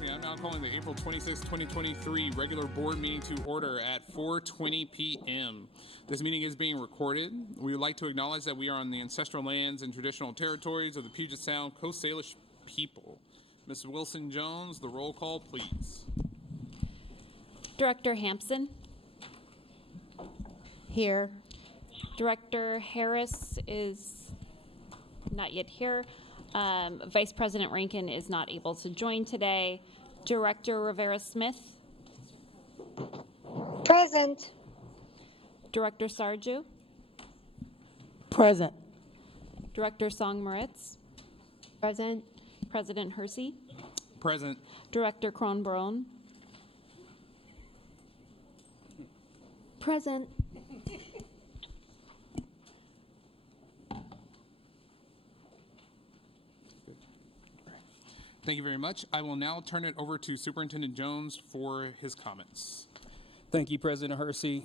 Hersey. I'm now calling the April 26, 2023 regular board meeting to order at 4:20 p.m. This meeting is being recorded. We would like to acknowledge that we are on the ancestral lands and traditional territories of the Puget Sound Coast Salish people. Ms. Wilson-Jones, the roll call, please. Director Hampson. Here. Director Harris is not yet here. Vice President Rankin is not able to join today. Director Rivera-Smith. Present. Director Sarju. Present. Director Song-Moritz. Present. President Hersey. Present. Director Kronbrun. Present. Thank you very much. I will now turn it over to Superintendent Jones for his comments. Thank you, President Hersey,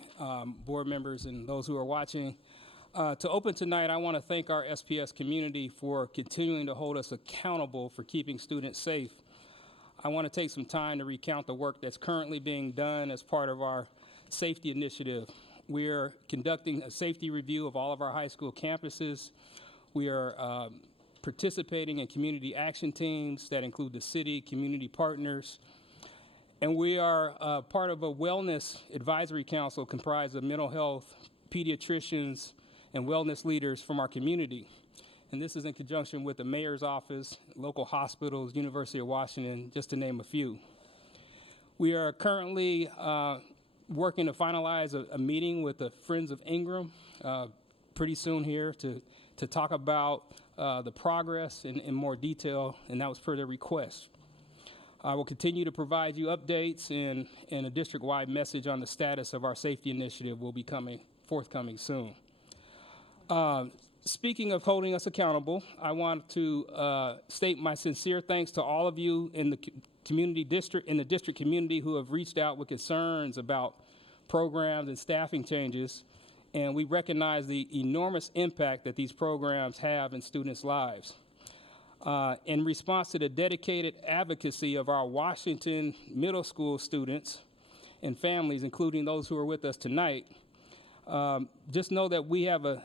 board members, and those who are watching. To open tonight, I want to thank our SPS community for continuing to hold us accountable for keeping students safe. I want to take some time to recount the work that's currently being done as part of our safety initiative. We are conducting a safety review of all of our high school campuses. We are participating in community action teams that include the city, community partners, and we are part of a wellness advisory council comprised of mental health, pediatricians, and wellness leaders from our community. And this is in conjunction with the mayor's office, local hospitals, University of Washington, just to name a few. We are currently working to finalize a meeting with the Friends of Ingram pretty soon here to talk about the progress in more detail, and that was per their request. I will continue to provide you updates and a district-wide message on the status of our safety initiative will be forthcoming soon. Speaking of holding us accountable, I want to state my sincere thanks to all of you in the district community who have reached out with concerns about programs and staffing changes, and we recognize the enormous impact that these programs have in students' lives. In response to the dedicated advocacy of our Washington middle school students and families, including those who are with us tonight, just know that we have a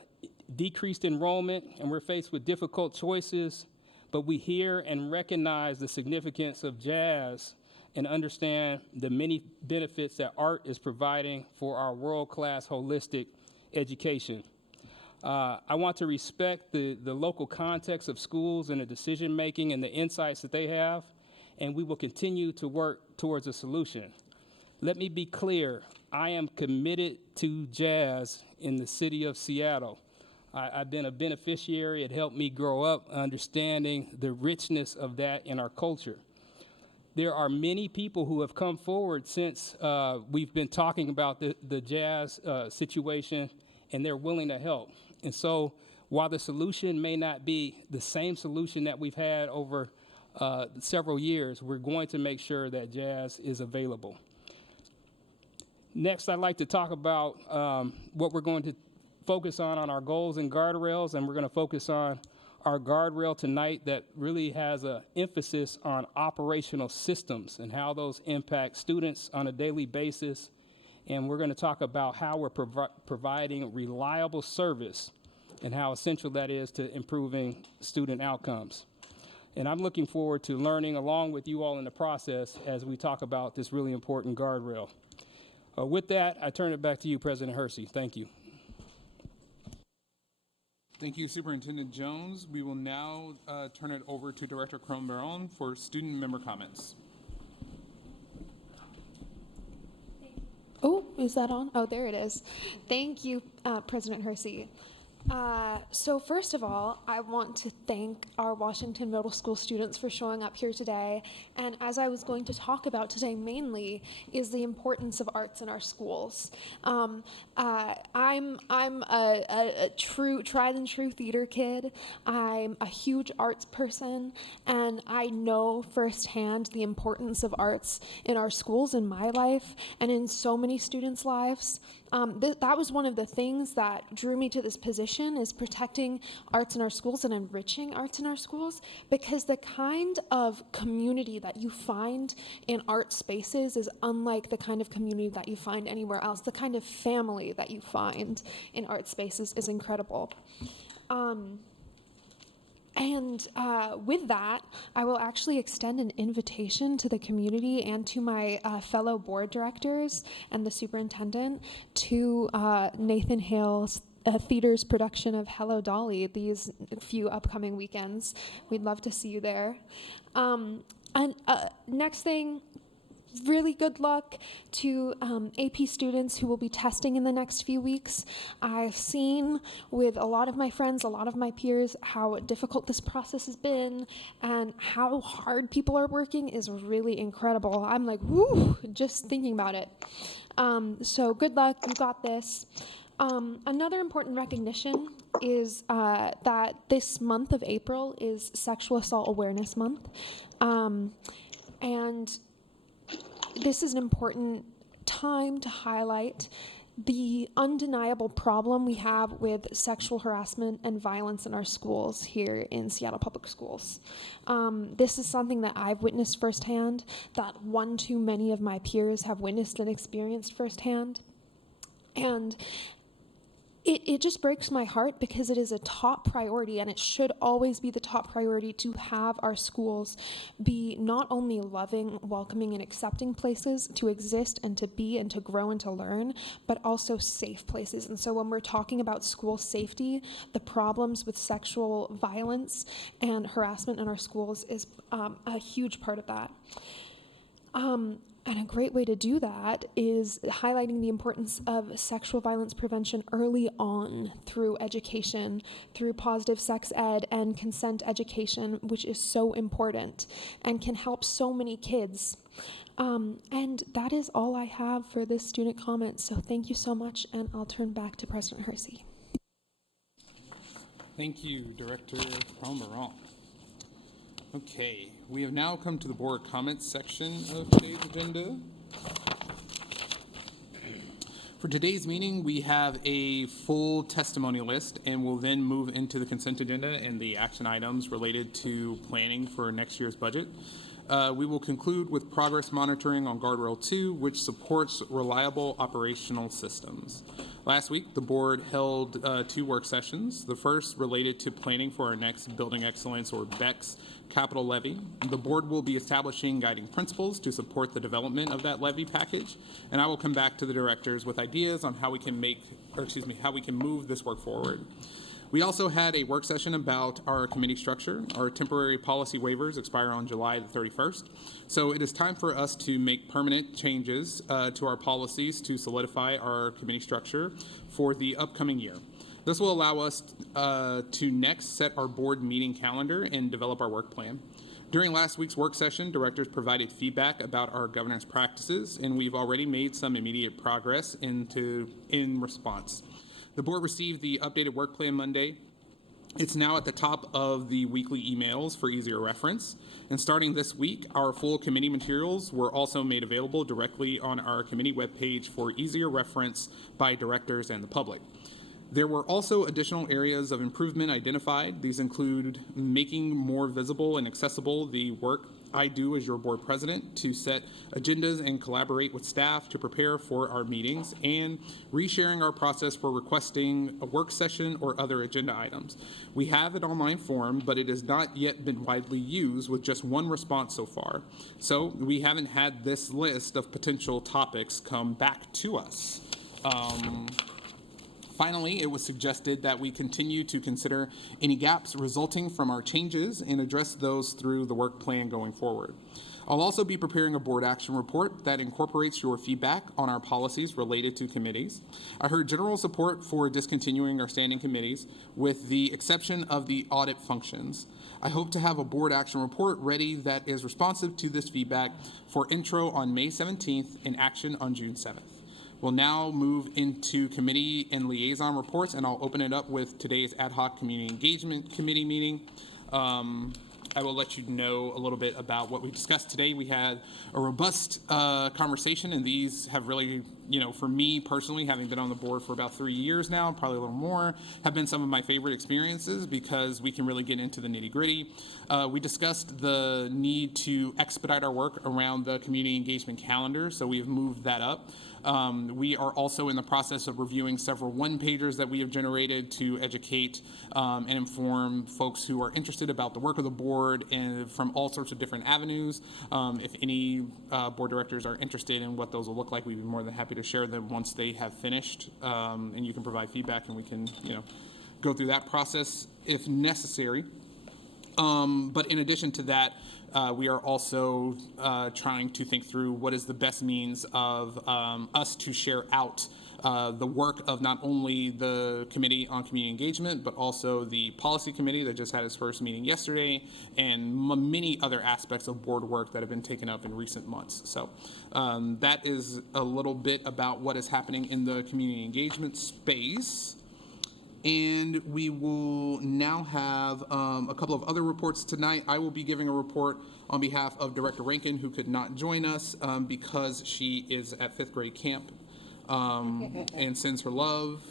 decreased enrollment and we're faced with difficult choices, but we hear and recognize the significance of jazz and understand the many benefits that art is providing for our world-class holistic education. I want to respect the local context of schools and the decision-making and the insights that they have, and we will continue to work towards a solution. Let me be clear, I am committed to jazz in the city of Seattle. I've been a beneficiary. It helped me grow up understanding the richness of that in our culture. There are many people who have come forward since we've been talking about the jazz situation, and they're willing to help. And so while the solution may not be the same solution that we've had over several years, we're going to make sure that jazz is available. Next, I'd like to talk about what we're going to focus on our goals and guardrails, and we're going to focus on our guardrail tonight that really has an emphasis on operational systems and how those impact students on a daily basis. And we're going to talk about how we're providing reliable service and how essential that is to improving student outcomes. And I'm looking forward to learning along with you all in the process as we talk about this really important guardrail. With that, I turn it back to you, President Hersey. Thank you. Thank you, Superintendent Jones. We will now turn it over to Director Kronbrun for student member comments. Oh, is that on? Oh, there it is. Thank you, President Hersey. So first of all, I want to thank our Washington Middle School students for showing up here today. And as I was going to talk about today mainly is the importance of arts in our schools. I'm a true, tried and true theater kid. I'm a huge arts person, and I know firsthand the importance of arts in our schools, in my life, and in so many students' lives. that was one of the things that drew me to this position, is protecting arts in our schools and enriching arts in our schools, because the kind of community that you find in art spaces is unlike the kind of community that you find anywhere else. The kind of family that you find in art spaces is incredible. With that, I will actually extend an invitation to the community and to my fellow board directors and the superintendent to Nathan Hale's theater's production of Hello Dolly these few upcoming weekends. We'd love to see you there. Next thing, really good luck to AP students who will be testing in the next few weeks. I've seen with a lot of my friends, a lot of my peers, how difficult this process has been, and how hard people are working is really incredible. I'm like, woo, just thinking about it. So good luck, you got this. Another important recognition is that this month of April is Sexual Assault Awareness Month. And this is an important time to highlight the undeniable problem we have with sexual harassment and violence in our schools here in Seattle Public Schools. This is something that I've witnessed firsthand, that one too many of my peers have witnessed and experienced firsthand. And it just breaks my heart, because it is a top priority, and it should always be the top priority to have our schools be not only loving, welcoming, and accepting places to exist and to be and to grow and to learn, but also safe places. And so when we're talking about school safety, the problems with sexual violence and harassment in our schools is a huge part of that. And a great way to do that is highlighting the importance of sexual violence prevention early on through education, through positive sex ed and consent education, which is so important and can help so many kids. And that is all I have for this student comment. So thank you so much, and I'll turn back to President Hersey. Thank you, Director Palmeron. Okay, we have now come to the board comments section of today's agenda. For today's meeting, we have a full testimony list, and we'll then move into the consent agenda and the action items related to planning for next year's budget. We will conclude with progress monitoring on Guardrail 2, which supports reliable operational systems. Last week, the board held 2 work sessions. The first related to planning for our next Building Excellence, or BEX, capital levy. The board will be establishing guiding principles to support the development of that levy package, and I will come back to the directors with ideas on how we can move this work forward. We also had a work session about our committee structure. Our temporary policy waivers expire on July the 31st. So it is time for us to make permanent changes to our policies to solidify our committee structure for the upcoming year. This will allow us to next set our board meeting calendar and develop our work plan. During last week's work session, directors provided feedback about our governance practices, and we've already made some immediate progress in response. The board received the updated work plan Monday. It's now at the top of the weekly emails for easier reference. And starting this week, our full committee materials were also made available directly on our committee webpage for easier reference by directors and the public. There were also additional areas of improvement identified. These include making more visible and accessible the work I do as your board president to set agendas and collaborate with staff to prepare for our meetings, and resharing our process for requesting a work session or other agenda items. We have an online form, but it has not yet been widely used, with just one response so far. So we haven't had this list of potential topics come back to us. Finally, it was suggested that we continue to consider any gaps resulting from our changes and address those through the work plan going forward. I'll also be preparing a board action report that incorporates your feedback on our policies related to committees. I heard general support for discontinuing our standing committees, with the exception of the audit functions. I hope to have a board action report ready that is responsive to this feedback for intro on May 17th and action on June 7th. We'll now move into committee and liaison reports, and I'll open it up with today's ad hoc community engagement committee meeting. I will let you know a little bit about what we discussed today. We had a robust conversation, and these have really for me personally, having been on the board for about 3 years now, probably a little more, have been some of my favorite experiences because we can really get into the nitty-gritty. We discussed the need to expedite our work around the community engagement calendar, so we have moved that up. We are also in the process of reviewing several one-pagers that we have generated to educate and inform folks who are interested about the work of the board and from all sorts of different avenues. If any board directors are interested in what those will look like, we'd be more than happy to share them once they have finished, and you can provide feedback and we can, go through that process if necessary. But in addition to that, we are also trying to think through what is the best means of us to share out the work of not only the Committee on Community Engagement, but also the Policy Committee that just had its first meeting yesterday, and many other aspects of board work that have been taken up in recent months. So that is a little bit about what is happening in the community engagement space. And we will now have a couple of other reports tonight. I will be giving a report on behalf of Director Rankin, who could not join us because she is at 5th grade camp and sends her love.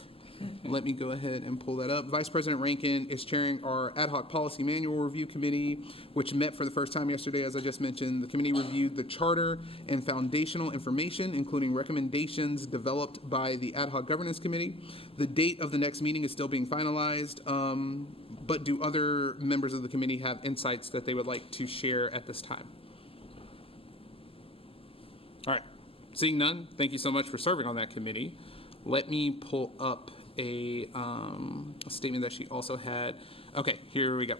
Let me go ahead and pull that up. Vice President Rankin is chairing our Ad Hoc Policy Manual Review Committee, which met for the first time yesterday, as I just mentioned. The committee reviewed the charter and foundational information, including recommendations developed by the Ad Hoc Governance Committee. The date of the next meeting is still being finalized, but do other members of the committee have insights that they would like to share at this time? All right. Seeing none, thank you so much for serving on that committee. Let me pull up a statement that she also had. Okay, here we go.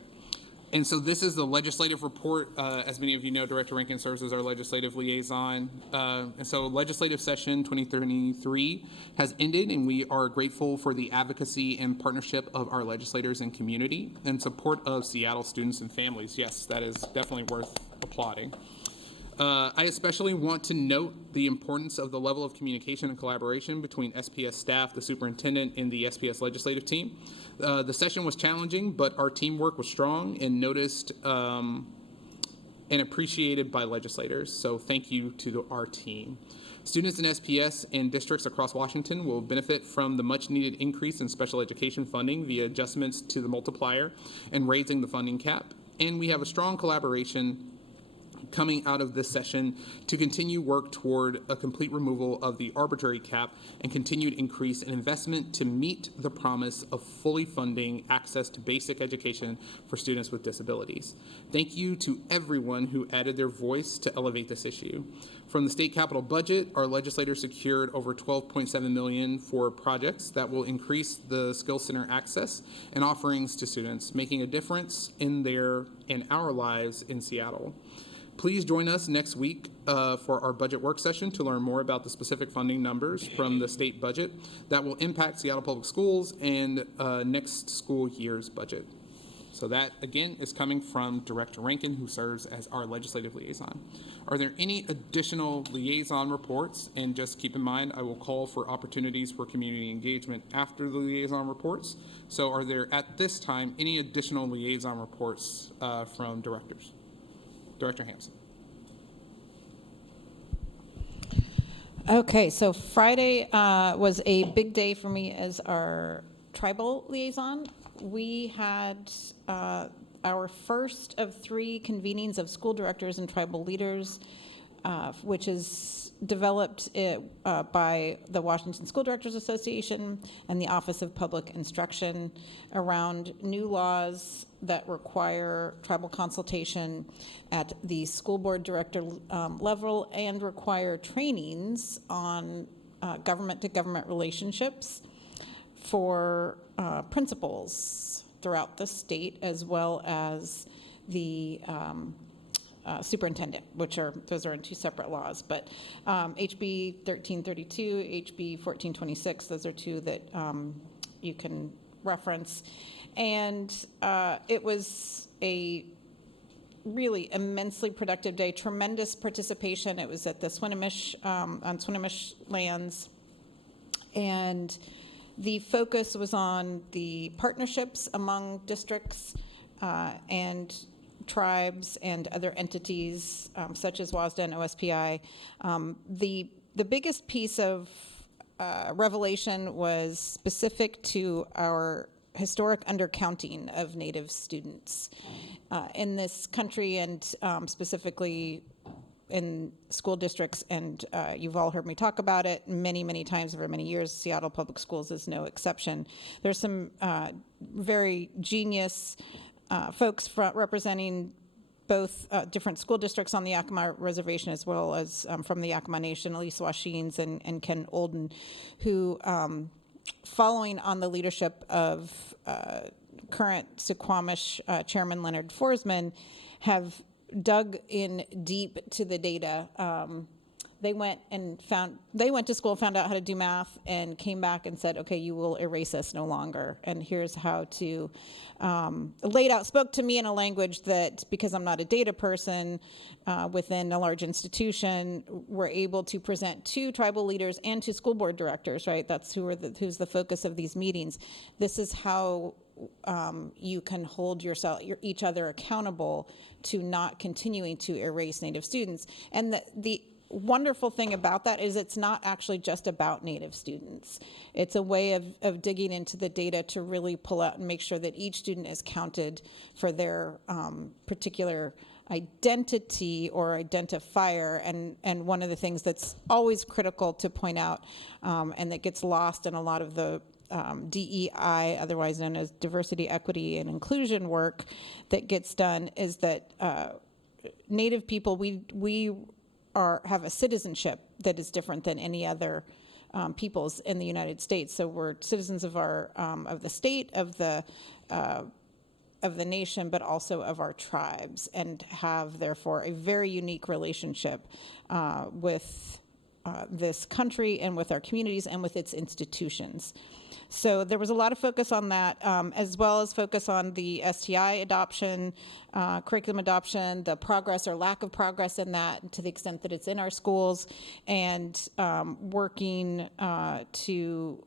And so this is the legislative report. As many of you know, Director Rankin serves as our legislative liaison. And so legislative session 2023 has ended, and we are grateful for the advocacy and partnership of our legislators and community and support of Seattle students and families. Yes, that is definitely worth applauding. I especially want to note the importance of the level of communication and collaboration between SPS staff, the superintendent, and the SPS legislative team. The session was challenging, but our teamwork was strong and noticed and appreciated by legislators. So thank you to our team. Students in SPS and districts across Washington will benefit from the much needed increase in special education funding via adjustments to the multiplier and raising the funding cap. And we have a strong collaboration coming out of this session to continue work toward a complete removal of the arbitrary cap and continued increase in investment to meet the promise of fully funding access to basic education for students with disabilities. Thank you to everyone who added their voice to elevate this issue. From the state capital budget, our legislators secured over $12.7 million for projects that will increase the Skills Center access and offerings to students, making a difference in their and our lives in Seattle. Please join us next week for our budget work session to learn more about the specific funding numbers from the state budget that will impact Seattle Public Schools and next school year's budget. So that, again, is coming from Director Rankin, who serves as our legislative liaison. Are there any additional liaison reports? And just keep in mind, I will call for opportunities for community engagement after the liaison reports. So are there, at this time, any additional liaison reports from directors? Director Hampson. Okay, so Friday was a big day for me as our tribal liaison. We had our first of 3 convenings of school directors and tribal leaders, which is developed by the Washington School Directors Association and the Office of Public Instruction around new laws that require tribal consultation at the school board director level and require trainings on government-to-government relationships for principals throughout the state, as well as the superintendent, those are in 2 separate laws. But HB 1332, HB 1426, those are 2 that you can reference. And it was a really immensely productive day, tremendous participation. It was at the Swinomish, on Swinomish lands. And the focus was on the partnerships among districts and tribes and other entities such as WASDA and OSPI. The biggest piece of revelation was specific to our historic undercounting of Native students in this country, and specifically in school districts. And you've all heard me talk about it many, many times over many years. Seattle Public Schools is no exception. There's some very genius folks representing both different school districts on the Yakima Reservation, as well as from the Yakima Nation, Elise Washines and Ken Olden, who, following on the leadership of current Suquamish Chairman Leonard Forsman, have dug in deep to the data. They went to school, found out how to do math, and came back and said, okay, you will erase us no longer. And here's how to, spoke to me in a language that, because I'm not a data person within a large institution, we're able to present to tribal leaders and to school board directors, right? That's who's the focus of these meetings. This is how you can hold each other accountable to not continuing to erase Native students. And the wonderful thing about that is it's not actually just about Native students. It's a way of digging into the data to really pull out and make sure that each student is counted for their particular identity or identifier. And one of the things that's always critical to point out and that gets lost in a lot of the DEI, otherwise known as diversity, equity, and inclusion work that gets done, is that Native people, we have a citizenship that is different than any other peoples in the United States. So we're citizens of of the state, of the nation, but also of our tribes, and have therefore a very unique relationship with this country and with our communities and with its institutions. So there was a lot of focus on that, as well as focus on the STI adoption, curriculum adoption, the progress or lack of progress in that to the extent that it's in our schools, and working to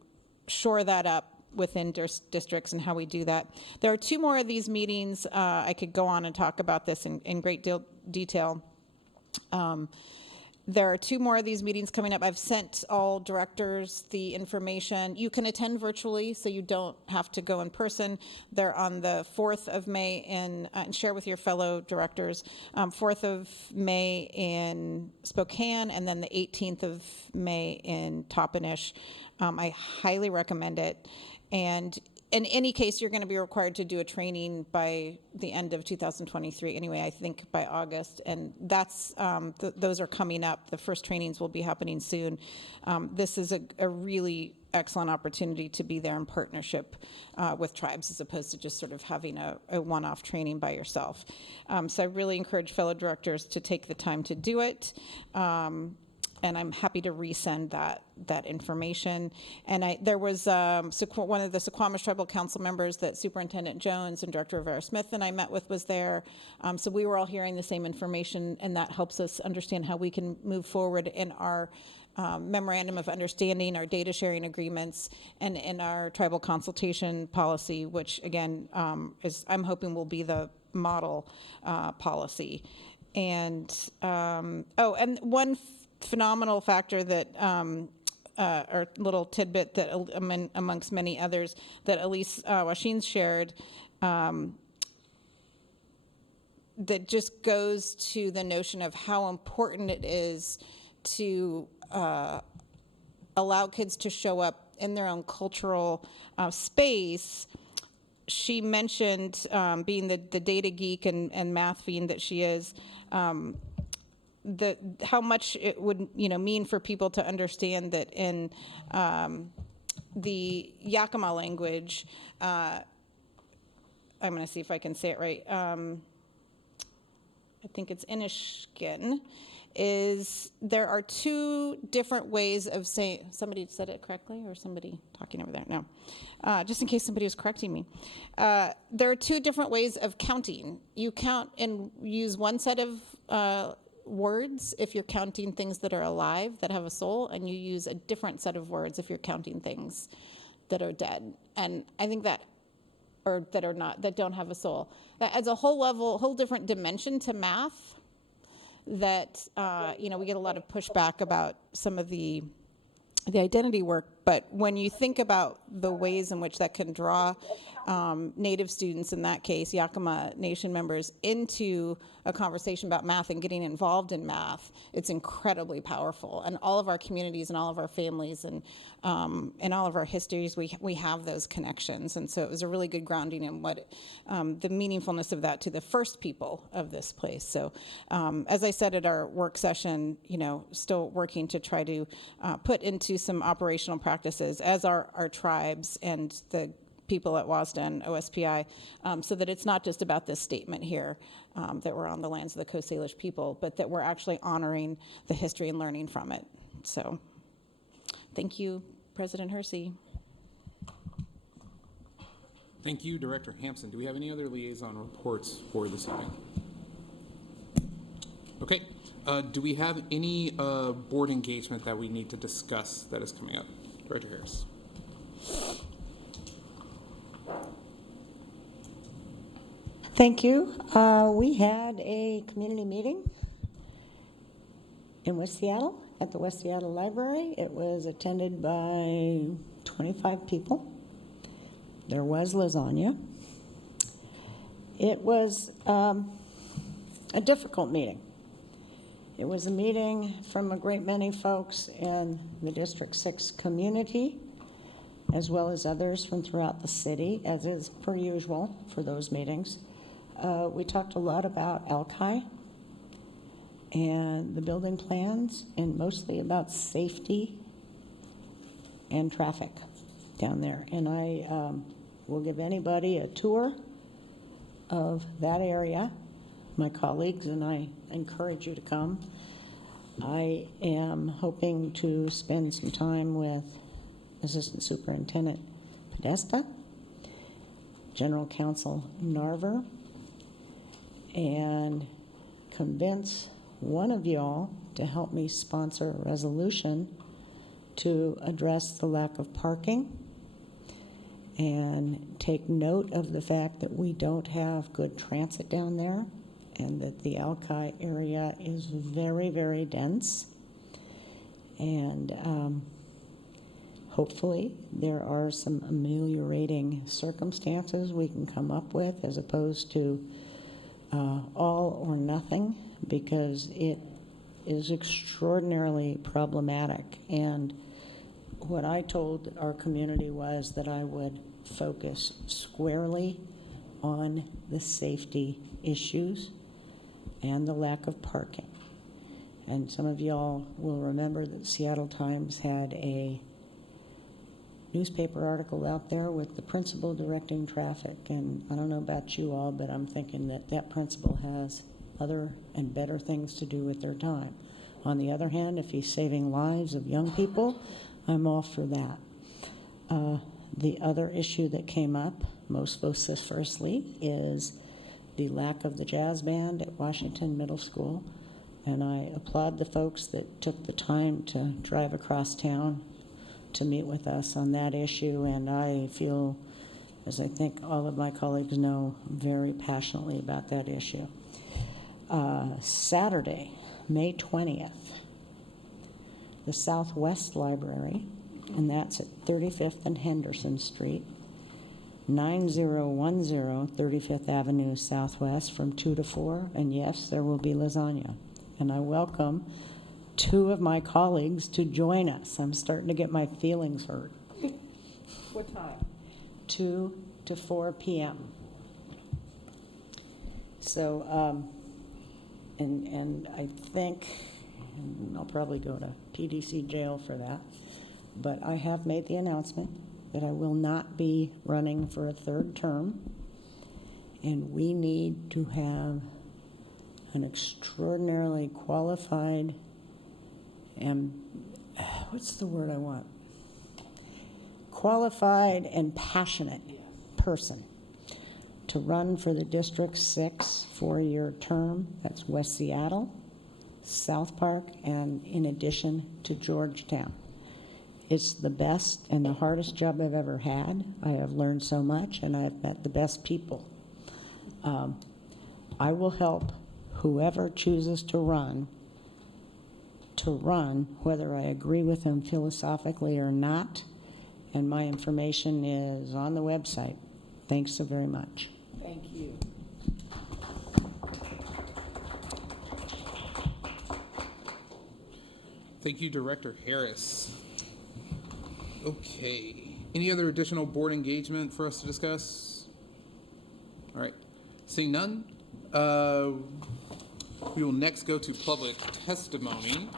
shore that up within districts and how we do that. There are two more of these meetings. I could go on and talk about this in great detail. There are two more of these meetings coming up. I've sent all directors the information. You can attend virtually, so you don't have to go in person. They're on the 4th of May and share with your fellow directors. 4th of May in Spokane, and then the 18th of May in Toppenish. I highly recommend it. And in any case, you're going to be required to do a training by the end of 2023 anyway, I think by August. And that's those are coming up. The first trainings will be happening soon. This is a really excellent opportunity to be there in partnership with tribes, as opposed to just sort of having a one-off training by yourself. So I really encourage fellow directors to take the time to do it. And I'm happy to resend that information. And there was one of the Suquamish Tribal Council members that Superintendent Jones and Director Rivera Smith and I met with was there. So we were all hearing the same information, and that helps us understand how we can move forward in our memorandum of understanding, our data sharing agreements, and in our tribal consultation policy, which again I'm hoping will be the model policy. And and one phenomenal factor that, or little tidbit that amongst many others that Elise Washines shared, that just goes to the notion of how important it is to allow kids to show up in their own cultural space. She mentioned, being the data geek and math fiend that she is, how much it would mean for people to understand that in the Yakima language, I'm going to see if I can say it right. I think it's Inishkin. There are two different ways of saying. Somebody said it correctly, or somebody talking over there? No, just in case somebody was correcting me. There are two different ways of counting. You count and use one set of words if you're counting things that are alive, that have a soul, and you use a different set of words if you're counting things that are dead. And I think that don't have a soul. That adds a whole different dimension to math that we get a lot of pushback about some of the the identity work, but when you think about the ways in which that can draw Native students, in that case, Yakima Nation members, into a conversation about math and getting involved in math, it's incredibly powerful. And all of our communities and all of our families and all of our histories, we have those connections. And so it was a really good grounding in what the meaningfulness of that to the first people of this place. So as I said at our work session, still working to try to put into some operational practices as our tribes and the people at WASDA and OSPI, so that it's not just about this statement here, that we're on the lands of the Coast Salish people, but that we're actually honoring the history and learning from it. So thank you, President Hersey. Thank you, Director Hampson. Do we have any other liaison reports for this evening? Okay. Do we have any board engagement that we need to discuss that is coming up? Director Harris. Thank you. We had a community meeting in West Seattle at the West Seattle Library. It was attended by 25 people. There was lasagna. It was a difficult meeting. It was a meeting from a great many folks in the District 6 community, as well as others from throughout the city, as is per usual for those meetings. We talked a lot about Alki and the building plans, and mostly about safety and traffic down there. And I will give anybody a tour of that area, my colleagues, and I encourage you to come. I am hoping to spend some time with Assistant Superintendent Podesta, General Counsel Narver, and convince one of y'all to help me sponsor a resolution to address the lack of parking and take note of the fact that we don't have good transit down there and that the Alki area is very, very dense. And hopefully there are some ameliorating circumstances we can come up with, as opposed to all or nothing, because it is extraordinarily problematic. And what I told our community was that I would focus squarely on the safety issues and the lack of parking. And some of y'all will remember that Seattle Times had a newspaper article out there with the principal directing traffic. And I don't know about you all, but I'm thinking that that principal has other and better things to do with their time. On the other hand, if he's saving lives of young people, I'm all for that. The other issue that came up most vociferously is the lack of the jazz band at Washington Middle School. And I applaud the folks that took the time to drive across town to meet with us on that issue. And I feel, as I think all of my colleagues know, very passionately about that issue. Saturday, May 20th, the Southwest Library, and that's at 35th and Henderson Street, 9010 35th Avenue Southwest, from 2 to 4. And yes, there will be lasagna. And I welcome 2 of my colleagues to join us. I'm starting to get my feelings hurt. What time? 2 to 4 p.m. So, and I think, and I'll probably go to PDC jail for that, but I have made the announcement that I will not be running for a 3rd term, and we need to have an extraordinarily qualified and, what's the word I want? Qualified and passionate person to run for the District 6 4-year term. That's West Seattle, South Park, and in addition to Georgetown. It's the best and the hardest job I've ever had. I have learned so much, and I've met the best people. I will help whoever chooses to run to run, whether I agree with him philosophically or not, and my information is on the website. Thanks so very much. Thank you. Thank you, Director Harris. Okay. Any other additional board engagement for us to discuss? All right. Seeing none, we will next go to public testimony.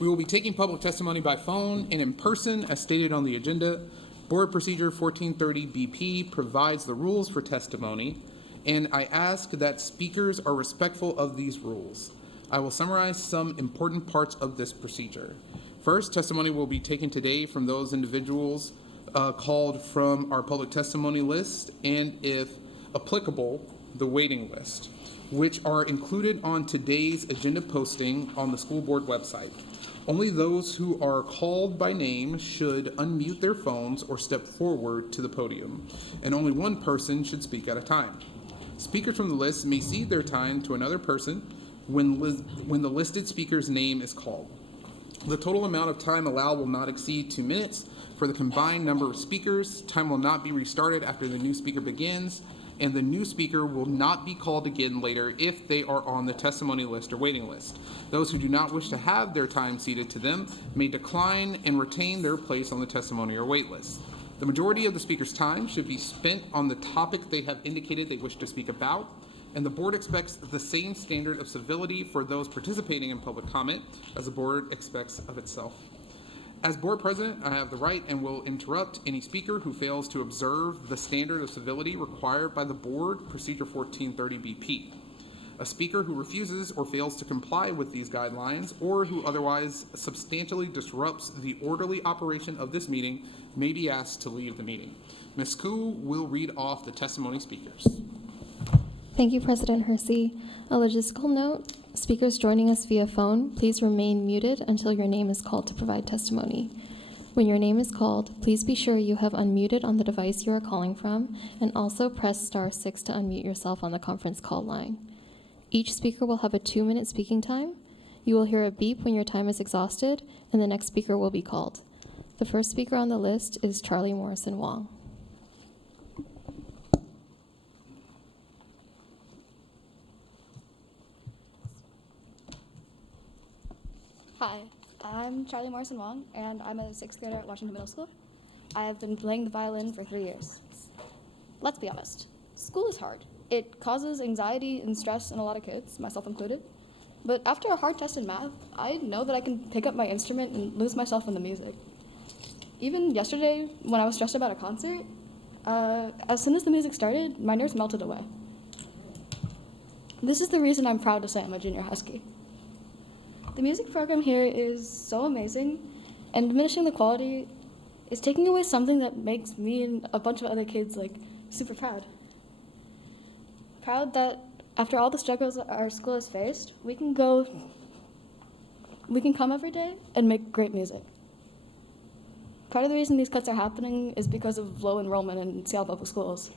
We will be taking public testimony by phone and in person as stated on the agenda. Board Procedure 1430 BP provides the rules for testimony, and I ask that speakers are respectful of these rules. I will summarize some important parts of this procedure. First, testimony will be taken today from those individuals called from our public testimony list, and if applicable, the waiting list, which are included on today's agenda posting on the school board website. Only those who are called by name should unmute their phones or step forward to the podium, and only one person should speak at a time. Speakers from the list may cede their time to another person when the listed speaker's name is called. The total amount of time allowed will not exceed 2 minutes. For the combined number of speakers, time will not be restarted after the new speaker begins, and the new speaker will not be called again later if they are on the testimony list or waiting list. Those who do not wish to have their time ceded to them may decline and retain their place on the testimony or wait list. The majority of the speaker's time should be spent on the topic they have indicated they wish to speak about, and the board expects the same standard of civility for those participating in public comment as the board expects of itself. As board president, I have the right and will interrupt any speaker who fails to observe the standard of civility required by the board procedure 1430 BP. A speaker who refuses or fails to comply with these guidelines or who otherwise substantially disrupts the orderly operation of this meeting may be asked to leave the meeting. Ms. Koo will read off the testimony speakers. Thank you, President Hersey. A logistical note, speakers joining us via phone, please remain muted until your name is called to provide testimony. When your name is called, please be sure you have unmuted on the device you are calling from, and also press *6 to unmute yourself on the conference call line. Each speaker will have a 2-minute speaking time. You will hear a beep when your time is exhausted, and the next speaker will be called. The first speaker on the list is Charlie Morrison Wong. Hi, I'm Charlie Morrison Wong, and I'm a 6th grader at Washington Middle School. I have been playing the violin for 3 years. Let's be honest, school is hard. It causes anxiety and stress in a lot of kids, myself included. But after a hard test in math, I know that I can pick up my instrument and lose myself in the music. Even yesterday, when I was stressed about a concert, as soon as the music started, my nerves melted away. This is the reason I'm proud to say I'm a junior Husky. The music program here is so amazing, and diminishing the quality is taking away something that makes me and a bunch of other kids super proud. Proud that after all the struggles our school has faced, we can come every day and make great music. Part of the reason these cuts are happening is because of low enrollment in Seattle Public Schools.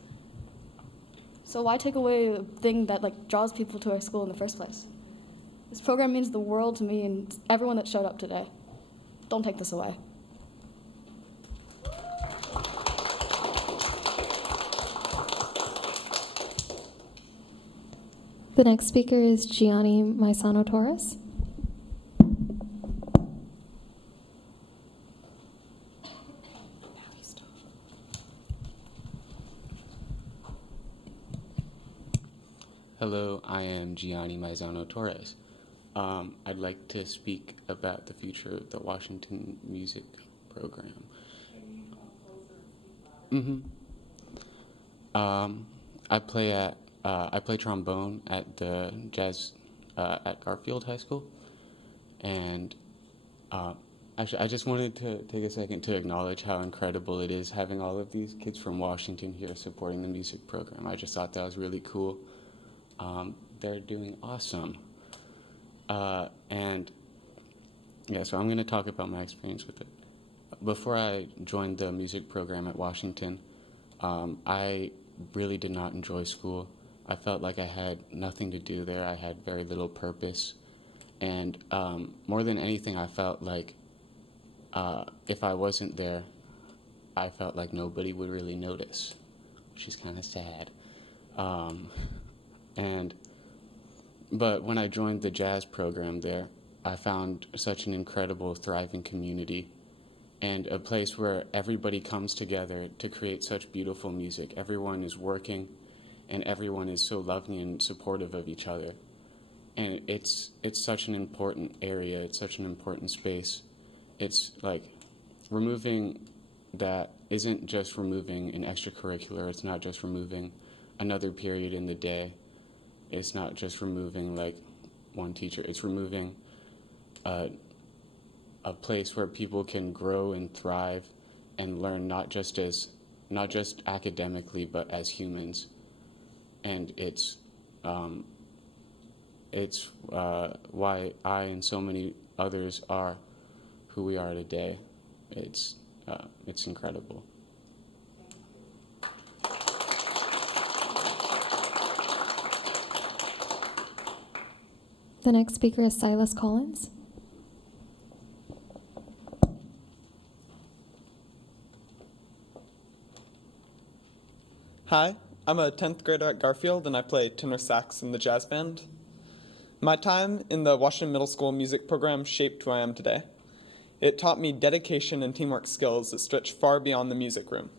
So why take away a thing that draws people to our school in the first place? This program means the world to me and everyone that showed up today. Don't take this away. The next speaker is Gianni Maisano Torres. Hello, I am Gianni Maisano Torres. I'd like to speak about the future of the Washington Music Program. I play trombone at the jazz at Garfield High School, and actually, I just wanted to take a second to acknowledge how incredible it is having all of these kids from Washington here supporting the music program. I just thought that was really cool. They're doing awesome. And yeah, so I'm going to talk about my experience with it. Before I joined the music program at Washington, I really did not enjoy school. I felt like I had nothing to do there. I had very little purpose. And more than anything, I felt like if I wasn't there, I felt like nobody would really notice, which is kind of sad. But when I joined the jazz program there, I found such an incredible, thriving community and a place where everybody comes together to create such beautiful music. Everyone is working and everyone is so loving and supportive of each other. And it's such an important area, it's such an important space. It's like removing that isn't just removing an extracurricular, it's not just removing another period in the day. It's not just removing like one teacher, it's removing a place where people can grow and thrive and learn not just academically, but as humans. And it's why I and so many others are who we are today. It's incredible. The next speaker is Silas Collins. Hi, I'm a 10th grader at Garfield and I play tenor sax in the jazz band. My time in the Washington Middle School music program shaped who I am today. It taught me dedication and teamwork skills that stretch far beyond the music room.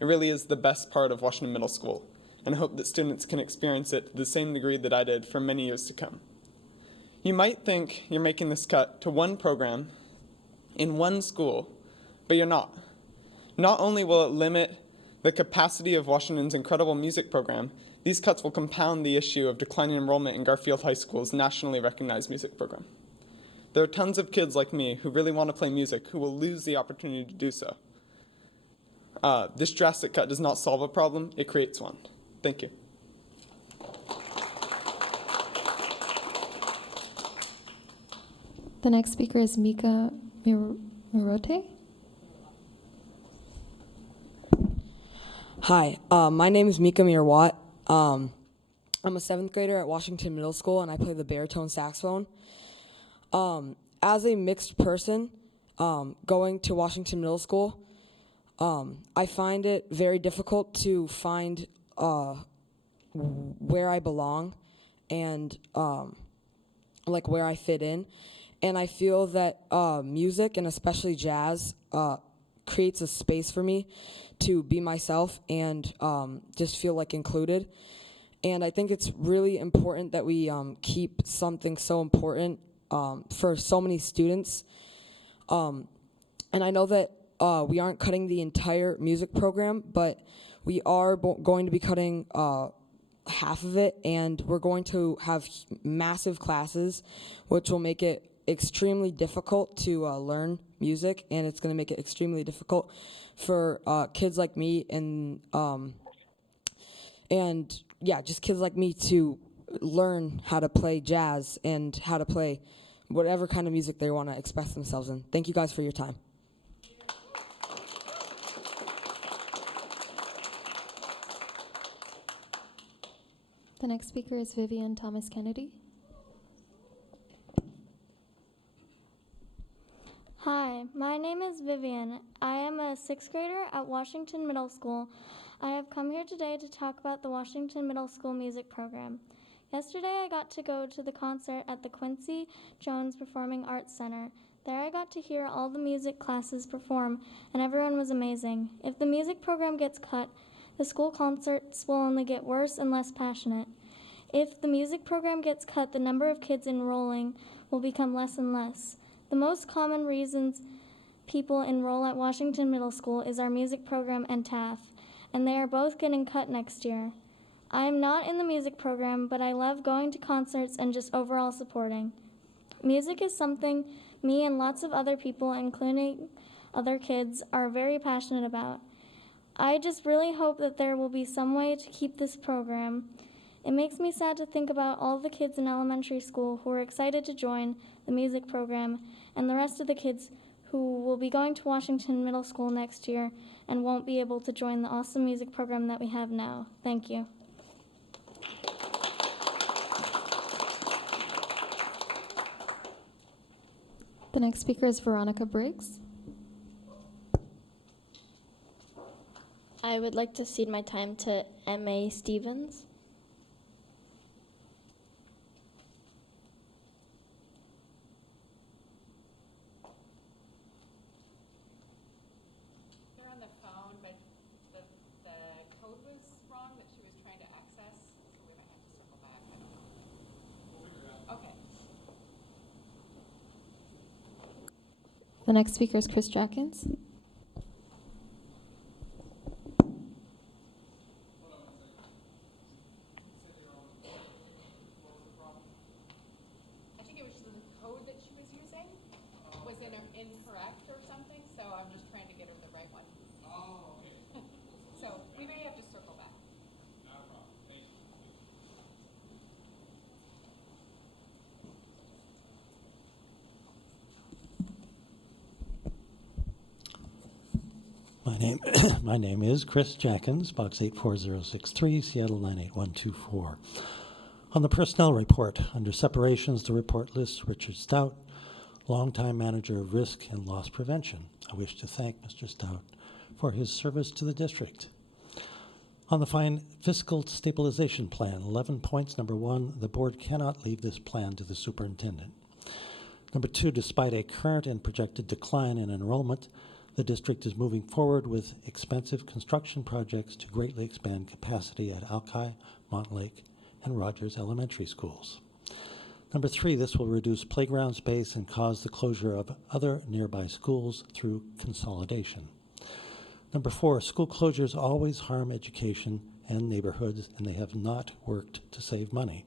It really is the best part of Washington Middle School, and I hope that students can experience it to the same degree that I did for many years to come. You might think you're making this cut to one program in one school, but you're not. Not only will it limit the capacity of Washington's incredible music program, these cuts will compound the issue of declining enrollment in Garfield High School's nationally recognized music program. There are tons of kids like me who really want to play music who will lose the opportunity to do so. This drastic cut does not solve a problem, it creates one. Thank you. The next speaker is Mika Mirote. Hi, my name is Mika Mirwat. I'm a 7th grader at Washington Middle School, and I play the baritone saxophone. As a mixed person, going to Washington Middle School, I find it very difficult to find where I belong and like where I fit in. And I feel that music, and especially jazz, creates a space for me to be myself and just feel like included. And I think it's really important that we keep something so important for so many students. And I know that we aren't cutting the entire music program, but we are going to be cutting half of it, and we're going to have massive classes, which will make it extremely difficult to learn music, and it's going to make it extremely difficult for kids like me and yeah, just kids like me to learn how to play jazz and how to play whatever kind of music they want to express themselves in. Thank you guys for your time. The next speaker is Vivian Thomas Kennedy. Hi, my name is Vivian. I am a 6th grader at Washington Middle School. I have come here today to talk about the Washington Middle School music program. Yesterday I got to go to the concert at the Quincy Jones Performing Arts Center. There I got to hear all the music classes perform, and everyone was amazing. If the music program gets cut, the school concerts will only get worse and less passionate. If the music program gets cut, the number of kids enrolling will become less and less. The most common reasons people enroll at Washington Middle School is our music program and TAF, and they are both getting cut next year. I am not in the music program, but I love going to concerts and just overall supporting. Music is something me and lots of other people, including other kids, are very passionate about. I just really hope that there will be some way to keep this program. It makes me sad to think about all the kids in elementary school who are excited to join the music program and the rest of the kids who will be going to Washington Middle School next year and won't be able to join the awesome music program that we have now. Thank you. The next speaker is Veronica Briggs. I would like to cede my time to M.A. Stevens. They're on the phone, but the code was wrong that she was trying to access, so we might have to circle back. I don't know. We'll figure it out. Okay. The next speaker is Chris Jackins. I think it was just the code that she was using was incorrect or something, so I'm just trying to get her the right one. Oh, okay. So we may have to circle back. Not a problem. Thank you. My name is Chris Jackins, Box 84063, Seattle 98124. On the personnel report, under separations, the report lists Richard Stout, longtime manager of risk and loss prevention. I wish to thank Mr. Stout for his service to the district. On the fiscal stabilization plan, 11 points. Number 1, the board cannot leave this plan to the superintendent. Number 2, despite a current and projected decline in enrollment, the district is moving forward with expensive construction projects to greatly expand capacity at Alki, Montlake, and Rogers Elementary schools. Number 3, this will reduce playground space and cause the closure of other nearby schools through consolidation. Number 4, school closures always harm education and neighborhoods, and they have not worked to save money.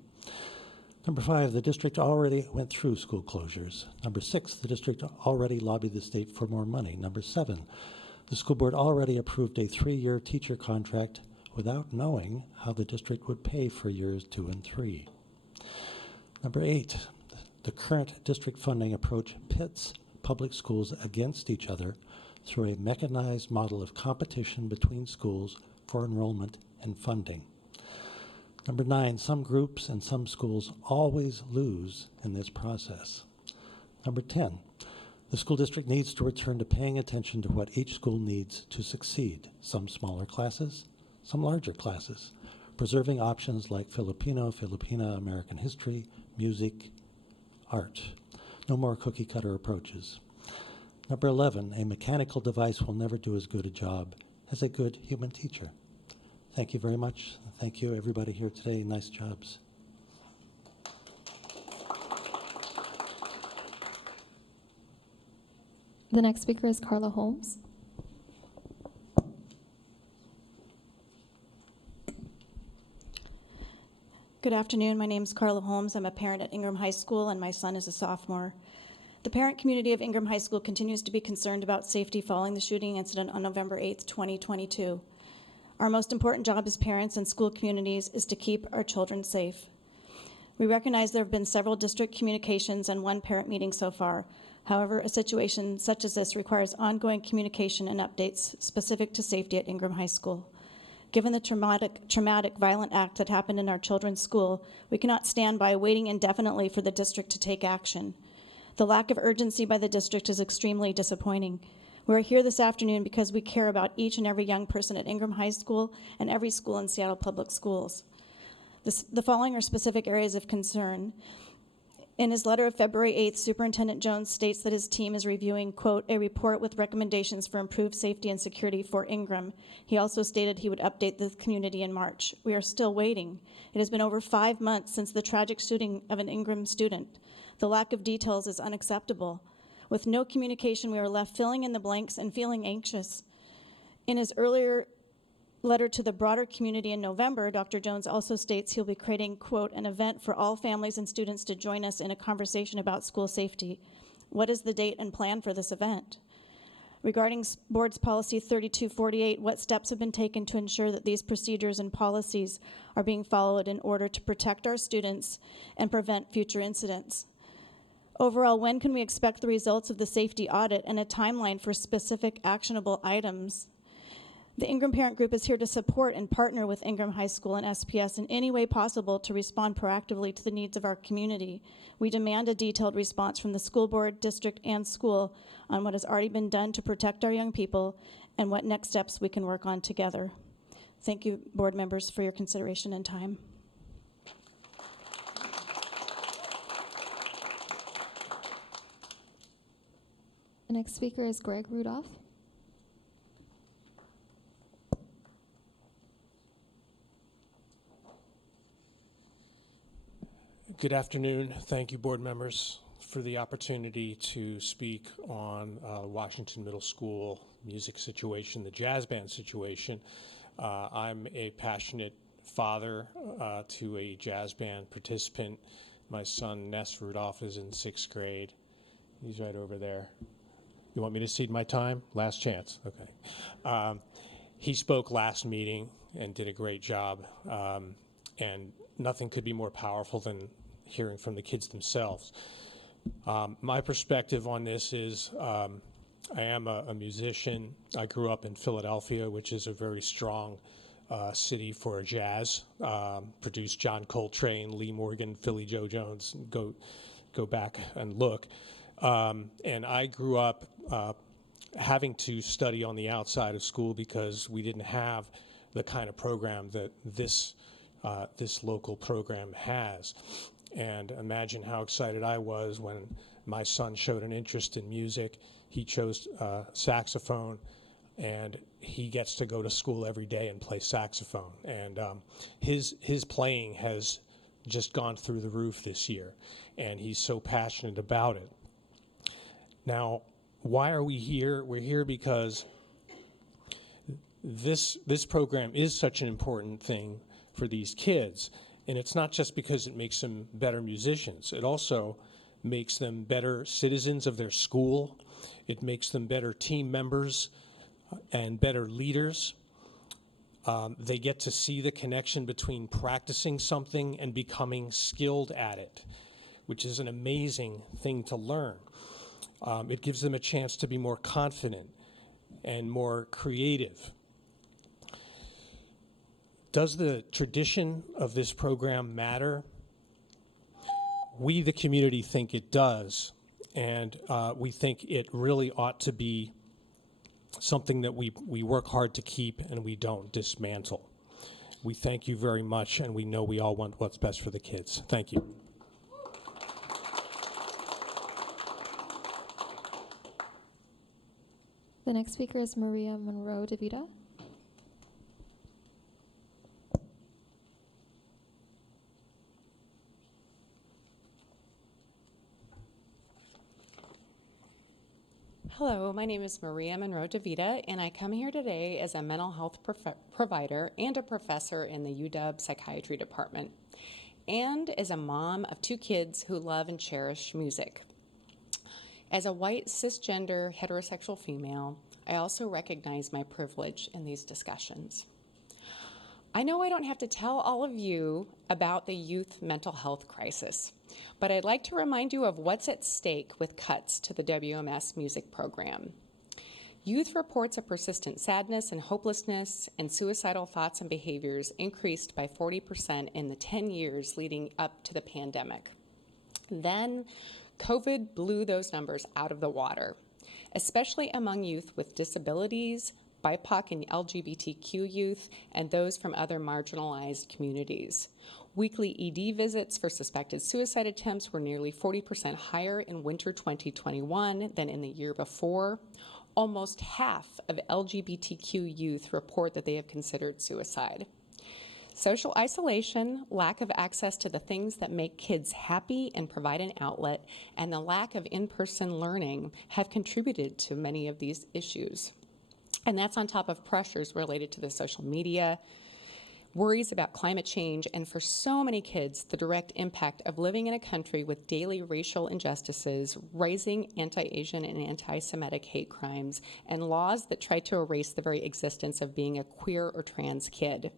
Number 5, the district already went through school closures. Number 6, the district already lobbied the state for more money. Number 7, the school board already approved a 3-year teacher contract without knowing how the district would pay for years 2 and 3. Number 8, the current district funding approach pits public schools against each other through a mechanized model of competition between schools for enrollment and funding. Number 9, some groups and some schools always lose in this process. Number 10, the school district needs to return to paying attention to what each school needs to succeed. Some smaller classes, some larger classes, preserving options like Filipino, Filipina, American history, music, art. No more cookie-cutter approaches. Number 11, a mechanical device will never do as good a job as a good human teacher. Thank you very much. Thank you, everybody here today. Nice jobs. The next speaker is Carla Holmes. Good afternoon. My name is Carla Holmes. I'm a parent at Ingram High School, and my son is a sophomore. The parent community of Ingram High School continues to be concerned about safety following the shooting incident on November 8th, 2022. Our most important job as parents and school communities is to keep our children safe. We recognize there have been several district communications and one parent meeting so far. However, a situation such as this requires ongoing communication and updates specific to safety at Ingram High School. Given the traumatic, violent act that happened in our children's school, we cannot stand by waiting indefinitely for the district to take action. The lack of urgency by the district is extremely disappointing. We're here this afternoon because we care about each and every young person at Ingram High School and every school in Seattle Public Schools. The following are specific areas of concern. In his letter of February 8th, Superintendent Jones states that his team is reviewing, quote, a report with recommendations for improved safety and security for Ingram. He also stated he would update the community in March. We are still waiting. It has been over 5 months since the tragic shooting of an Ingram student. The lack of details is unacceptable. With no communication, we are left filling in the blanks and feeling anxious. In his earlier letter to the broader community in November, Dr. Jones also states he'll be creating, quote, an event for all families and students to join us in a conversation about school safety. What is the date and plan for this event? Regarding Board's Policy 3248, what steps have been taken to ensure that these procedures and policies are being followed in order to protect our students and prevent future incidents? Overall, when can we expect the results of the safety audit and a timeline for specific actionable items? The Ingram Parent Group is here to support and partner with Ingram High School and SPS in any way possible to respond proactively to the needs of our community. We demand a detailed response from the school board, district, and school on what has already been done to protect our young people and what next steps we can work on together. Thank you, board members, for your consideration and time. The next speaker is Greg Rudolph. Good afternoon. Thank you, board members, for the opportunity to speak on Washington Middle School music situation, the jazz band situation. I'm a passionate father to a jazz band participant. My son, Ness Rudolph, is in 6th grade. He's right over there. You want me to cede my time? Last chance. Okay. He spoke last meeting and did a great job. And nothing could be more powerful than hearing from the kids themselves. My perspective on this is I am a musician. I grew up in Philadelphia, which is a very strong city for jazz. Produced John Coltrane, Lee Morgan, Philly Joe Jones. Go back and look. And I grew up having to study on the outside of school because we didn't have the kind of program that this local program has. And imagine how excited I was when my son showed an interest in music. He chose saxophone, and he gets to go to school every day and play saxophone. And his playing has just gone through the roof this year, and he's so passionate about it. Now, why are we here? We're here because this program is such an important thing for these kids. And it's not just because it makes them better musicians. It also makes them better citizens of their school. It makes them better team members and better leaders. They get to see the connection between practicing something and becoming skilled at it, which is an amazing thing to learn. It gives them a chance to be more confident and more creative. Does the tradition of this program matter? We, the community, think it does, and we think it really ought to be something that we work hard to keep and we don't dismantle. We thank you very much, and we know we all want what's best for the kids. Thank you. The next speaker is Maria Monroe DeVita. Hello, my name is Maria Monroe DeVita, and I come here today as a mental health provider and a professor in the UW Psychiatry Department, and as a mom of 2 kids who love and cherish music. As a white, cisgender, heterosexual female, I also recognize my privilege in these discussions. I know I don't have to tell all of you about the youth mental health crisis, but I'd like to remind you of what's at stake with cuts to the WMS music program. Youth reports of persistent sadness and hopelessness and suicidal thoughts and behaviors increased by 40% in the 10 years leading up to the pandemic. Then, COVID blew those numbers out of the water, especially among youth with disabilities, BIPOC and LGBTQ youth, and those from other marginalized communities. Weekly ED visits for suspected suicide attempts were nearly 40% higher in winter 2021 than in the year before. Almost half of LGBTQ youth report that they have considered suicide. Social isolation, lack of access to the things that make kids happy and provide an outlet, and the lack of in-person learning have contributed to many of these issues. And that's on top of pressures related to the social media, worries about climate change, and for so many kids, the direct impact of living in a country with daily racial injustices, rising anti-Asian and anti-Semitic hate crimes, and laws that try to erase the very existence of being a queer or trans kid.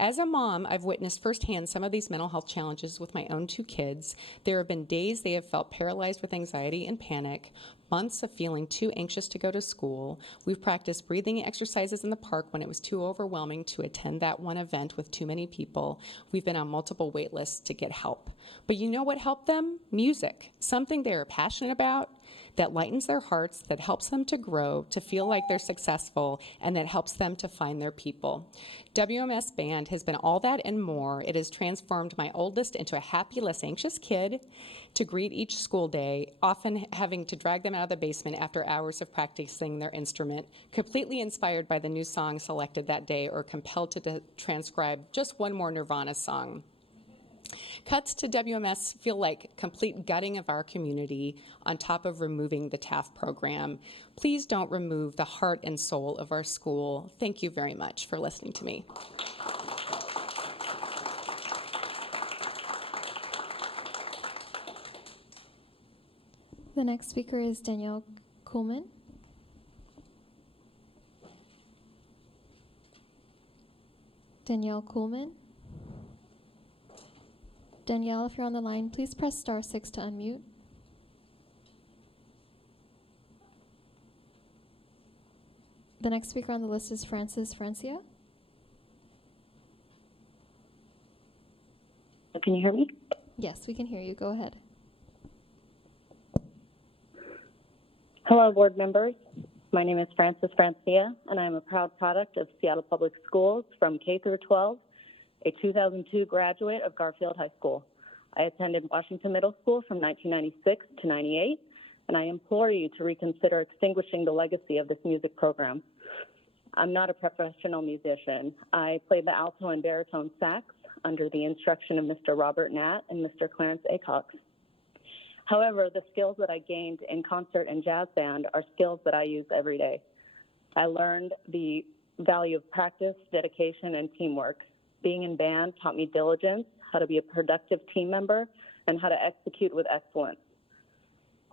As a mom, I've witnessed firsthand some of these mental health challenges with my own 2 kids. There have been days they have felt paralyzed with anxiety and panic, months of feeling too anxious to go to school. We've practiced breathing exercises in the park when it was too overwhelming to attend that one event with too many people. We've been on multiple wait lists to get help. But you know what helped them? Music, something they are passionate about, that lightens their hearts, that helps them to grow, to feel like they're successful, and that helps them to find their people. WMS Band has been all that and more. It has transformed my oldest into a happy, less anxious kid to greet each school day, often having to drag them out of the basement after hours of practicing their instrument, completely inspired by the new song selected that day or compelled to transcribe just one more Nirvana song. Cuts to WMS feel like complete gutting of our community on top of removing the TAF program. Please don't remove the heart and soul of our school. Thank you very much for listening to me. The next speaker is Danielle Kuhlman. Danielle Kuhlman. Danielle, if you're on the line, please press *6 to unmute. The next speaker on the list is Francis Francia. Can you hear me? Yes, we can hear you. Go ahead. Hello, board members. My name is Francis Francia, and I'm a proud product of Seattle Public Schools from K through 12, a 2002 graduate of Garfield High School. I attended Washington Middle School from 1996 to 98, and I implore you to reconsider extinguishing the legacy of this music program. I'm not a professional musician. I played the alto and baritone sax under the instruction of Mr. Robert Natt and Mr. Clarence Acox. However, the skills that I gained in concert and jazz band are skills that I use every day. I learned the value of practice, dedication, and teamwork. Being in band taught me diligence, how to be a productive team member, and how to execute with excellence.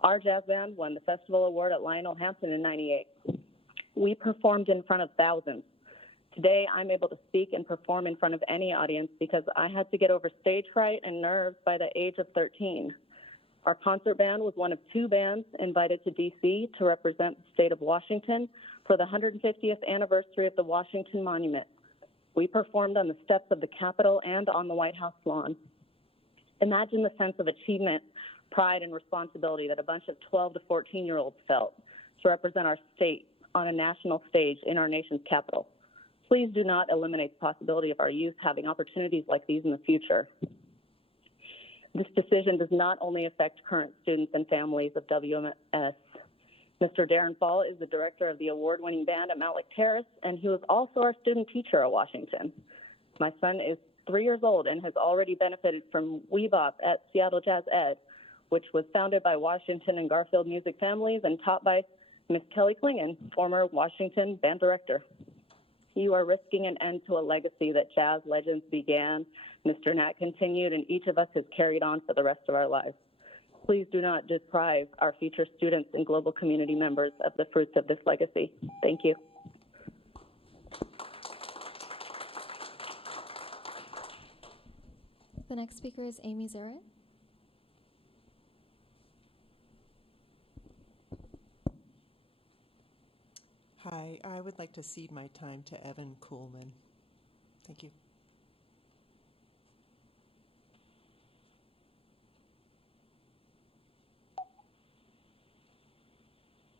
Our jazz band won the festival award at Lionel Hampton in '98. We performed in front of thousands. Today, I'm able to speak and perform in front of any audience because I had to get over stage fright and nerves by the age of 13. Our concert band was one of 2 bands invited to DC to represent the state of Washington for the 150th anniversary of the Washington Monument. We performed on the steps of the Capitol and on the White House lawn. Imagine the sense of achievement, pride, and responsibility that a bunch of 12 to 14-year-olds felt to represent our state on a national stage in our nation's capital. Please do not eliminate the possibility of our youth having opportunities like these in the future. This decision does not only affect current students and families of WMS. Mr. Darren Fall is the director of the award-winning band at Malik Terrace, and he was also our student teacher at Washington. My son is 3 years old and has already benefited from WeBop at Seattle Jazz Ed, which was founded by Washington and Garfield music families and taught by Miss Kelly Klingon, former Washington band director. You are risking an end to a legacy that jazz legends began, Mr. Natt continued, and each of us has carried on for the rest of our lives. Please do not deprive our future students and global community members of the fruits of this legacy. Thank you. The next speaker is Amy Zarrett. Hi, I would like to cede my time to Evan Kuhlman. Thank you.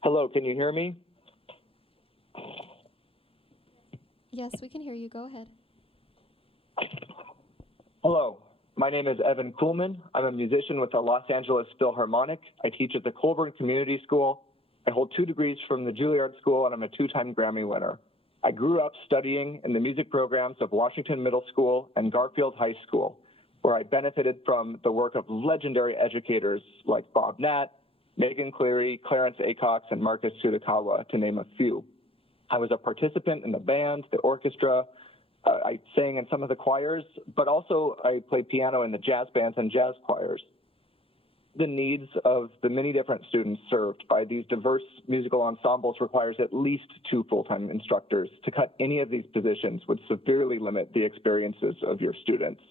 Hello, can you hear me? Yes, we can hear you. Go ahead. Hello, my name is Evan Kuhlman. I'm a musician with the Los Angeles Philharmonic. I teach at the Colburn Community School. I hold 2 degrees from the Juilliard School, and I'm a 2-time Grammy winner. I grew up studying in the music programs of Washington Middle School and Garfield High School, where I benefited from the work of legendary educators like Bob Natt, Megan Cleary, Clarence Acox, and Marcus Tsutakawa, to name a few. I was a participant in the band, the orchestra. I sang in some of the choirs, but also I played piano in the jazz bands and jazz choirs. the needs of the many different students served by these diverse musical ensembles requires at least 2 full-time instructors. To cut any of these positions would severely limit the experiences of your students.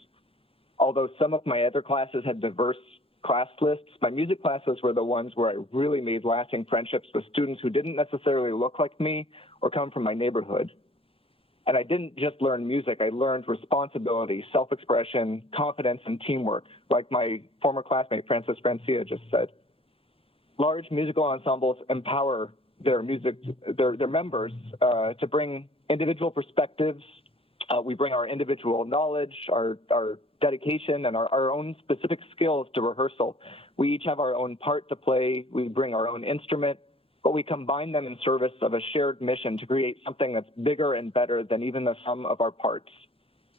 Although some of my other classes had diverse class lists, my music classes were the ones where I really made lasting friendships with students who didn't necessarily look like me or come from my neighborhood. And I didn't just learn music, I learned responsibility, self-expression, confidence, and teamwork, like my former classmate, Francis Francia, just said. Large musical ensembles empower their members to bring individual perspectives. We bring our individual knowledge, our dedication, and our own specific skills to rehearsal. We each have our own part to play. We bring our own instrument, but we combine them in service of a shared mission to create something that's bigger and better than even the sum of our parts.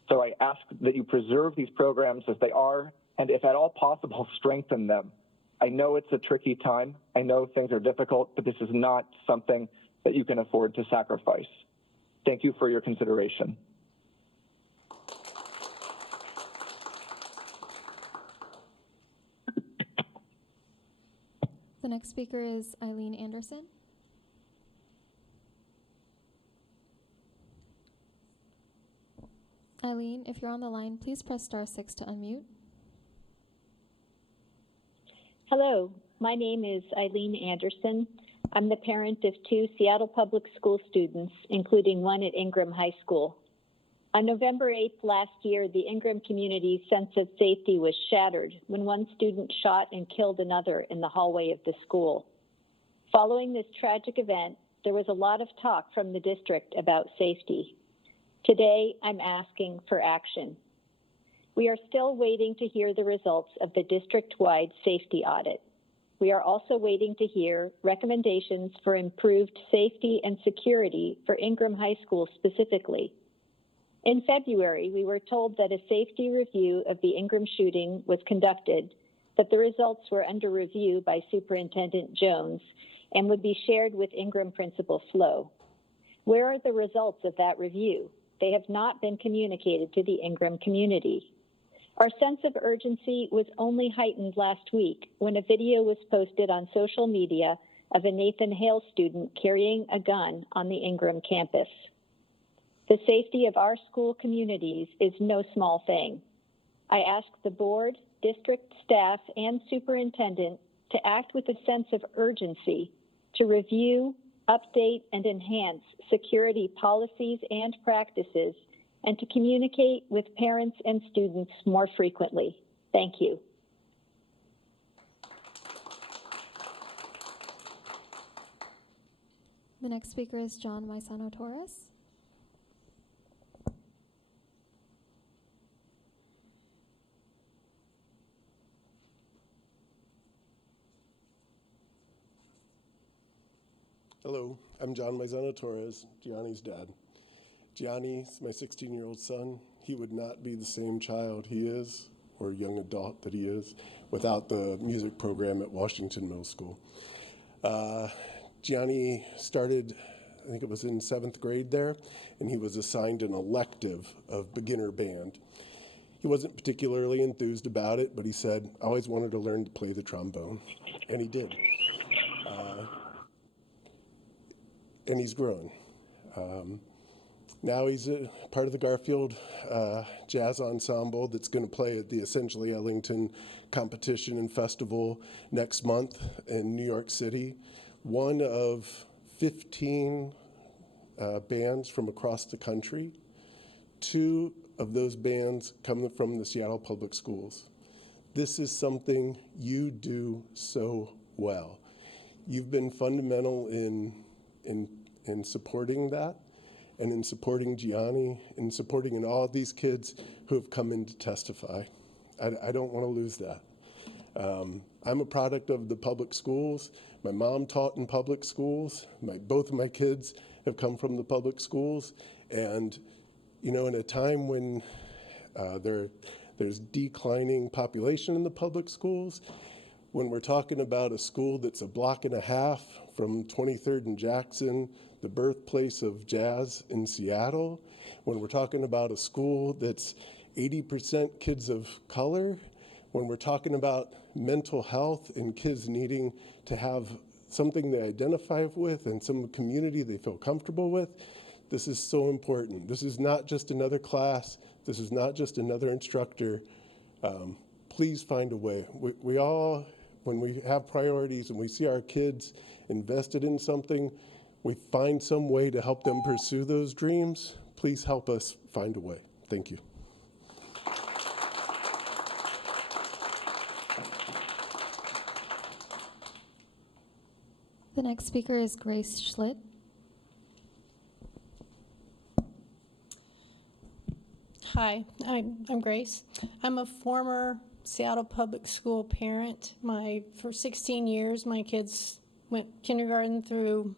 So I ask that you preserve these programs as they are, and if at all possible, strengthen them. I know it's a tricky time. I know things are difficult, but this is not something that you can afford to sacrifice. Thank you for your consideration. The next speaker is Eileen Anderson. Eileen, if you're on the line, please press *6 to unmute. Hello, my name is Eileen Anderson. I'm the parent of 2 Seattle Public School students, including one at Ingram High School. On November 8th last year, the Ingram community's sense of safety was shattered when one student shot and killed another in the hallway of the school. Following this tragic event, there was a lot of talk from the district about safety. Today, I'm asking for action. We are still waiting to hear the results of the district-wide safety audit. We are also waiting to hear recommendations for improved safety and security for Ingram High School specifically. In February, we were told that a safety review of the Ingram shooting was conducted, that the results were under review by Superintendent Jones and would be shared with Ingram Principal Flo. Where are the results of that review? They have not been communicated to the Ingram community. Our sense of urgency was only heightened last week when a video was posted on social media of a Nathan Hale student carrying a gun on the Ingram campus. The safety of our school communities is no small thing. I ask the board, district staff, and superintendent to act with a sense of urgency to review, update, and enhance security policies and practices, and to communicate with parents and students more frequently. Thank you. The next speaker is John Maisano Torres. Hello, I'm John Maisano Torres, Gianni's dad. Gianni's my 16-year-old son. He would not be the same child he is, or young adult that he is, without the music program at Washington Middle School. Gianni started, I think it was in 7th grade there, and he was assigned an elective of beginner band. He wasn't particularly enthused about it, but he said, I always wanted to learn to play the trombone, and he did. And he's grown. Now he's a part of the Garfield Jazz Ensemble that's going to play at the Essentially Ellington competition and festival next month in New York City. One of 15 bands from across the country. 2 of those bands come from the Seattle Public Schools. This is something you do so well. You've been fundamental in supporting that, and in supporting Gianni, and supporting all of these kids who have come in to testify. I don't want to lose that. I'm a product of the public schools. My mom taught in public schools. Both of my kids have come from the public schools. And, you know, in a time when there's declining population in the public schools, when we're talking about a school that's a block and a half from 23rd and Jackson, the birthplace of jazz in Seattle, when we're talking about a school that's 80% kids of color, When we're talking about mental health and kids needing to have something they identify with and some community they feel comfortable with, this is so important. This is not just another class. This is not just another instructor. Please find a way. We all, when we have priorities and we see our kids invested in something, we find some way to help them pursue those dreams. Please help us find a way. Thank you. The next speaker is Grace Schlitt. Hi, I'm Grace. I'm a former Seattle Public School parent. For 16 years, my kids went kindergarten through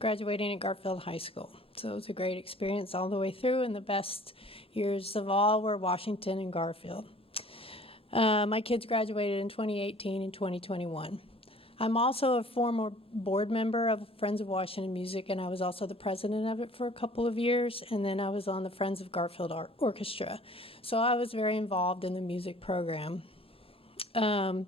graduating at Garfield High School. So it was a great experience all the way through, and the best years of all were Washington and Garfield. My kids graduated in 2018 and 2021. I'm also a former board member of Friends of Washington Music, and I was also the president of it for a couple of years, and then I was on the Friends of Garfield Orchestra. So I was very involved in the music program. And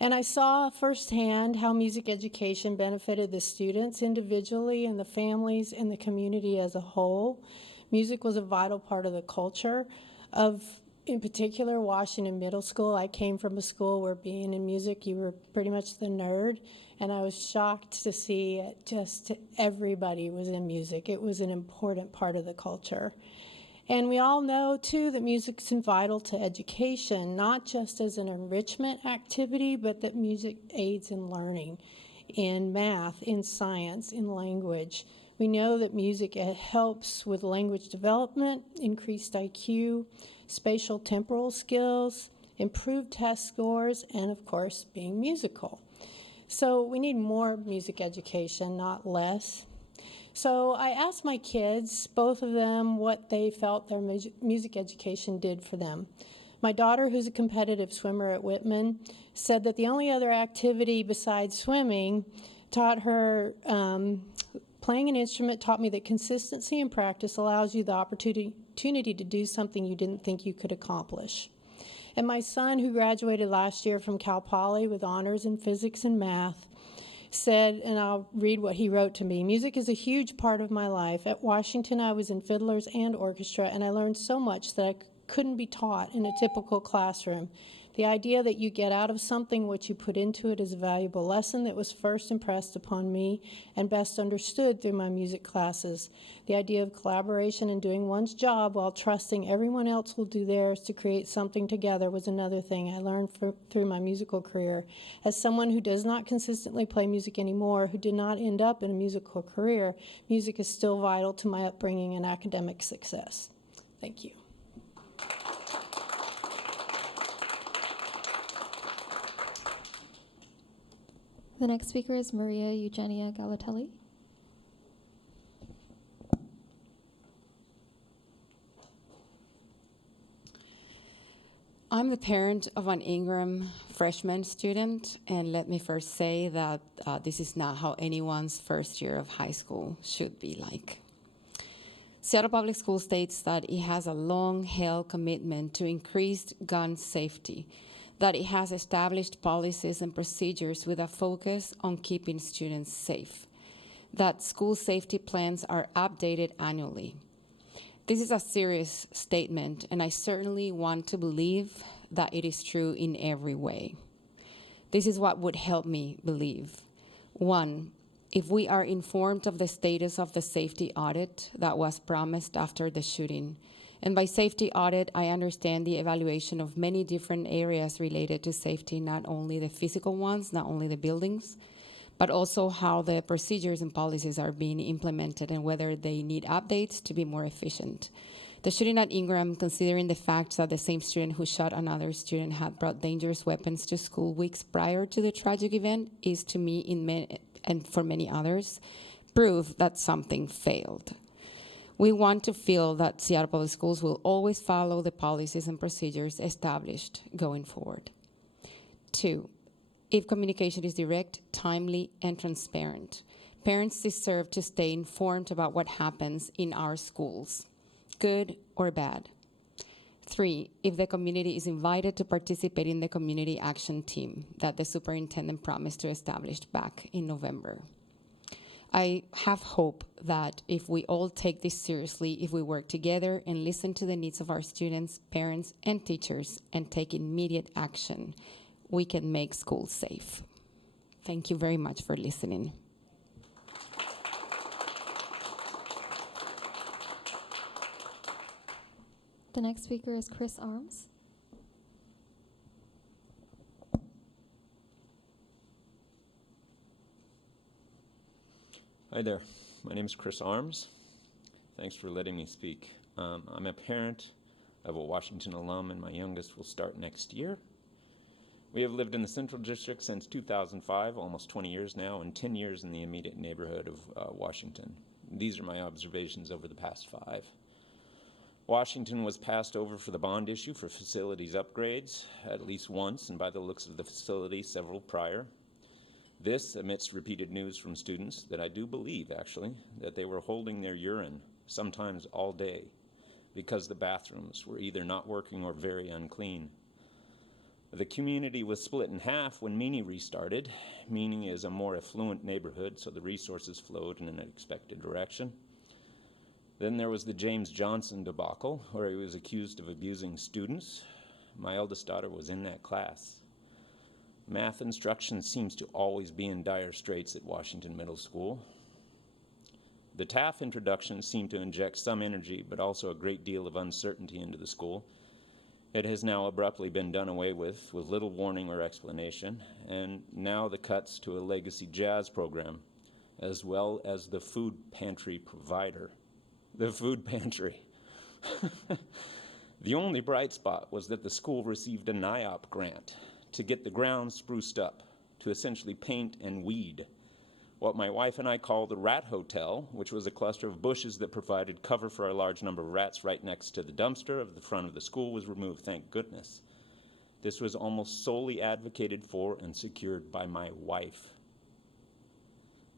I saw firsthand how music education benefited the students individually and the families and the community as a whole. Music was a vital part of the culture of, in particular, Washington Middle School. I came from a school where being in music, you were pretty much the nerd, and I was shocked to see just everybody was in music. It was an important part of the culture. And we all know, too, that music is vital to education, not just as an enrichment activity, but that music aids in learning, in math, in science, in language. We know that music helps with language development, increased IQ, spatial temporal skills, improved test scores, and, of course, being musical. So we need more music education, not less. So I asked my kids, both of them, what they felt their music education did for them. My daughter, who's a competitive swimmer at Whitman, said that the only other activity besides swimming taught her playing an instrument taught me that consistency and practice allows you the opportunity to do something you didn't think you could accomplish. And my son, who graduated last year from Cal Poly with honors in physics and math, said, and I'll read what he wrote to me, "Music is a huge part of my life. At Washington, I was in fiddlers and orchestra, and I learned so much that I couldn't be taught in a typical classroom. The idea that you get out of something what you put into it is a valuable lesson that was first impressed upon me and best understood through my music classes. The idea of collaboration and doing one's job while trusting everyone else will do theirs to create something together was another thing I learned through my musical career. As someone who does not consistently play music anymore, who did not end up in a musical career, music is still vital to my upbringing and academic success." Thank you. The next speaker is Maria Eugenia Galatelli. I'm the parent of an Ingram freshman student, and let me first say that this is not how anyone's first year of high school should be like. Seattle Public Schools states that it has a long-held commitment to increased gun safety, that it has established policies and procedures with a focus on keeping students safe, that school safety plans are updated annually. This is a serious statement, and I certainly want to believe that it is true in every way. This is what would help me believe. 1, if we are informed of the status of the safety audit that was promised after the shooting. And by safety audit, I understand the evaluation of many different areas related to safety, not only the physical ones, not only the buildings, but also how the procedures and policies are being implemented and whether they need updates to be more efficient. The shooting at Ingram, considering the fact that the same student who shot another student had brought dangerous weapons to school weeks prior to the tragic event, is to me, and for many others, proof that something failed. We want to feel that Seattle Public Schools will always follow the policies and procedures established going forward. 2, if communication is direct, timely, and transparent, parents deserve to stay informed about what happens in our schools, good or bad. 3, if the community is invited to participate in the community action team that the superintendent promised to establish back in November. I have hope that if we all take this seriously, if we work together and listen to the needs of our students, parents, and teachers and take immediate action, we can make schools safe. Thank you very much for listening. The next speaker is Chris Arms. Hi there, my name is Chris Arms. Thanks for letting me speak. I'm a parent of a Washington alum, and my youngest will start next year. We have lived in the Central District since 2005, almost 20 years now, and 10 years in the immediate neighborhood of Washington. These are my observations over the past 5. Washington was passed over for the bond issue for facilities upgrades at least once, and by the looks of the facility, several prior. This amidst repeated news from students that I do believe, actually, that they were holding their urine, sometimes all day, because the bathrooms were either not working or very unclean. The community was split in half when Meany restarted. Meany is a more affluent neighborhood, so the resources flowed in an expected direction. Then there was the James Johnson debacle, where he was accused of abusing students. My eldest daughter was in that class. Math instruction seems to always be in dire straits at Washington Middle School. The TAF introduction seemed to inject some energy, but also a great deal of uncertainty into the school. It has now abruptly been done away with little warning or explanation, and now the cuts to a legacy jazz program, as well as the food pantry provider. The food pantry. The only bright spot was that the school received a NIOP grant to get the grounds spruced up, to essentially paint and weed. What my wife and I call the Rat Hotel, which was a cluster of bushes that provided cover for a large number of rats right next to the dumpster of the front of the school, was removed, thank goodness. This was almost solely advocated for and secured by my wife.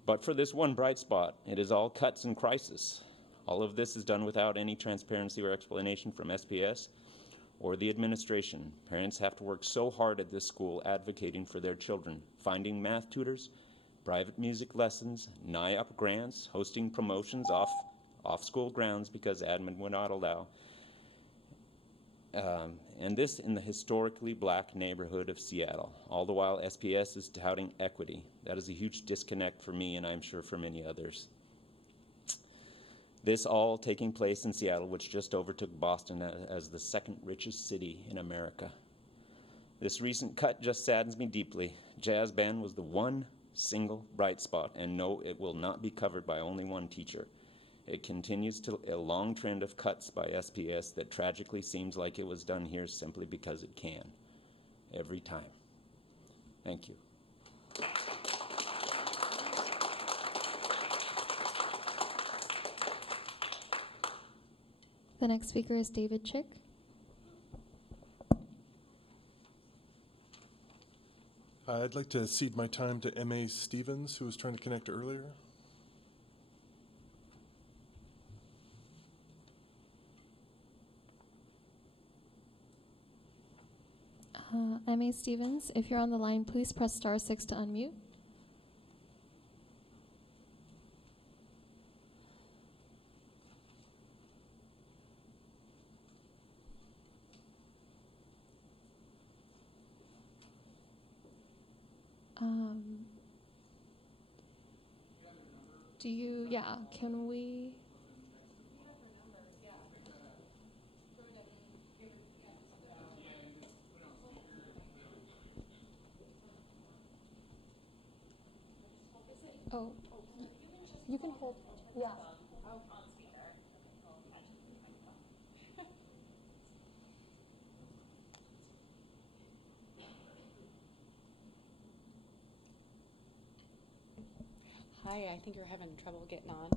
But for this one bright spot, it is all cuts and crisis. All of this is done without any transparency or explanation from SPS or the administration. Parents have to work so hard at this school advocating for their children, finding math tutors, private music lessons, NIOP grants, hosting promotions off school grounds because admin would not allow. And this in the historically black neighborhood of Seattle. All the while SPS is touting equity. That is a huge disconnect for me and I'm sure for many others. This all taking place in Seattle, which just overtook Boston as the second richest city in America. This recent cut just saddens me deeply. Jazz band was the one single bright spot, and no, it will not be covered by only one teacher. It continues to a long trend of cuts by SPS that tragically seems like it was done here simply because it can. Every time. Thank you. The next speaker is David Chick. I'd like to cede my time to M.A. Stevens, who was trying to connect earlier. M.A. Stevens, if you're on the line, please press *6 to unmute. Can we? Oh, you can hold, yeah. Hi, I think you're having trouble getting on.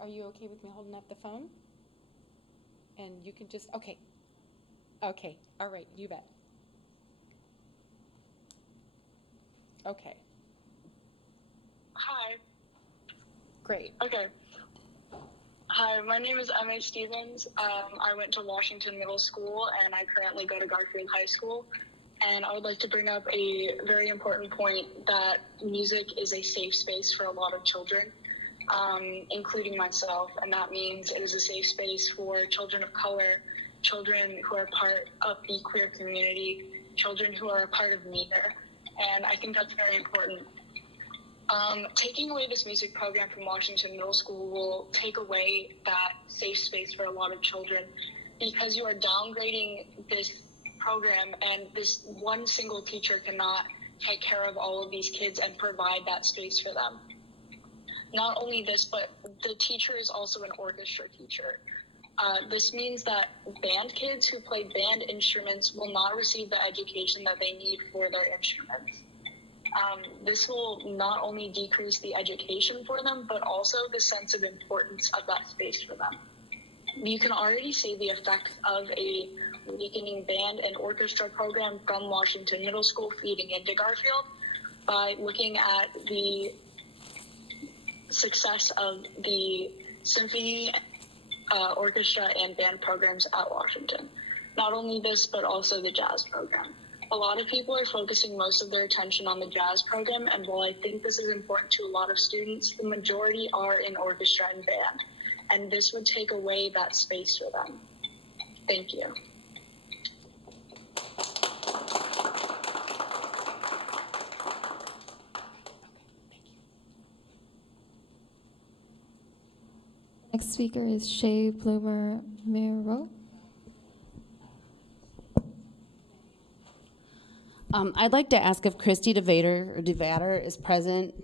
Are you okay with me holding up the phone? And you can just, okay. Okay, all right, you bet. Okay. Hi. Great. Okay. Hi, my name is Emma Stevens. I went to Washington Middle School and I currently go to Garfield High School. And I would like to bring up a very important point that music is a safe space for a lot of children, including myself. And that means it is a safe space for children of color, children who are part of the queer community, children who are a part of neither. And I think that's very important. Taking away this music program from Washington Middle School will take away that safe space for a lot of children because you are downgrading this program and this one single teacher cannot take care of all of these kids and provide that space for them. Not only this, but the teacher is also an orchestra teacher. This means that band kids who play band instruments will not receive the education that they need for their instruments. This will not only decrease the education for them, but also the sense of importance of that space for them. You can already see the effect of a weakening band and orchestra program from Washington Middle School feeding into Garfield by looking at the success of the symphony, orchestra, and band programs at Washington. Not only this, but also the jazz program. A lot of people are focusing most of their attention on the jazz program, and while I think this is important to a lot of students, the majority are in orchestra and band, and this would take away that space for them. Thank you. Next speaker is Shay Bloomer Miro. I'd like to ask if Christy DeVader is present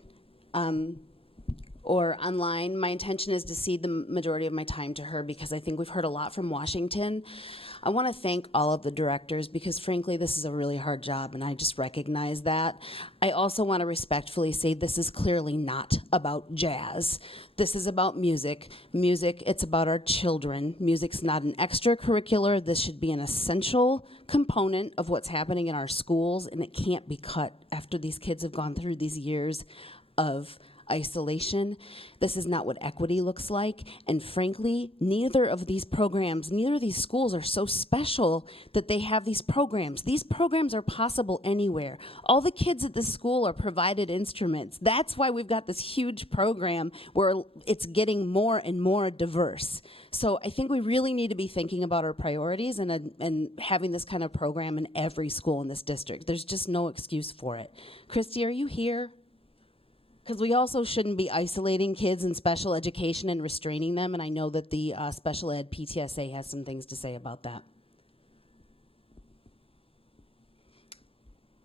or online. My intention is to cede the majority of my time to her because I think we've heard a lot from Washington. I want to thank all of the directors because frankly this is a really hard job and I just recognize that. I also want to respectfully say this is clearly not about jazz. This is about music. Music, it's about our children. Music's not an extracurricular. This should be an essential component of what's happening in our schools, and it can't be cut after these kids have gone through these years of isolation. This is not what equity looks like, and frankly, neither of these programs, neither of these schools are so special that they have these programs. These programs are possible anywhere. All the kids at this school are provided instruments. That's why we've got this huge program where it's getting more and more diverse. So I think we really need to be thinking about our priorities and having this kind of program in every school in this district. There's just no excuse for it. Christy, are you here? Because we also shouldn't be isolating kids in special education and restraining them, and I know that the special ed PTSA has some things to say about that.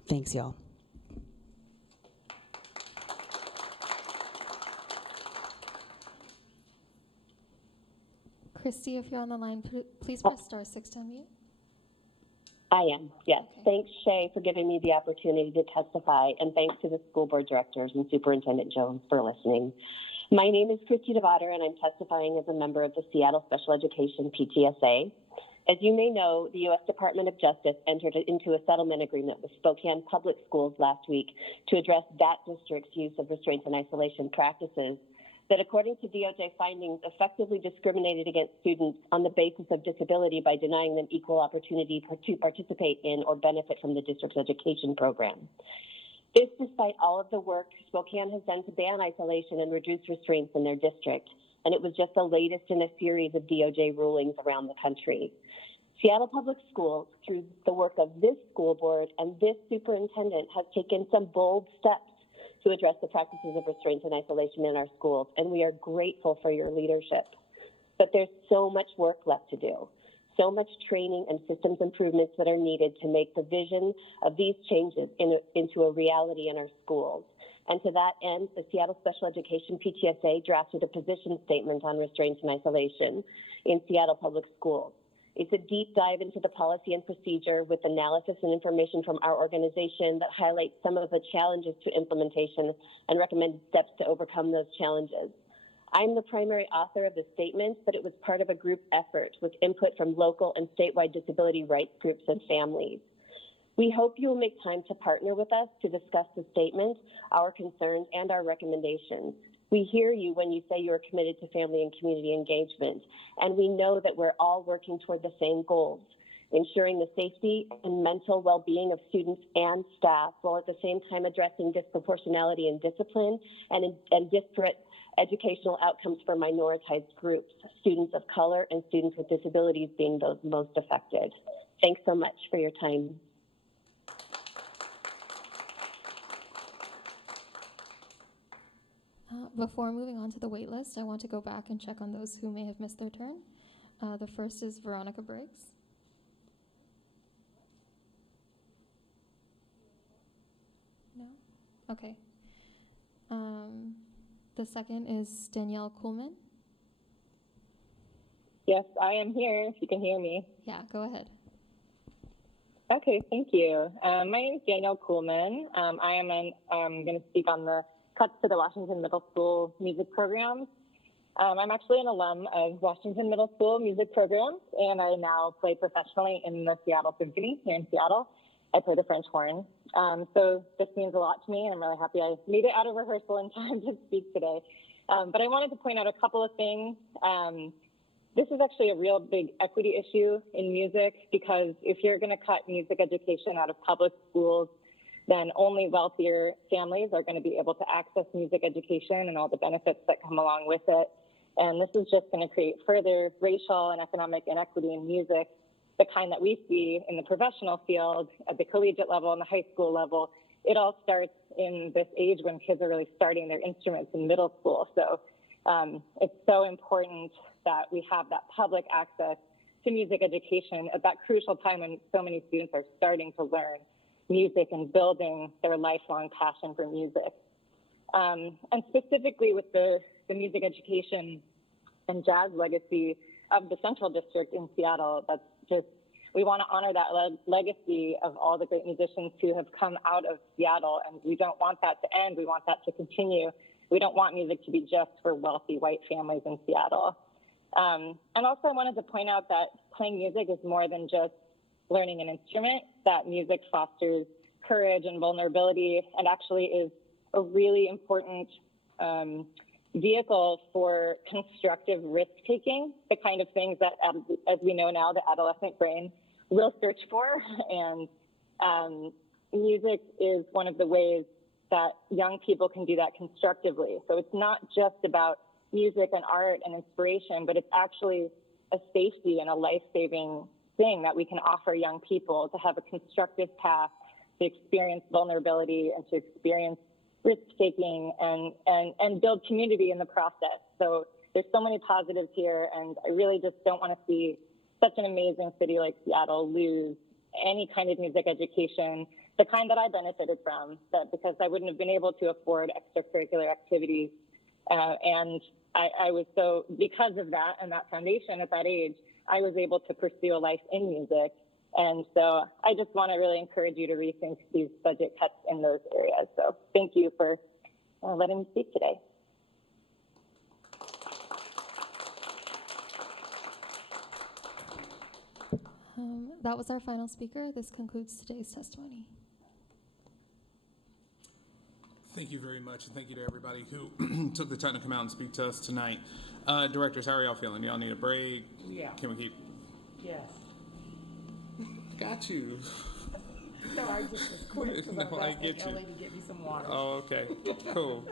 Thanks, y'all. Christy, if you're on the line, please press *6 to unmute. I am, yes. Okay. Thanks, Shay, for giving me the opportunity to testify, and thanks to the school board directors and Superintendent Jones for listening. My name is Christy DeVader, and I'm testifying as a member of the Seattle Special Education PTSA. As you may know, the U.S. Department of Justice entered into a settlement agreement with Spokane Public Schools last week to address that district's use of restraints and isolation practices that, according to DOJ findings, effectively discriminated against students on the basis of disability by denying them equal opportunity to participate in or benefit from the district's education program. This despite all of the work Spokane has done to ban isolation and reduce restraints in their district, and it was just the latest in a series of DOJ rulings around the country. Seattle Public Schools, through the work of this school board and this superintendent, has taken some bold steps to address the practices of restraint and isolation in our schools, and we are grateful for your leadership. But there's so much work left to do, so much training and systems improvements that are needed to make the vision of these changes into a reality in our schools. And to that end, the Seattle Special Education PTSA drafted a position statement on restraint and isolation in Seattle Public Schools. It's a deep dive into the policy and procedure with analysis and information from our organization that highlights some of the challenges to implementation and recommended steps to overcome those challenges. I'm the primary author of the statement, but it was part of a group effort with input from local and statewide disability rights groups and families. We hope you will make time to partner with us to discuss the statement, our concerns, and our recommendations. We hear you when you say you are committed to family and community engagement, and we know that we're all working toward the same goals, ensuring the safety and mental well-being of students and staff, while at the same time addressing disproportionality in discipline and disparate educational outcomes for minoritized groups, students of color and students with disabilities being those most affected. Thanks so much for your time. Before moving on to the wait list, I want to go back and check on those who may have missed their turn. The first is Veronica Briggs. No? Okay. The second is Danielle Kuhlman. Yes, I am here, if you can hear me. Yeah, go ahead. Okay, thank you. My name is Danielle Kuhlman. I'm going to speak on the Cuts to the Washington Middle School music programs. I'm actually an alum of Washington Middle School music programs, and I now play professionally in the Seattle Symphony here in Seattle. I play the French horn. So this means a lot to me, and I'm really happy I made it out of rehearsal in time to speak today. But I wanted to point out a couple of things. This is actually a real big equity issue in music, because if you're going to cut music education out of public schools, then only wealthier families are going to be able to access music education and all the benefits that come along with it. And this is just going to create further racial and economic inequity in music, the kind that we see in the professional field, at the collegiate level and the high school level. It all starts in this age when kids are really starting their instruments in middle school. So it's so important that we have that public access to music education at that crucial time when so many students are starting to learn music and building their lifelong passion for music. And specifically with the music education and jazz legacy of the Central District in Seattle, that's just, we want to honor that legacy of all the great musicians who have come out of Seattle, and we don't want that to end. We want that to continue. We don't want music to be just for wealthy white families in Seattle. And also I wanted to point out that playing music is more than just learning an instrument, that music fosters courage and vulnerability, and actually is a really important vehicle for constructive risk-taking, the kind of things that, as we know now, the adolescent brain will search for. And music is one of the ways that young people can do that constructively. So it's not just about music and art and inspiration, but it's actually a safety and a life-saving thing that we can offer young people, to have a constructive path to experience vulnerability and to experience risk-taking and build community in the process. So there's so many positives here, and I really just don't want to see such an amazing city like Seattle lose any kind of music education, the kind that I benefited from, because I wouldn't have been able to afford extracurricular activities. And I was so, because of that and that foundation at that age, I was able to pursue a life in music. And so I just want to really encourage you to rethink these budget cuts in those areas. So thank you for letting me speak today. That was our final speaker. This concludes today's testimony. Thank you very much, and thank you to everybody who took the time to come out and speak to us tonight. Directors, how are y'all feeling? Y'all need a break? Yeah. Can we keep? Yes. Got you. No, I just was quick. No, I get you. Ellie to get me some water. Oh, okay. Cool.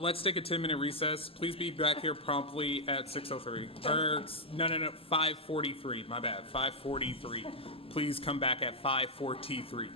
Let's take a 10-minute recess. Please be back here promptly at 6:03. Or, no, 5:43. My bad. 5:43. Please come back at 5:43.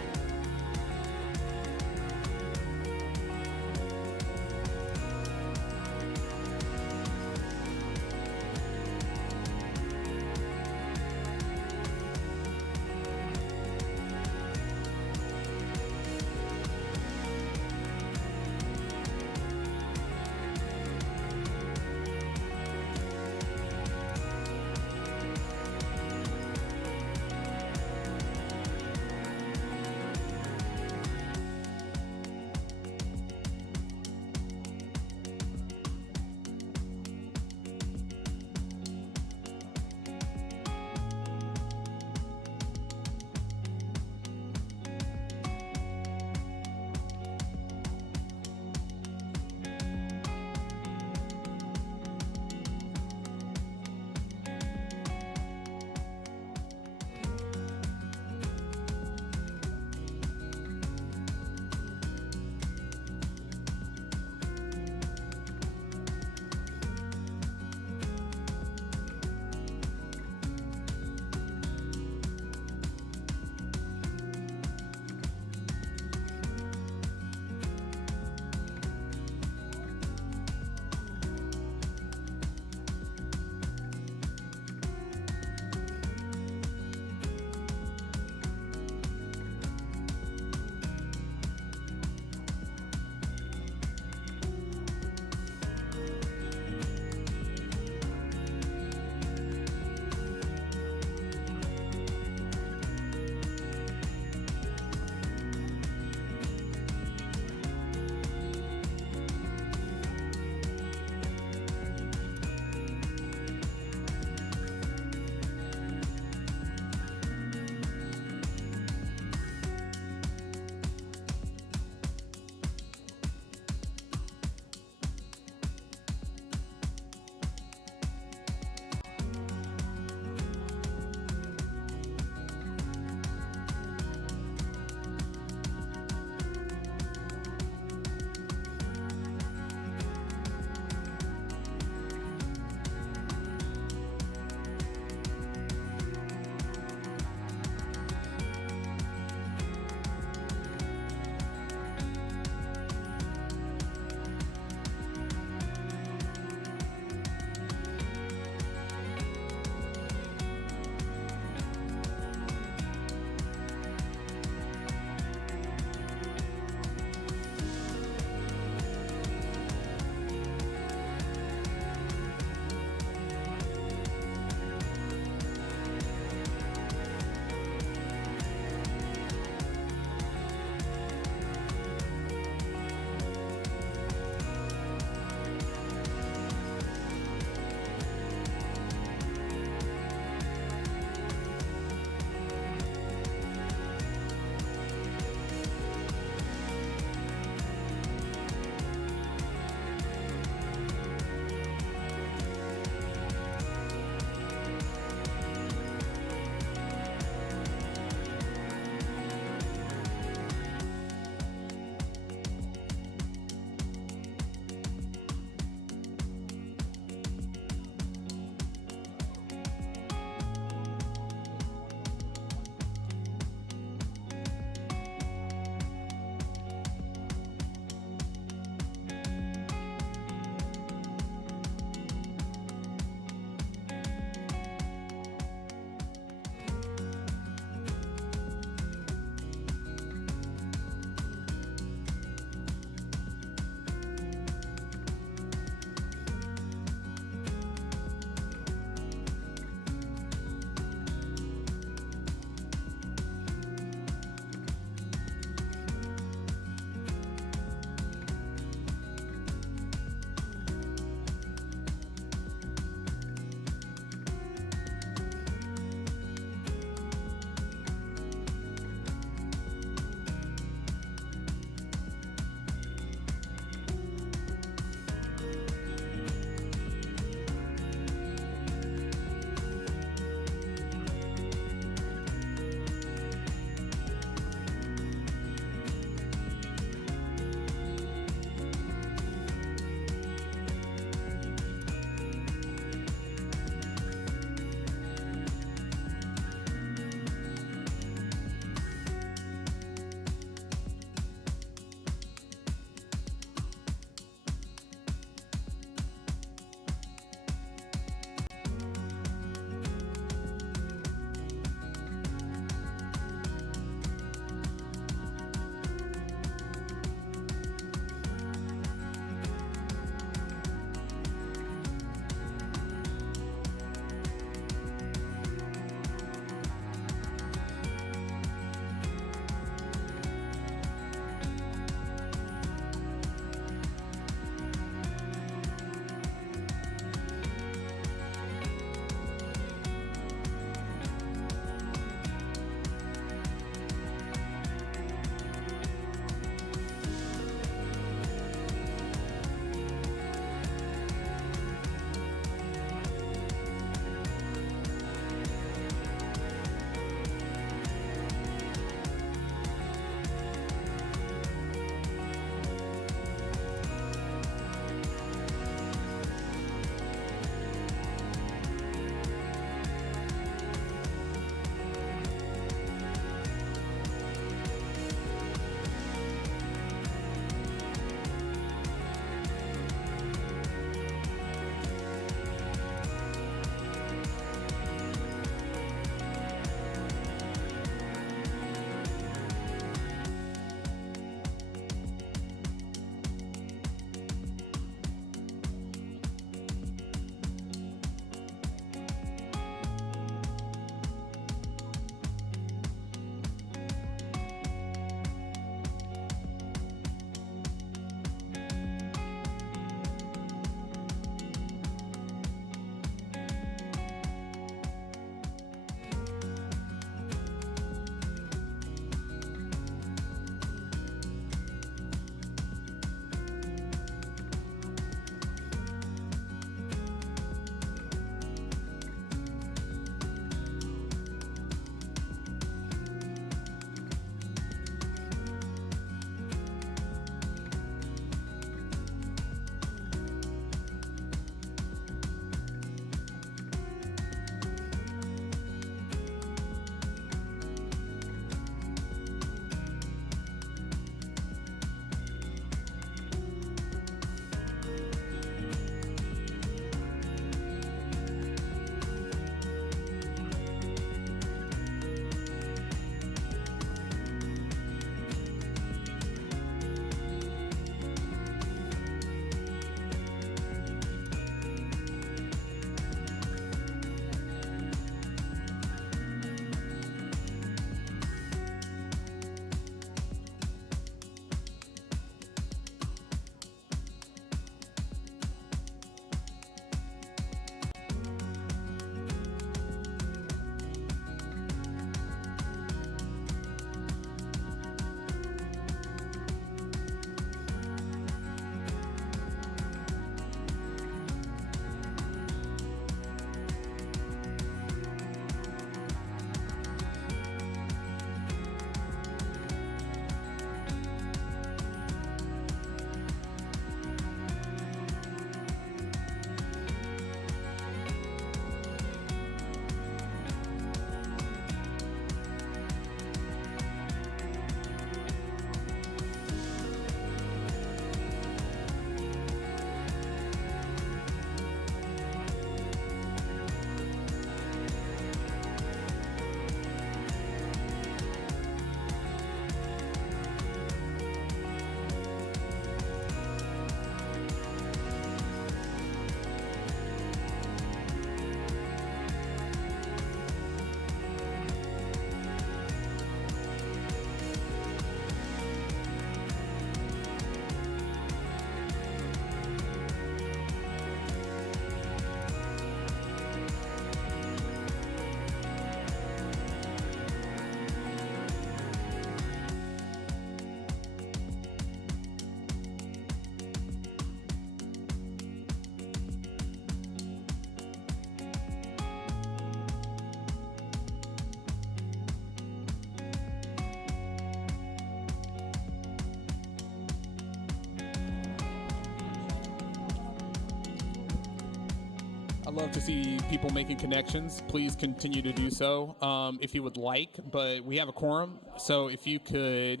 I love to see people making connections. Please continue to do so if you would like, but we have a quorum, so if you could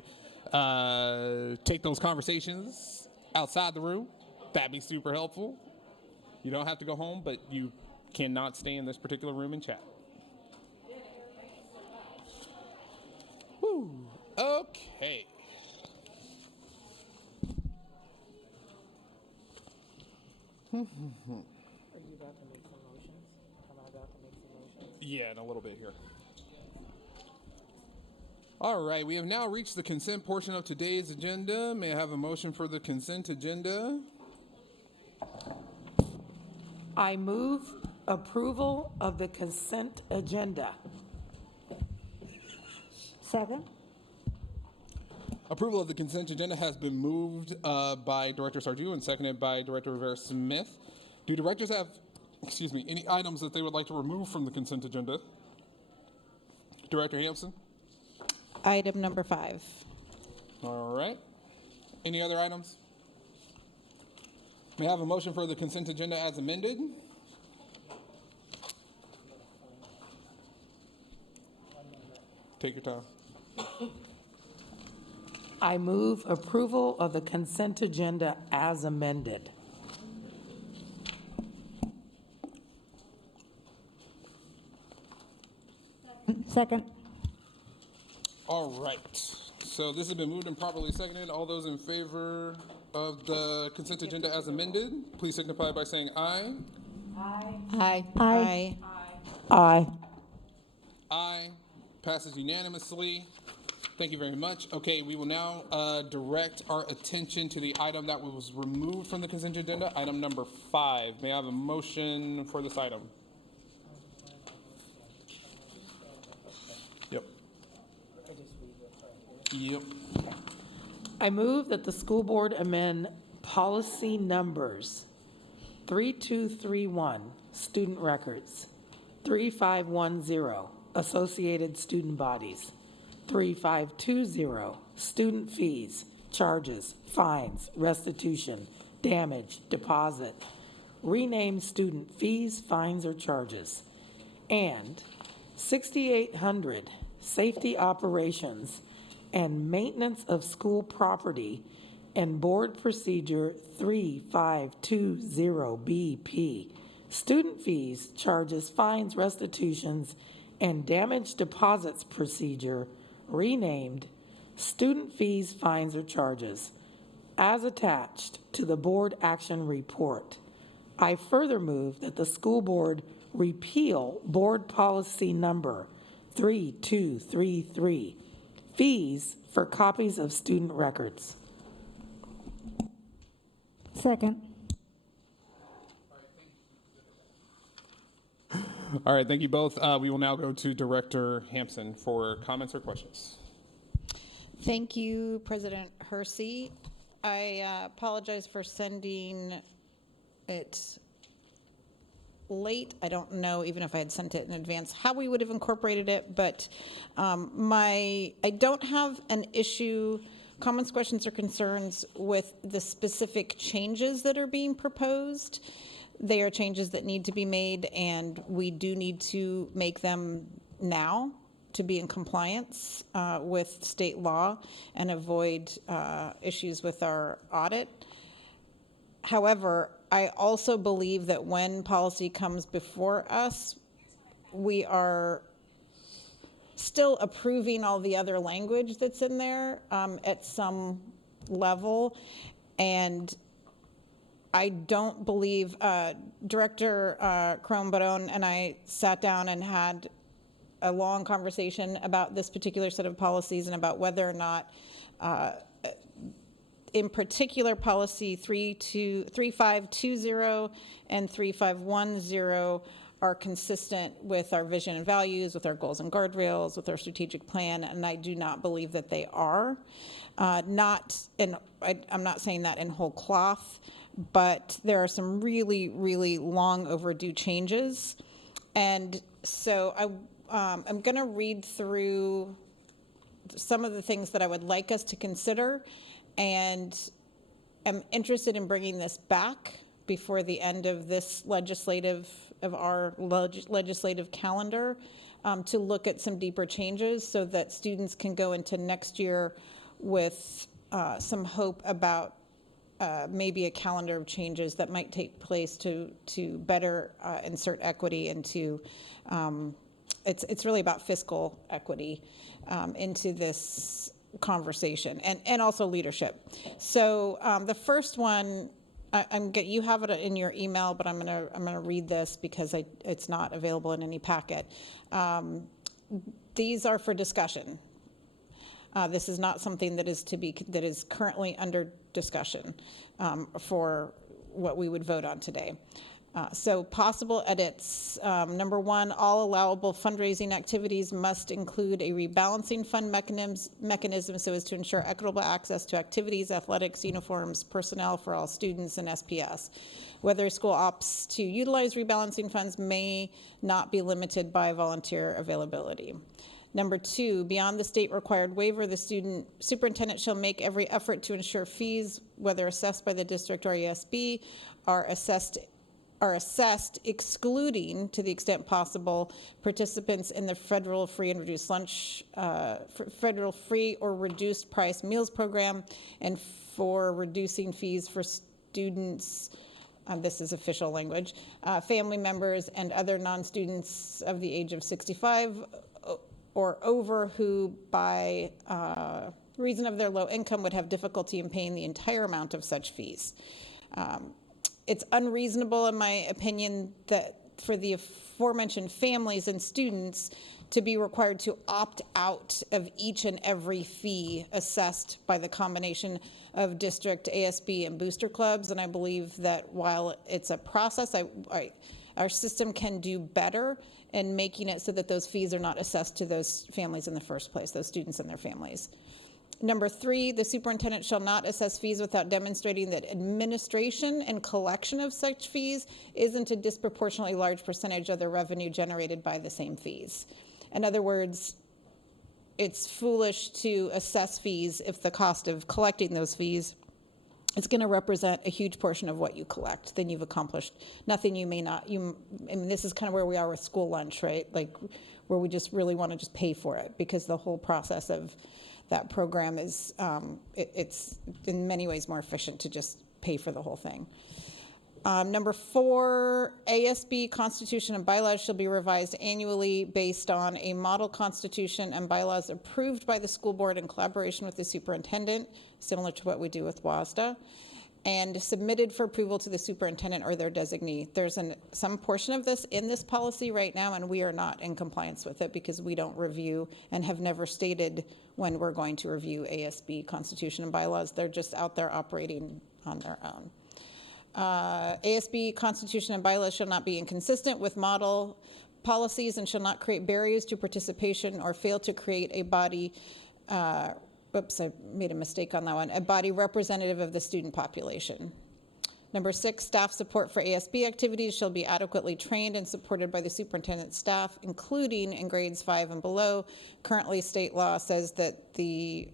take those conversations outside the room, that'd be super helpful. You don't have to go home, but you cannot stay in this particular room and chat. Woo. Okay. Are you about to make some motions? Am I about to make some motions? Yeah, in a little bit here. All right, we have now reached the consent portion of today's agenda. May I have a motion for the consent agenda? I move approval of the consent agenda. Second. Approval of the consent agenda has been moved by Director Sardu and seconded by Director Rivera-Smith. Do directors have, any items that they would like to remove from the consent agenda? Director Hampson? Item number 5. All right. Any other items? May I have a motion for the consent agenda as amended? Take your time. I move approval of the consent agenda as amended. Second. All right. So this has been moved and properly seconded. All those in favor of the consent agenda as amended, please signify by saying aye. Aye. Aye. Aye. Aye. Aye. Passes unanimously. Thank you very much. Okay, we will now direct our attention to the item that was removed from the consent agenda, item number 5. May I have a motion for this item? Yep. Yep. I move that the school board amend policy numbers 3231, student records, 3510, associated student bodies, 3520, student fees, charges, fines, restitution, damage, deposit, rename student fees, fines, or charges, and 6800, safety operations and maintenance of school property, and board procedure 3520BP, student fees, charges, fines, restitutions, and damage deposits procedure, renamed student fees, fines, or charges, as attached to the board action report. I further move that the school board repeal board policy number 3233, fees for copies of student records. Second. All right, thank you both. We will now go to Director Hampson for comments or questions. Thank you, President Hersey. I apologize for sending it late. I don't know even if I had sent it in advance how we would have incorporated it, but I don't have an issue, comments, questions, or concerns with the specific changes that are being proposed. They are changes that need to be made, and we do need to make them now to be in compliance with state law and avoid issues with our audit. However, I also believe that when policy comes before us, we are still approving all the other language that's in there at some level. And I don't believe Director Crone-Barone and I sat down and had a long conversation about this particular set of policies and about whether or not in particular, policy 3520 and 3510 are consistent with our vision and values, with our goals and guardrails, with our strategic plan, and I do not believe that they are. I'm not saying that in whole cloth, but there are some really, really long overdue changes. And so I'm going to read through some of the things that I would like us to consider, and I'm interested in bringing this back before the end of this legislative of our legislative calendar to look at some deeper changes so that students can go into next year with some hope about maybe a calendar of changes that might take place to better insert equity into, it's really about fiscal equity into this conversation and also leadership. So the first one, you have it in your email, but I'm gonna read this because it's not available in any packet. These are for discussion. This is not something that is currently under discussion for what we would vote on today. So possible edits. Number one, all allowable fundraising activities must include a rebalancing fund mechanism so as to ensure equitable access to activities, athletics, uniforms, personnel for all students, and SPS. Whether a school opts to utilize rebalancing funds may not be limited by volunteer availability. Number two, beyond the state required waiver, the superintendent shall make every effort to ensure fees, whether assessed by the district or ASB, are assessed excluding, to the extent possible, participants in the federal free and reduced lunch, federal free or reduced price meals program, and for reducing fees for students, this is official language, family members and other non-students of the age of 65 or over who by reason of their low income would have difficulty in paying the entire amount of such fees. It's unreasonable, in my opinion, that for the aforementioned families and students to be required to opt out of each and every fee assessed by the combination of district, ASB, and booster clubs. And I believe that while it's a process, our system can do better in making it so that those fees are not assessed to those families in the first place, those students and their families. Number three, the superintendent shall not assess fees without demonstrating that administration and collection of such fees isn't a disproportionately large percentage of the revenue generated by the same fees. In other words, it's foolish to assess fees if the cost of collecting those fees is going to represent a huge portion of what you collect. Then you've accomplished nothing. You may not, I mean, this is kind of where we are with school lunch, right? Like where we just really want to just pay for it because the whole process of that program is, it's in many ways more efficient to just pay for the whole thing. Number four, ASB constitution and bylaws shall be revised annually based on a model constitution and bylaws approved by the school board in collaboration with the superintendent, similar to what we do with WASDA, and submitted for approval to the superintendent or their designee. There's some portion of this in this policy right now, and we are not in compliance with it because we don't review and have never stated when we're going to review ASB constitution and bylaws. They're just out there operating on their own. ASB constitution and bylaws shall not be inconsistent with model policies and shall not create barriers to participation or fail to create a body, oops, I made a mistake on that one, a body representative of the student population. Number six, staff support for ASB activities shall be adequately trained and supported by the superintendent's staff, including in grades 5 and below. Currently, state law says that the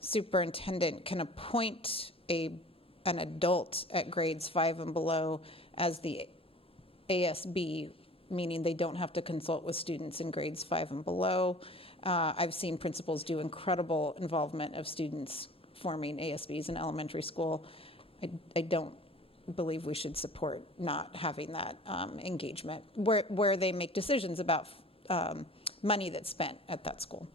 superintendent can appoint an adult at grades 5 and below as the ASB, meaning they don't have to consult with students in grades 5 and below. I've seen principals do incredible involvement of students forming ASBs in elementary school. I don't believe we should support not having that engagement where they make decisions about money that's spent at that school.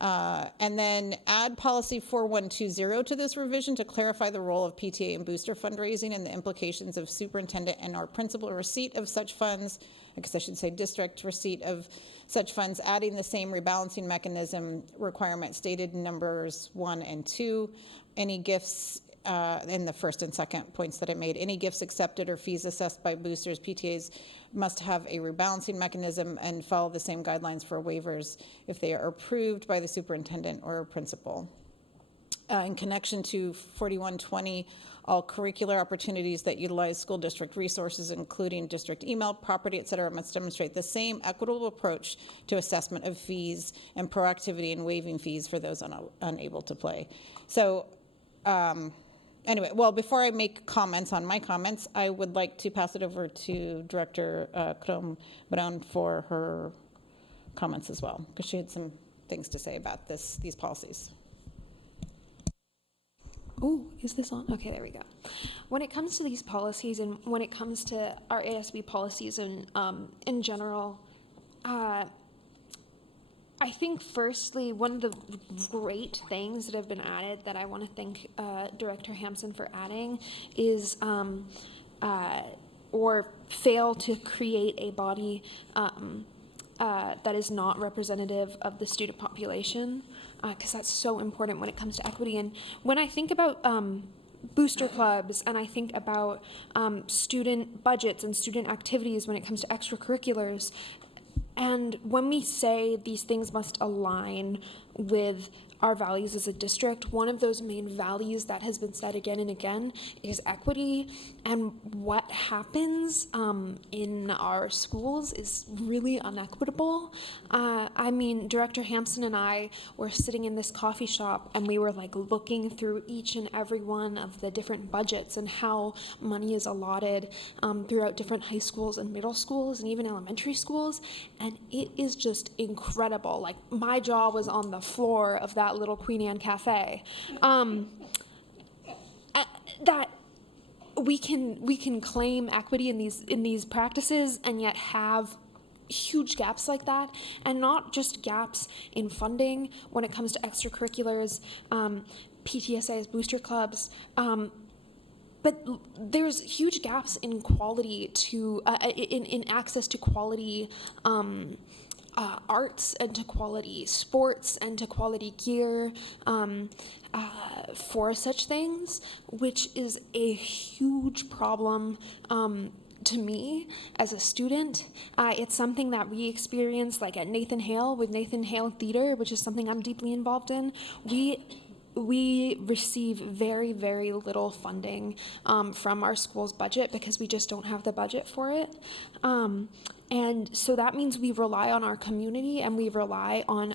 And then add policy 4120 to this revision to clarify the role of PTA and booster fundraising and the implications of superintendent and or principal receipt of such funds. I guess I should say district receipt of such funds, adding the same rebalancing mechanism requirement stated in numbers 1 and 2. Any gifts in the first and second points that I made, any gifts accepted or fees assessed by boosters, PTAs must have a rebalancing mechanism and follow the same guidelines for waivers if they are approved by the superintendent or principal. In connection to 4120, all curricular opportunities that utilize school district resources, including district email, property, et cetera, must demonstrate the same equitable approach to assessment of fees and proactivity in waiving fees for those unable to play. So, Anyway, well, before I make comments on my comments, I would like to pass it over to Director Krom Brown for her comments as well, because she had some things to say about these policies. Oh, is this on? Okay, there we go. When it comes to these policies and when it comes to our ASB policies and in general, I think firstly, one of the great things that have been added that I want to thank Director Hampson for adding is or fail to create a body that is not representative of the student population, because that's so important when it comes to equity. And when I think about booster clubs and I think about student budgets and student activities when it comes to extracurriculars, and when we say these things must align with our values as a district, one of those main values that has been said again and again is equity. And what happens in our schools is really unequitable. I mean, Director Hampson and I were sitting in this coffee shop and we were like looking through each and every one of the different budgets and how money is allotted throughout different high schools and middle schools and even elementary schools. And it is just incredible. Like, my jaw was on the floor of that little Queen Anne cafe. That we can claim equity in these practices and yet have huge gaps like that, and not just gaps in funding when it comes to extracurriculars, PTSAs, booster clubs, but there's huge gaps in quality to in access to quality arts and to quality sports and to quality gear for such things, which is a huge problem to me as a student. It's something that we experience like at Nathan Hale with Nathan Hale Theater, which is something I'm deeply involved in. We receive very, very little funding from our school's budget because we just don't have the budget for it. And so that means we rely on our community and we rely on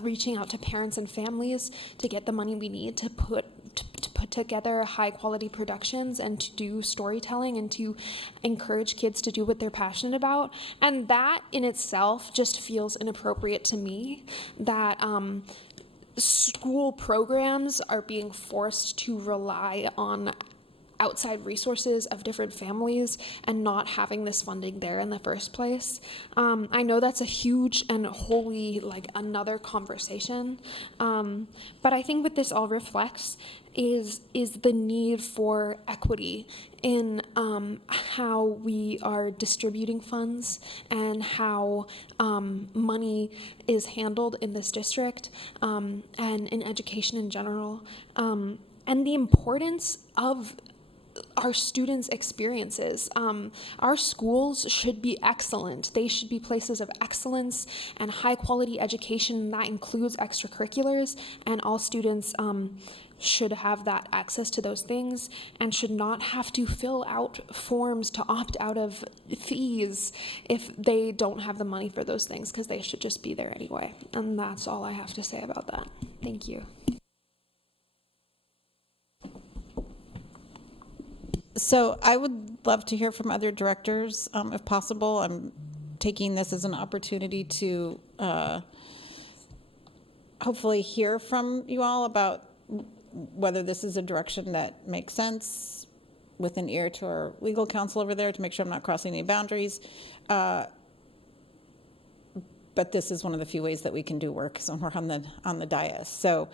reaching out to parents and families to get the money we need to put together high quality productions and to do storytelling and to encourage kids to do what they're passionate about. And that in itself just feels inappropriate to me, that school programs are being forced to rely on outside resources of different families and not having this funding there in the first place. I know that's a huge and wholly like another conversation, but I think what this all reflects is the need for equity in how we are distributing funds and how money is handled in this district and in education in general, and the importance of our students' experiences. Our schools should be excellent. They should be places of excellence and high quality education that includes extracurriculars, and all students should have that access to those things and should not have to fill out forms to opt out of fees if they don't have the money for those things, because they should just be there anyway. And that's all I have to say about that. Thank you. So I would love to hear from other directors, if possible. I'm taking this as an opportunity to hopefully hear from you all about whether this is a direction that makes sense, with an ear to our legal counsel over there to make sure I'm not crossing any boundaries. But this is one of the few ways that we can do work when we're on the dais. So.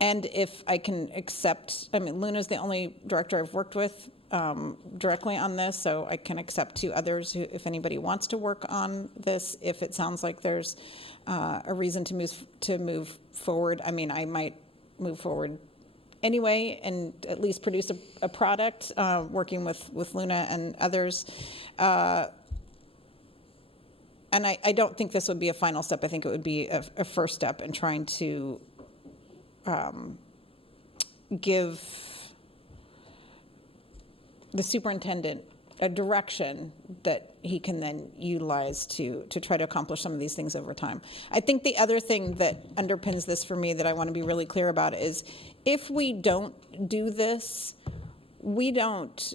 And if I can accept, I mean, Luna's the only director I've worked with directly on this, so I can accept two others who, if anybody wants to work on this, if it sounds like there's a reason to move forward. I mean, I might move forward anyway and at least produce a product working with Luna and others. And I don't think this would be a final step. I think it would be a first step in trying to give the superintendent a direction that he can then utilize to try to accomplish some of these things over time. I think the other thing that underpins this for me that I want to be really clear about is if we don't do this,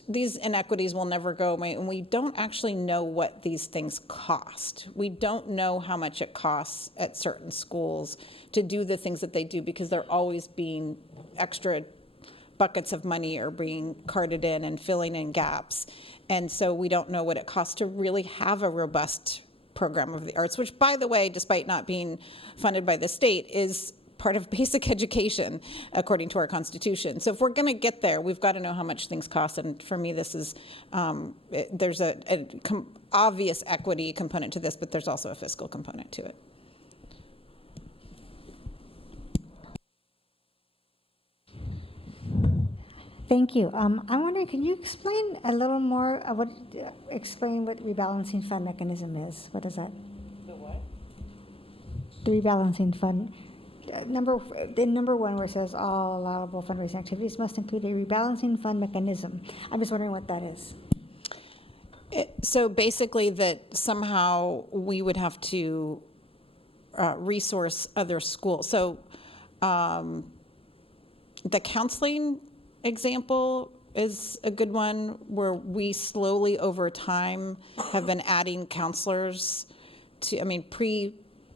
these inequities will never go away, and we don't actually know what these things cost. We don't know how much it costs at certain schools to do the things that they do because they're always being extra buckets of money are being carted in and filling in gaps. And so we don't know what it costs to really have a robust program of the arts, which, by the way, despite not being funded by the state, is part of basic education according to our Constitution. So if we're going to get there, we've got to know how much things cost. And for me, this is, there's an obvious equity component to this, but there's also a fiscal component to it. Thank you. I'm wondering, can you explain a little more explain what rebalancing fund mechanism is? What is that? The what? The rebalancing fund. Number one, where it says all allowable fundraising activities must include a rebalancing fund mechanism. I'm just wondering what that is. So basically that somehow we would have to resource other schools. So the counseling example is a good one where we slowly over time have been adding counselors to,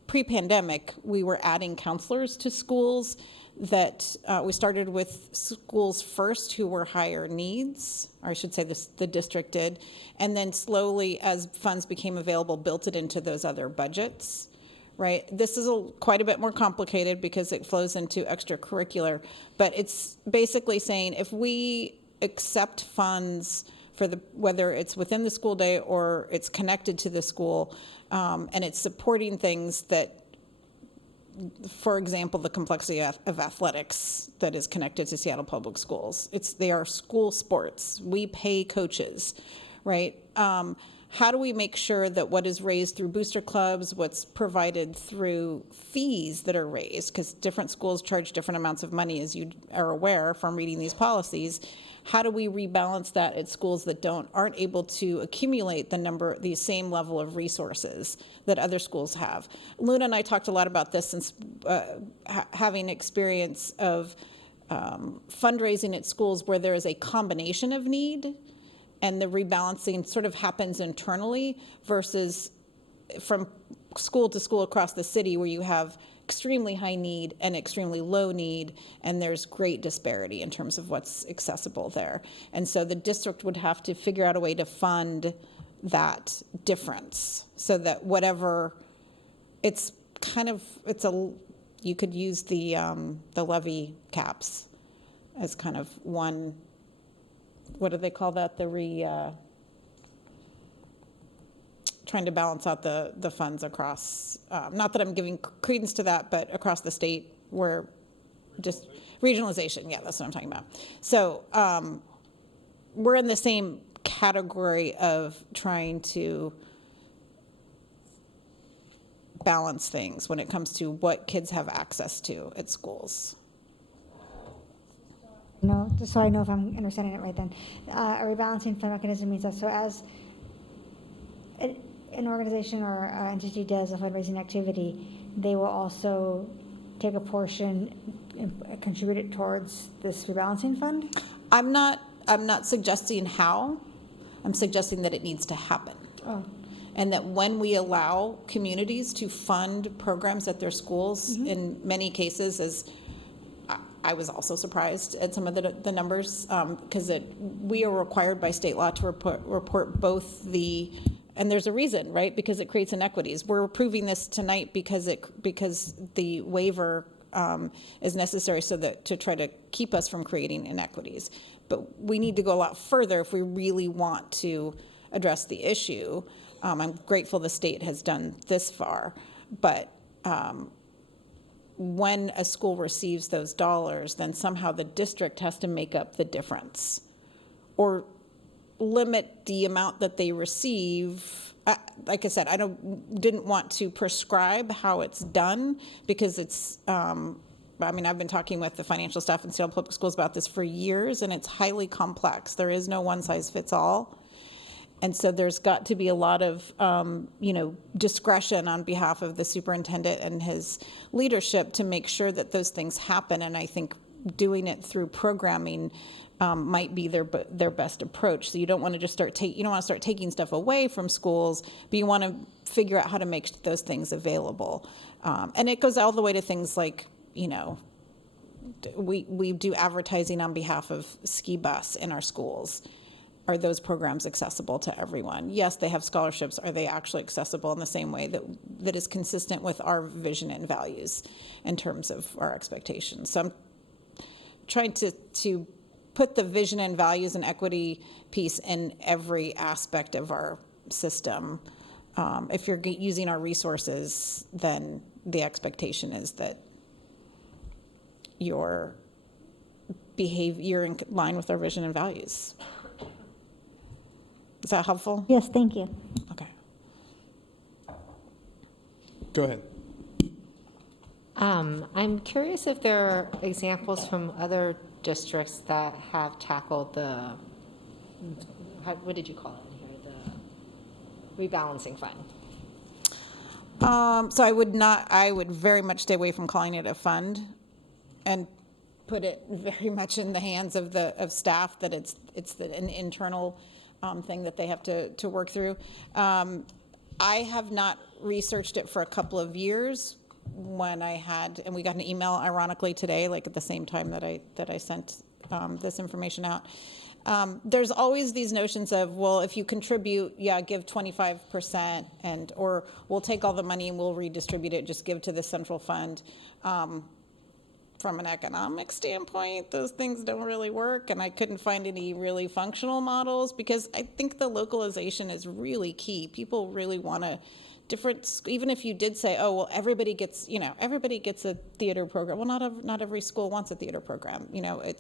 pre-pandemic, we were adding counselors to schools that we started with schools first who were higher needs, or I should say the district did, and then slowly as funds became available, built it into those other budgets, right? This is quite a bit more complicated because it flows into extracurricular, but it's basically saying if we accept funds for whether it's within the school day or it's connected to the school, and it's supporting things that, for example, the complexity of athletics that is connected to Seattle Public Schools. They are school sports. We pay coaches, right? How do we make sure that what is raised through booster clubs, what's provided through fees that are raised, because different schools charge different amounts of money, as you are aware from reading these policies, how do we rebalance that at schools that aren't able to accumulate the same level of resources that other schools have? Luna and I talked a lot about this since having experience of fundraising at schools where there is a combination of need and the rebalancing sort of happens internally versus from school to school across the city where you have extremely high need and extremely low need, and there's great disparity in terms of what's accessible there. And so the district would have to figure out a way to fund that difference so that whatever, you could use the levy caps as kind of one, what do they call that? Trying to balance out the funds across, not that I'm giving credence to that, but across the state where just regionalization, yeah, that's what I'm talking about. So we're in the same category of trying to balance things when it comes to what kids have access to at schools. No, just so I know if I'm understanding it right then. A rebalancing fund mechanism means that so as an organization or entity does a fundraising activity, they will also take a portion and contribute it towards this rebalancing fund? I'm not suggesting how. I'm suggesting that it needs to happen. Oh. And that when we allow communities to fund programs at their schools, in many cases, as I was also surprised at some of the numbers, because we are required by state law to report both and there's a reason, right? Because it creates inequities. We're approving this tonight because the waiver is necessary to try to keep us from creating inequities. But we need to go a lot further if we really want to address the issue. I'm grateful the state has done this far, but when a school receives those dollars, then somehow the district has to make up the difference or limit the amount that they receive. Like I said, I didn't want to prescribe how it's done because it's, I've been talking with the financial staff in Seattle Public Schools about this for years, and it's highly complex. There is no one size fits all. And so there's got to be a lot of, discretion on behalf of the superintendent and his leadership to make sure that those things happen. And I think doing it through programming might be their best approach. So you don't want to just start taking stuff away from schools, but you want to figure out how to make those things available. And it goes all the way to things like, we do advertising on behalf of Ski Bus in our schools. Are those programs accessible to everyone? Yes, they have scholarships. Are they actually accessible in the same way that is consistent with our vision and values in terms of our expectations? So I'm trying to put the vision and values and equity piece in every aspect of our system. If you're using our resources, then the expectation is that your behavior, you're in line with our vision and values. Is that helpful? Yes, thank you. Okay. Go ahead. I'm curious if there are examples from other districts that have tackled what did you call it in here? The rebalancing fund. So I would very much stay away from calling it a fund and put it very much in the hands of staff, that it's an internal thing that they have to work through. I have not researched it for a couple of years. When we got an email ironically today, like at the same time that I sent this information out. There's always these notions of, well, if you contribute, give 25%, or we'll take all the money and we'll redistribute it, just give to the central fund. From an economic standpoint, those things don't really work, and I couldn't find any really functional models, because I think the localization is really key. People really want a different, even if you did say, oh, well, everybody gets a theater program. Well, not every school wants a theater program. I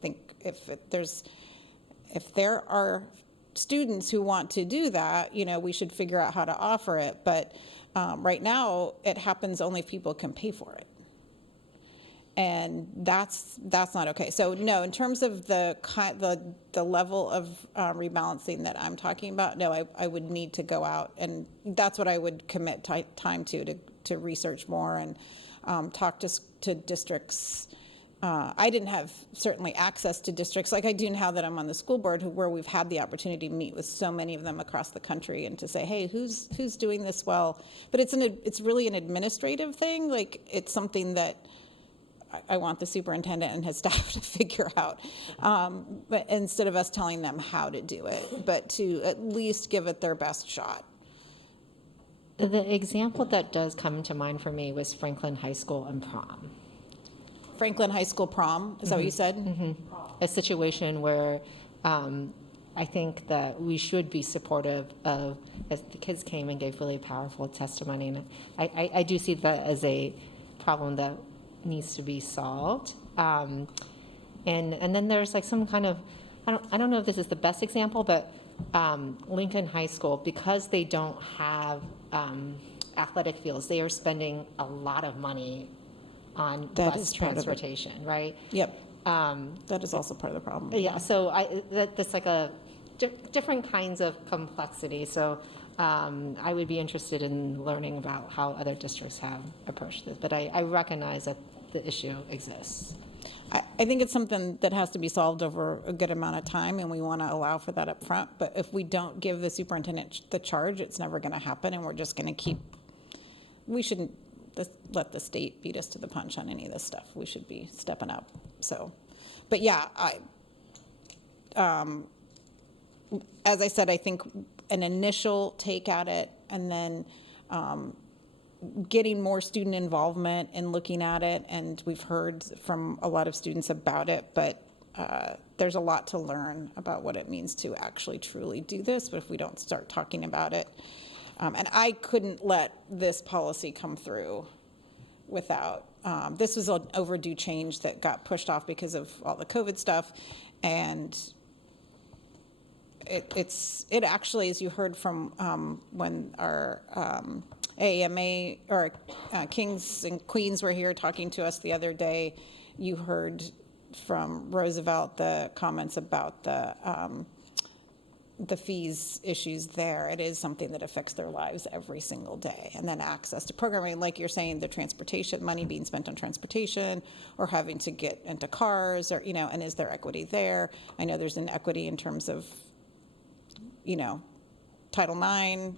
think if there are students who want to do that, we should figure out how to offer it. But right now, it happens only if people can pay for it. And that's not okay. So no, in terms of the level of rebalancing that I'm talking about, no, I would need to go out, and that's what I would commit time to research more and talk to districts. I didn't have certainly access to districts like I do now that I'm on the school board, where we've had the opportunity to meet with so many of them across the country and to say, hey, who's doing this well? But it's really an administrative thing. Like, it's something that I want the superintendent and his staff to figure out, but instead of us telling them how to do it, but to at least give it their best shot. The example that does come to mind for me was Franklin High School and prom. Franklin High School prom, is that what you said? Mm-hmm. A situation where I think that we should be supportive of, as the kids came and gave really powerful testimony, and I do see that as a problem that needs to be solved. And then there's like some kind of, I don't know if this is the best example, but Lincoln High School, because they don't have athletic fields, they are spending a lot lot on bus transportation, right? Yep. That is also part of the problem. Yeah, so that's like a different kinds of complexity. So I would be interested in learning about how other districts have approached this, but I recognize that the issue exists. I think it's something that has to be solved over a good amount of time, and we want to allow for that up front. But if we don't give the superintendent the charge, it's never going to happen, and we're just going to we shouldn't let the state beat us to the punch on any of this stuff. We should be stepping up. So, but yeah, as I said, I think an initial take at it, and then getting more student involvement and looking at it, and we've heard from a lot of students about it, but there's a lot to learn about what it means to actually truly do this. But if we don't start talking about it, and I couldn't let this policy come through without, this was an overdue change that got pushed off because of all the COVID stuff, and it actually, as you heard from when our AMA or Kings and Queens were here talking to us the other day, you heard from Roosevelt the comments about the fees issues there. It is something that affects their lives every single day. And then access to programming, like you're saying, the transportation, money being spent on transportation or having to get into cars or, and is there equity there? I know there's an equity in terms of, Title IX,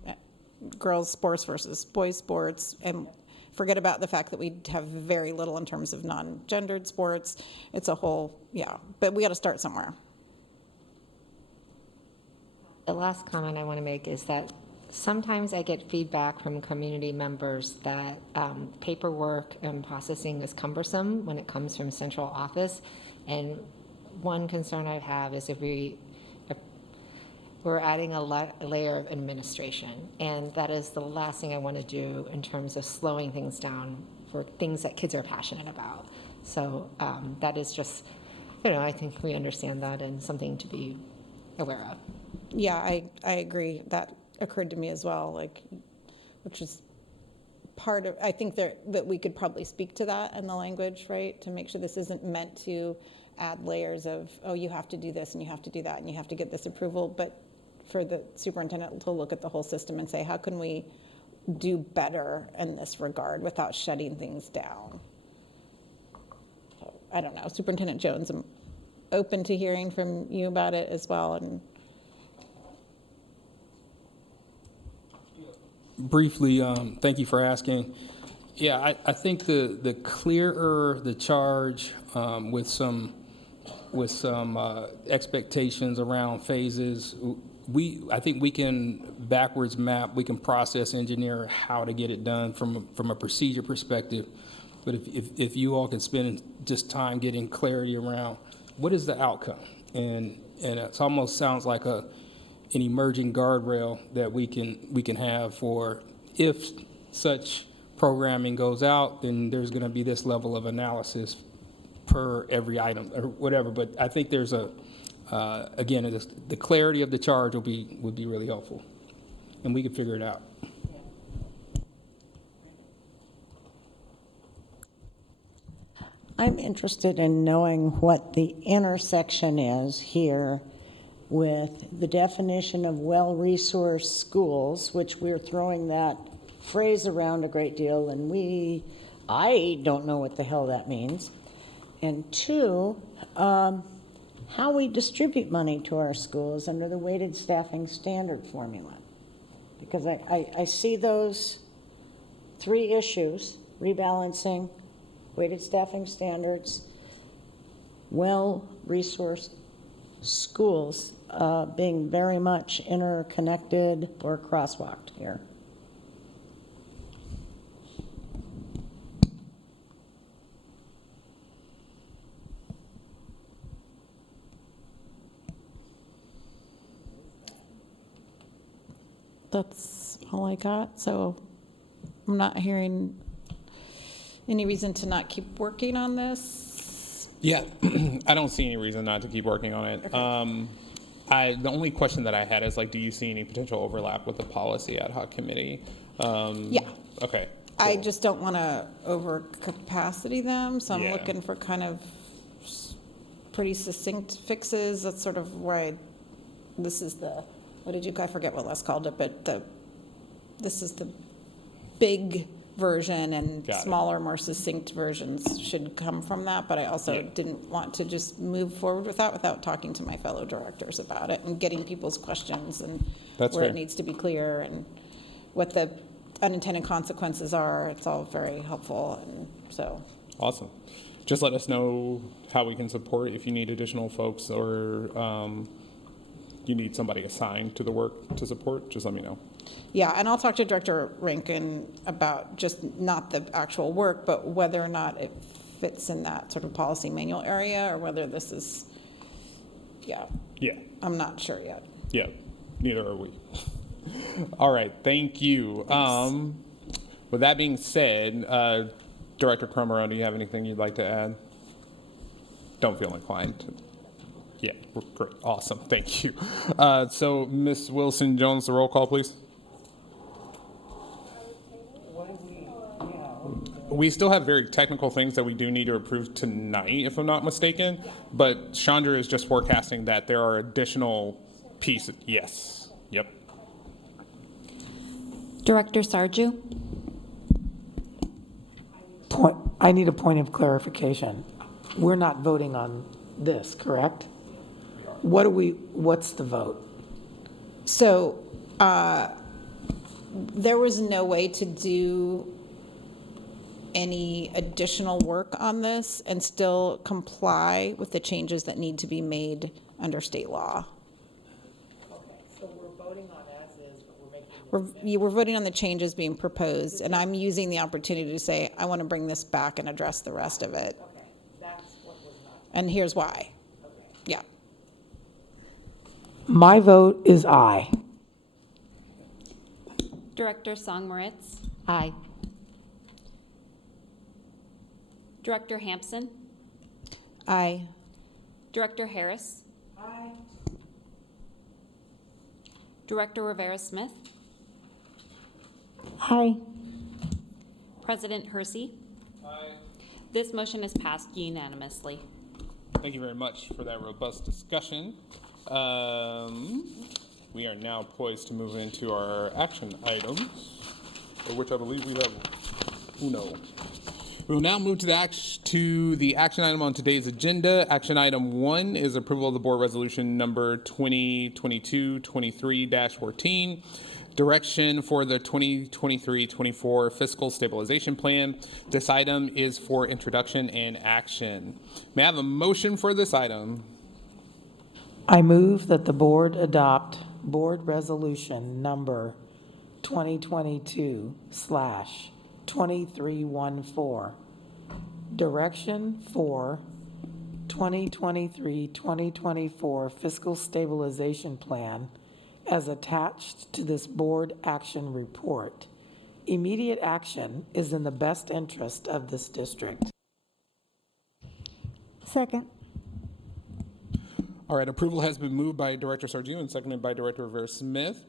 girls sports versus boys sports, and forget about the fact that we have very little in terms of non-gendered sports. It's a whole, but we got to start somewhere. The last comment I want to make is that sometimes I get feedback from community members that paperwork and processing is cumbersome when it comes from central office. And one concern I have is if we're adding a layer of administration, and that is the last thing I want to do in terms of slowing things down for things that kids are passionate about. So that is just, I think we understand that and something to be aware of. Yeah, I agree. That occurred to me as well, which is part of, I think that we could probably speak to that in the language, right? To make sure this isn't meant to add layers of, you have to do this and you have to do that and you have to get this approval, but for the superintendent to look at the whole system and say, how can we do better in this regard without shutting things down? So, I don't know, Superintendent Jones, I'm open to hearing from you about it as well. And briefly, thank you for asking. Yeah, I think the clearer the charge with some expectations around phases, I think we can backwards map, we can process engineer how to get it done from a procedure perspective. But if you all can spend just time getting clarity around what is the outcome, and it almost sounds like an emerging guardrail that we can have for if such programming goes out, then there's going to be this level of analysis per every item or whatever. But I think there's again, the clarity of the charge would be really helpful, and we can figure it out. I'm interested in knowing what the intersection is here with the definition of well-resourced schools, which we're throwing that phrase around a great deal, and I don't know what the hell that means. And two, how we distribute money to our schools under the weighted staffing standard formula. Because I see those three issues: rebalancing, weighted staffing standards, well-resourced schools being very much interconnected or crosswalked here. that's all I got. So I'm not hearing any reason to not keep working on this. Yeah, I don't see any reason not to keep working on it. Okay. The only question that I had is do you see any potential overlap with the policy ad hoc committee? Yeah. Okay. Cool. I just don't want to overcapacity them, so I'm looking for kind of pretty succinct fixes. That's sort of where this is the, I forget what Les called it, but this is the big version, and smaller, more succinct versions should come from that. But I also didn't want to just move forward with that without talking to my fellow directors about it and getting people's questions and where it needs to be clear and what the unintended consequences are. It's all very helpful, and so. Awesome. Just let us know how we can support if you need additional folks or you need somebody assigned to the work to support, just let me know. Yeah, and I'll talk to Director Rankin about just not the actual work, but whether or not it fits in that sort of policy manual area, or whether this is, Yeah, I'm not sure yet. Yeah, neither are we. All right, thank you. With that being said, Director Cromero, do you have anything you'd like to add? Don't feel inclined. Yeah, great, awesome, thank you. So, Ms. Wilson-Jones, the roll call, please. We still have very technical things that we do need to approve tonight, if I'm not mistaken, but Chandra is just forecasting that there are additional piece. Yes. Yep. Director Sarju? I need a point of clarification. We're not voting on this, correct? What's the vote? So there was no way to do any additional work on this and still comply with the changes that need to be made under state law. Okay, so we're voting on as is, but we're making. We're voting on the changes being proposed, and I'm using the opportunity to say, I want to bring this back and address the rest of it. Okay, that's what was not. And here's why. Okay. Yeah. My vote is aye. Director Song Moritz? Aye. Director Hampson? Aye. Director Harris? Aye. Director Rivera-Smith? Aye. President Hersey? Aye. This motion is passed unanimously. Thank you very much for that robust discussion. We are now poised to move into our action items, for which I believe we have uno. We will now move to the action item on today's agenda. Action item 1 is approval of the board resolution number 2022-23-14, direction for the 2023-24 fiscal stabilization plan. This item is for introduction and action. May I have a motion for this item? I move that the board adopt board resolution number 2022/2314, direction for 2023-2024 fiscal stabilization plan as attached to this board action report. Immediate action is in the best interest of this district. Second. All right, approval has been moved by Director Sarju and seconded by Director Rivera-Smith.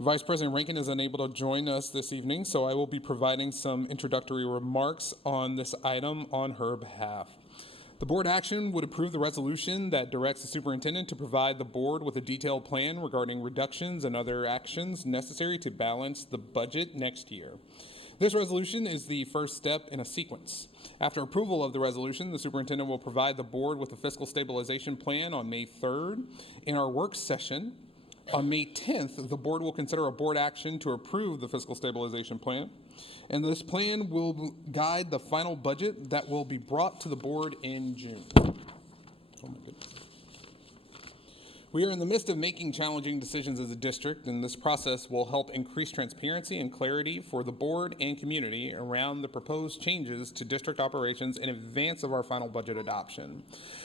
Vice President Rankin is unable to join us this evening, so I will be providing some introductory remarks on this item on her behalf. The board action would approve the resolution that directs the superintendent to provide the board with a detailed plan regarding reductions and other actions necessary to balance the budget next year. This resolution is the first step in a sequence. After approval of the resolution, the superintendent will provide the board with a fiscal stabilization plan on May 3rd. In our work session on May 10th, the board will consider a board action to approve the fiscal stabilization plan. And this plan will guide the final budget that will be brought to the board in June. Oh my goodness. We are in the midst of making challenging decisions as a district, and this process will help increase transparency and clarity for the board and community around the proposed changes to district operations in advance of our final budget adoption.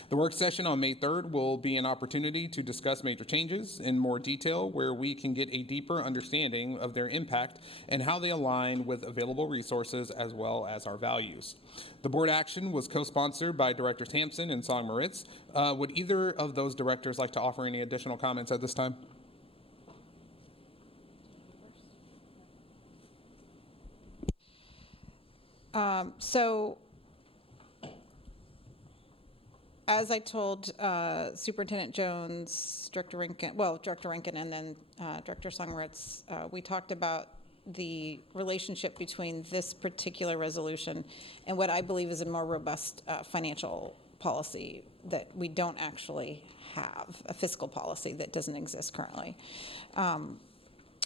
The work session on May 3rd will be an opportunity to discuss major changes in more detail, where we can get a deeper understanding of their impact and how they align with available resources as well as our values. The board action was co-sponsored by Directors Hampson and Song Moritz. Would either of those directors like to offer any additional comments at this time? So, as I told Superintendent Jones, Director Rankin, and then Director Song Moritz, we talked about the relationship between this particular resolution and what I believe is a more robust financial policy that we don't actually have, a fiscal policy that doesn't exist currently,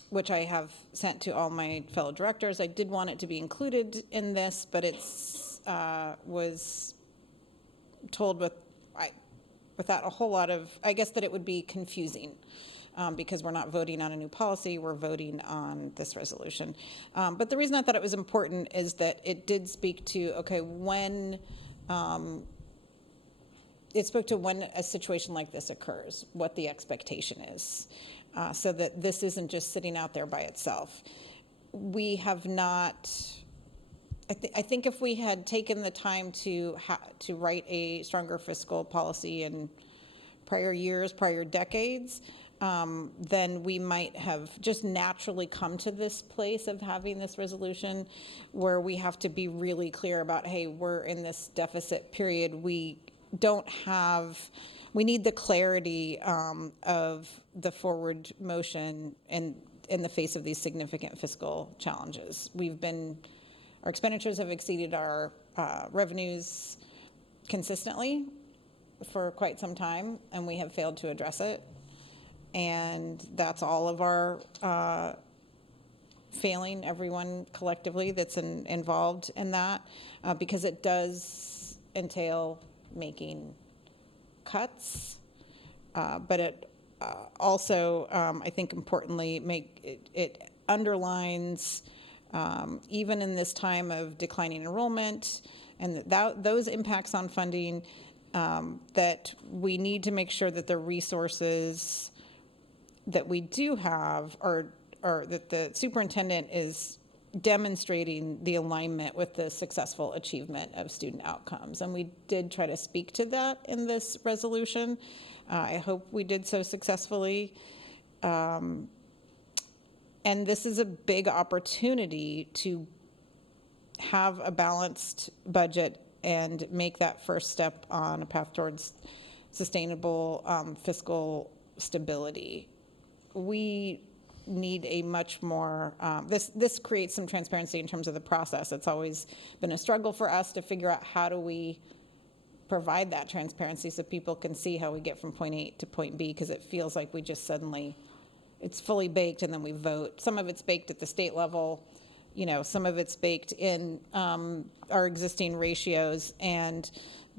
which I have sent to all my fellow directors. I did want it to be included in this, but it's was told without a whole lot of, I guess that it would be confusing. Because we're not voting on a new policy, we're voting on this resolution. But the reason I thought it was important is that it did speak to, okay, when, it spoke to when a situation like this occurs, what the expectation is, so that this isn't just sitting out there by itself. We have not, I think if we had taken the time to write a stronger fiscal policy in prior years, prior decades, then we might have just naturally come to this place of having this resolution where we have to be really clear about, hey, we're in this deficit period. We don't have, we need the clarity of the forward motion in the face of these significant fiscal challenges. Our expenditures have exceeded our revenues consistently for quite some time, and we have failed to address it. And that's all of our failing, everyone collectively that's involved in that, because it does entail making cuts, but it also, I think importantly, it underlines, even in this time of declining enrollment and those impacts on funding, that we need to make sure that the resources that we do have or that the superintendent is demonstrating the alignment with the successful achievement of student outcomes. And we did try to speak to that in this resolution. I hope we did so successfully. And this is a big opportunity to have a balanced budget and make that first step on a path towards sustainable fiscal stability. We need a much more, this creates some transparency in terms of the process. It's always been a struggle for us to figure out how do we provide that transparency so people can see how we get from point A to point B, because it feels like we just suddenly, it's fully baked and then we vote. Some of it's baked at the state level, some of it's baked in our existing ratios, and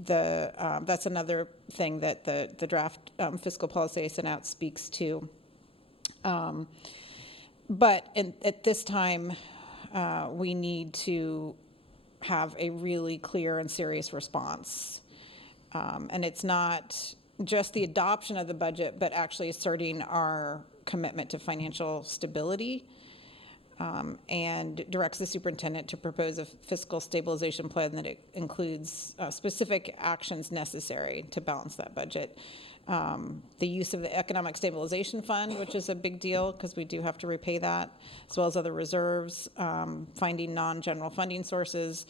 that's another thing that the draft fiscal policy I sent out speaks to. But at this time, we need to have a really clear and serious response. And it's not just the adoption of the budget, but actually asserting our commitment to financial stability, and directs the superintendent to propose a fiscal stabilization plan that includes specific actions necessary to balance that budget. The use of the Economic Stabilization Fund, which is a big deal because we do have to repay that, as well as other reserves, finding non-general funding sources,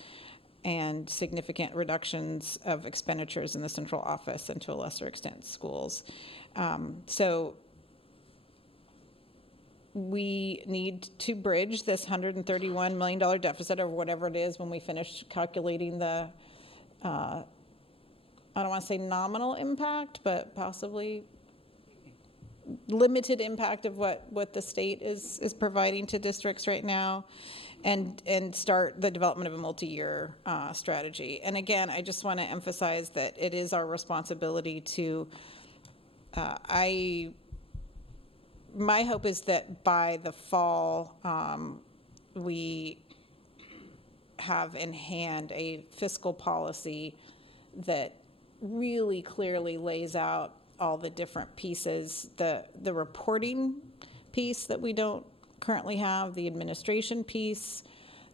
and significant reductions of expenditures in the central office and to a lesser extent schools. So we need to bridge this $131 million deficit, or whatever it is when we finish calculating the I don't want to say nominal impact, but possibly limited impact of what the state is providing to districts right now, and start the development of a multi-year strategy. And again, I just want to emphasize that it is our responsibility to, my hope is that by the fall, we have in hand a fiscal policy that really clearly lays out all the different pieces, the reporting piece that we don't currently have, the administration piece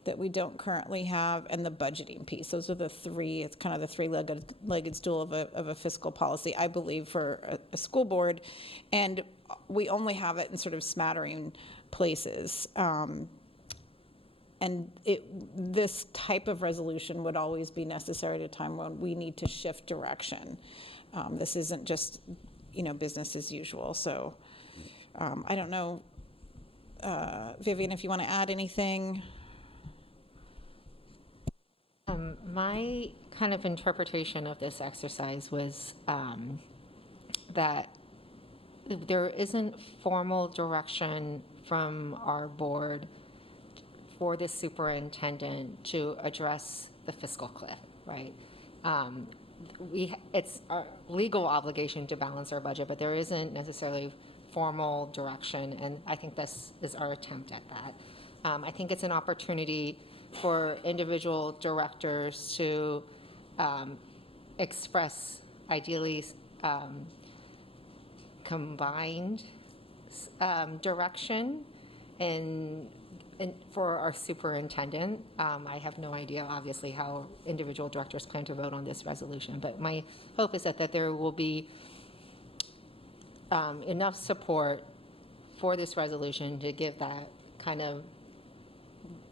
that we don't currently have, and the budgeting piece. Those are the three, it's kind of the three-legged stool of a fiscal policy, I believe, for a school board. And we only have it in sort of smattering places. And this type of resolution would always be necessary at a time when we need to shift direction. This isn't just, business as usual. So I don't know, Vivian, if you want to add anything. My kind of interpretation of this exercise was that there isn't formal direction from our board for the superintendent to address the fiscal cliff, right? It's our legal obligation to balance our budget, but there isn't necessarily formal direction, and I think this is our attempt at that. I think it's an opportunity for individual directors to express, ideally, combined direction and for our superintendent. I have no idea, obviously, how individual directors plan to vote on this resolution, but my hope is that there will be enough support for this resolution to give that kind of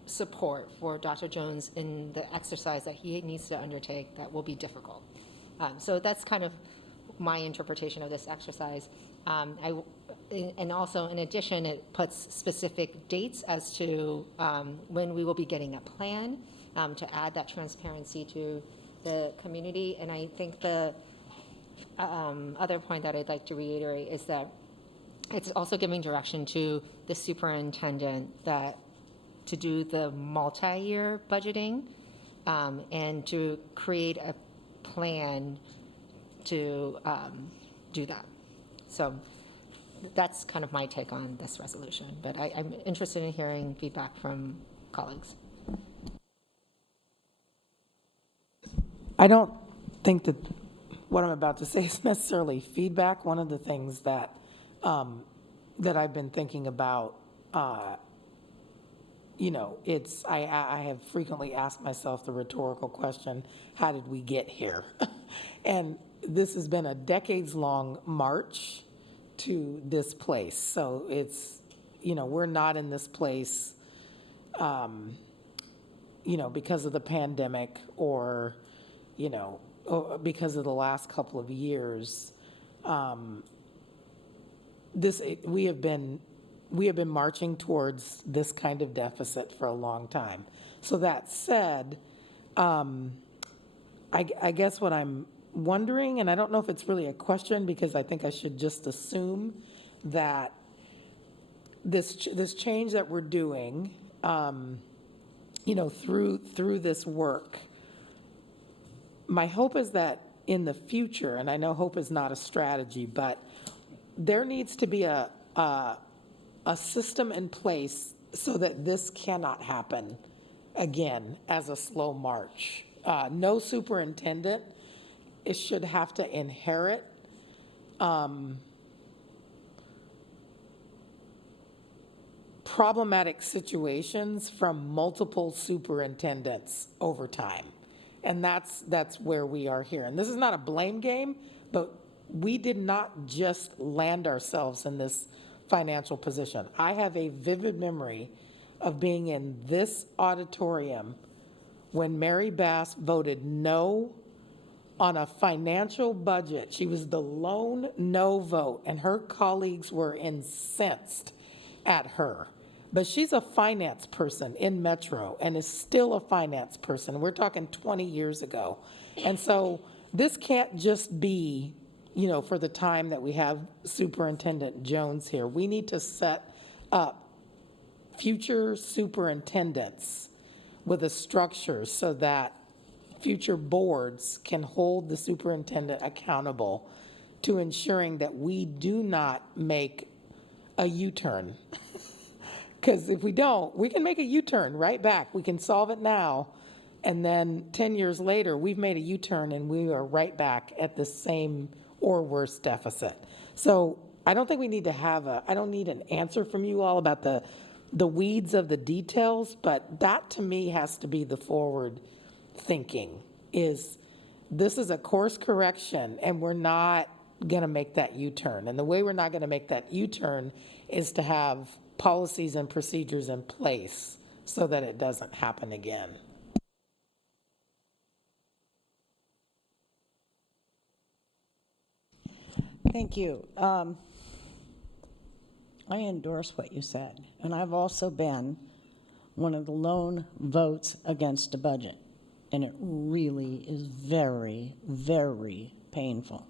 support for Dr. Jones in the exercise that he needs to undertake that will be difficult. So that's kind of my interpretation of this exercise. And also, in addition, it puts specific dates as to when we will be getting a plan to add that transparency to the community. And I think the other point that I'd like to reiterate is that it's also giving direction to the superintendent that to do the multi-year budgeting and to create a plan to do that. So that's kind of my take on this resolution, but I'm interested in hearing feedback from colleagues. I don't think that what I'm about to say is necessarily feedback. One of the things that that I've been thinking about, it's I have frequently asked myself the rhetorical question, how did we get here? And this has been a decades-long march to this place. So it's, we're not in this place, because of the pandemic or because of the last couple of years. We have been marching towards this kind of deficit for a long time. So that said, I guess what I'm wondering, and I don't know if it's really a question because I think I should just assume that this change that we're doing, through this work, my hope is that in the future, and I know hope is not a strategy, but there needs to be a system in place so that this cannot happen again as a slow march. No superintendent should have to inherit problematic situations from multiple superintendents over time. And that's where we are here. And this is not a blame game, but we did not just land ourselves in this financial position. I have a vivid memory of being in this auditorium when Mary Bass voted no on a financial budget. She was the lone no vote, and her colleagues were incensed at her. But she's a finance person in Metro and is still a finance person. We're talking 20 years ago. And so this can't just be, for the time that we have Superintendent Jones here. We need to set up future superintendents with a structure so that future boards can hold the superintendent accountable to ensuring that we do not make a U-turn. Because if we don't, we can make a U-turn right back. We can solve it now, and then 10 years later, we've made a U-turn and we are right back at the same or worse deficit. So I don't think we need to I don't need an answer from you all about the weeds of the details, but that to me has to be the forward thinking, is this is a course correction and we're not gonna make that U-turn. And the way we're not gonna make that U-turn is to have policies and procedures in place so that it doesn't happen again. Thank you. I endorse what you said, and I've also been one of the lone votes against a budget, and it really is very, very painful.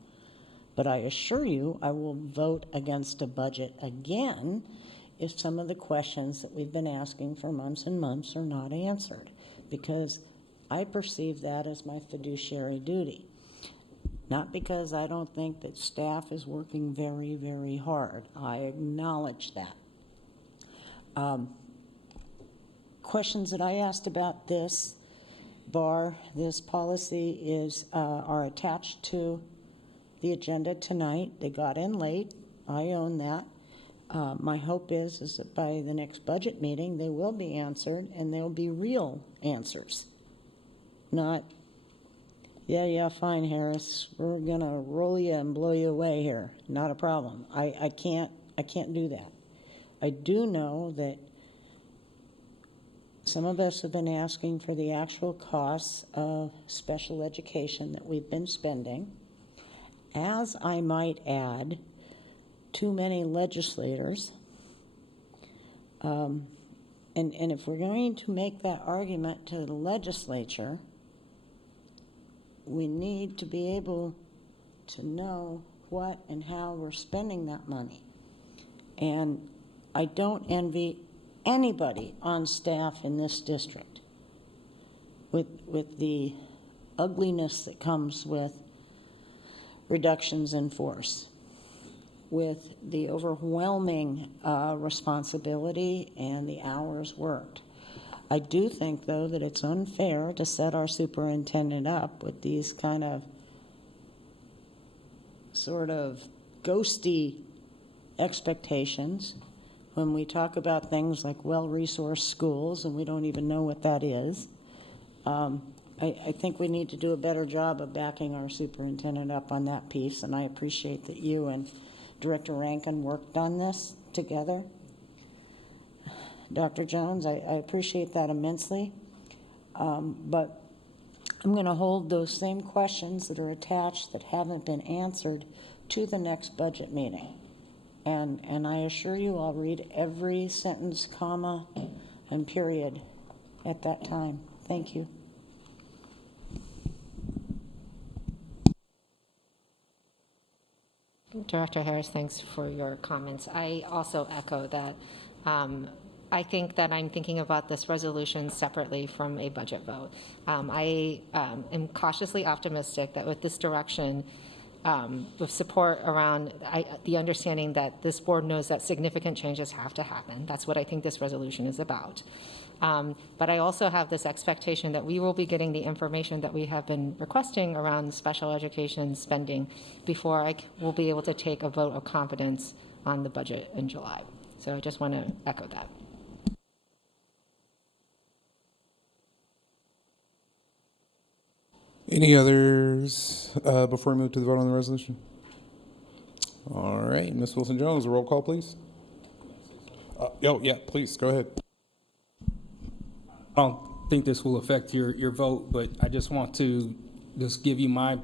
But I assure you, I will vote against a budget again if some of the questions that we've been asking for months and months are not answered, because I perceive that as my fiduciary duty. Not because I don't think that staff is working very, very hard. I acknowledge that. Questions that I asked about this policy are attached to the agenda tonight. They got in late. I own that. My hope is that by the next budget meeting, they will be answered, and they'll be real answers. Not, yeah, fine, Harris, we're gonna roll you and blow you away here. Not a problem. I can't do that. I do know that Some of us have been asking for the actual costs of special education that we've been spending. As I might add, too many legislators. And if we're going to make that argument to the legislature, we need to be able to know what and how we're spending that money. And I don't envy anybody on staff in this district with the ugliness that comes with reductions in force, with the overwhelming responsibility and the hours worked. I do think, though, that it's unfair to set our superintendent up with these kind of sort of ghosty expectations when we talk about things like well-resourced schools and we don't even know what that is. I think we need to do a better job of backing our superintendent up on that piece, and I appreciate that you and Director Rankin worked on this together. Dr. Jones, I appreciate that immensely, but I'm going to hold those same questions that are attached that haven't been answered to the next budget meeting. And I assure you I'll read every sentence, comma, and period at that time. Thank you. Director Harris, thanks for your comments. I also echo that. I think that I'm thinking about this resolution separately from a budget vote. I am cautiously optimistic that with this direction, with support around the understanding that this board knows that significant changes have to happen. That's what I think this resolution is about. But I also have this expectation that we will be getting the information that we have been requesting around special education spending before I will be able to take a vote of confidence on the budget in July. So I just want to echo that. Any others before we move to the vote on the resolution? All right, Ms. Wilson-Jones, roll call, please. Yeah, please, go ahead. I don't think this will affect your vote, but I just want to just give you my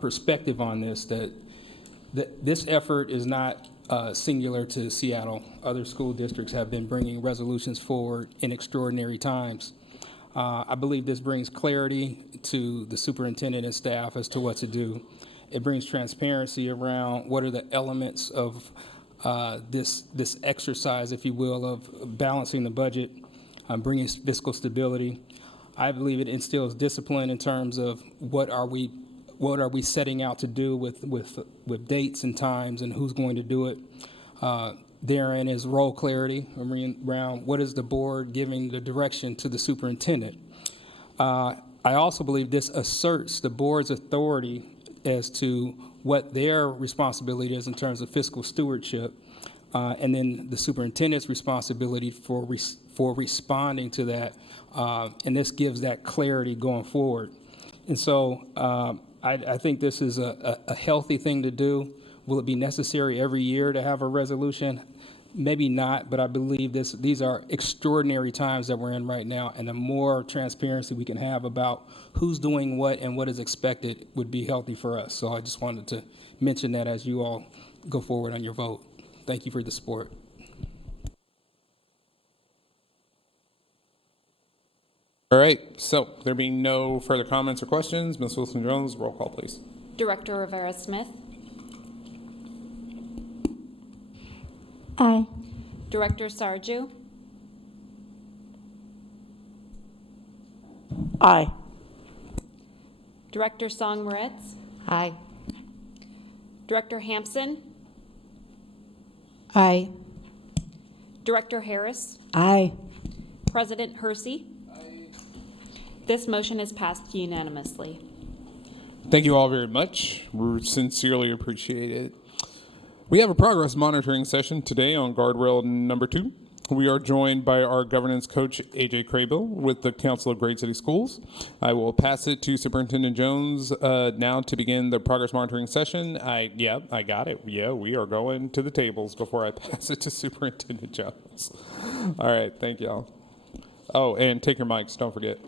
perspective on this, that this effort is not singular to Seattle. Other school districts have been bringing resolutions forward in extraordinary times. I believe this brings clarity to the superintendent and staff as to what to do. It brings transparency around what are the elements of this exercise, if you will, of balancing the budget, bringing fiscal stability. I believe it instills discipline in terms of what are we setting out to do with dates and times and who's going to do it. Therein is role clarity around what is the board giving the direction to the superintendent. I also believe this asserts the board's authority as to what their responsibility is in terms of fiscal stewardship, and then the superintendent's responsibility for responding to that, and this gives that clarity going forward. And so I think this is a healthy thing to do. Will it be necessary every year to have a resolution? Maybe not, but I believe these are extraordinary times that we're in right now, and the more transparency we can have about who's doing what and what is expected would be healthy for us. So I just wanted to mention that as you all go forward on your vote. Thank you for the support. All right, so there being no further comments or questions, Ms. Wilson-Jones, roll call, please. Director Rivera-Smith. Aye. Director Sarju. Aye. Director Song Moritz. Aye. Director Hampson. Aye. Director Harris. Aye. President Hersey. This motion is passed unanimously. Thank you all very much. We sincerely appreciate it. We have a progress monitoring session today on guardrail number 2. We are joined by our governance coach, AJ Craybill, with the Council of Great City Schools. I will pass it to Superintendent Jones now to begin the progress monitoring session. I got it. Yeah, we are going to the tables before I pass it to Superintendent Jones. All right, thank y'all. Oh, and take your mics, don't forget.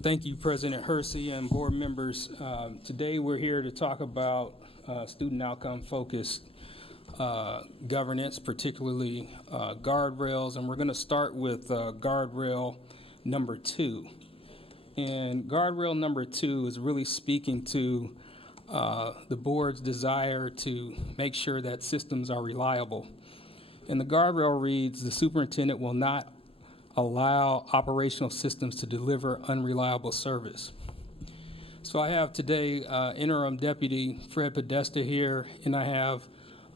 Thank you, President Hersey and board members. Today we're here to talk about student outcome focused governance, particularly guardrails, and we're going to start with guardrail number 2. And guardrail number 2 is really speaking to the board's desire to make sure that systems are reliable. And the guardrail reads, the superintendent will not allow operational systems to deliver unreliable service. So I have today Interim Deputy Fred Podesta here, and I have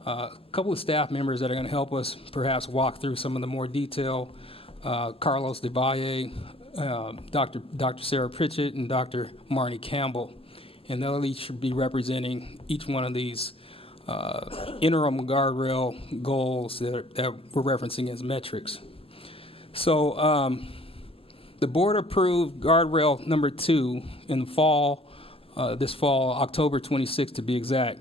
a couple of staff members that are going to help us perhaps walk through some of the more detail. Carlos DeValle, Dr. Sarah Pritchett, and Dr. Marnie Campbell. And they'll each be representing each one of these interim guardrail goals that we're referencing as metrics. So the board approved guardrail number 2 in the fall, this fall, October 26th to be exact.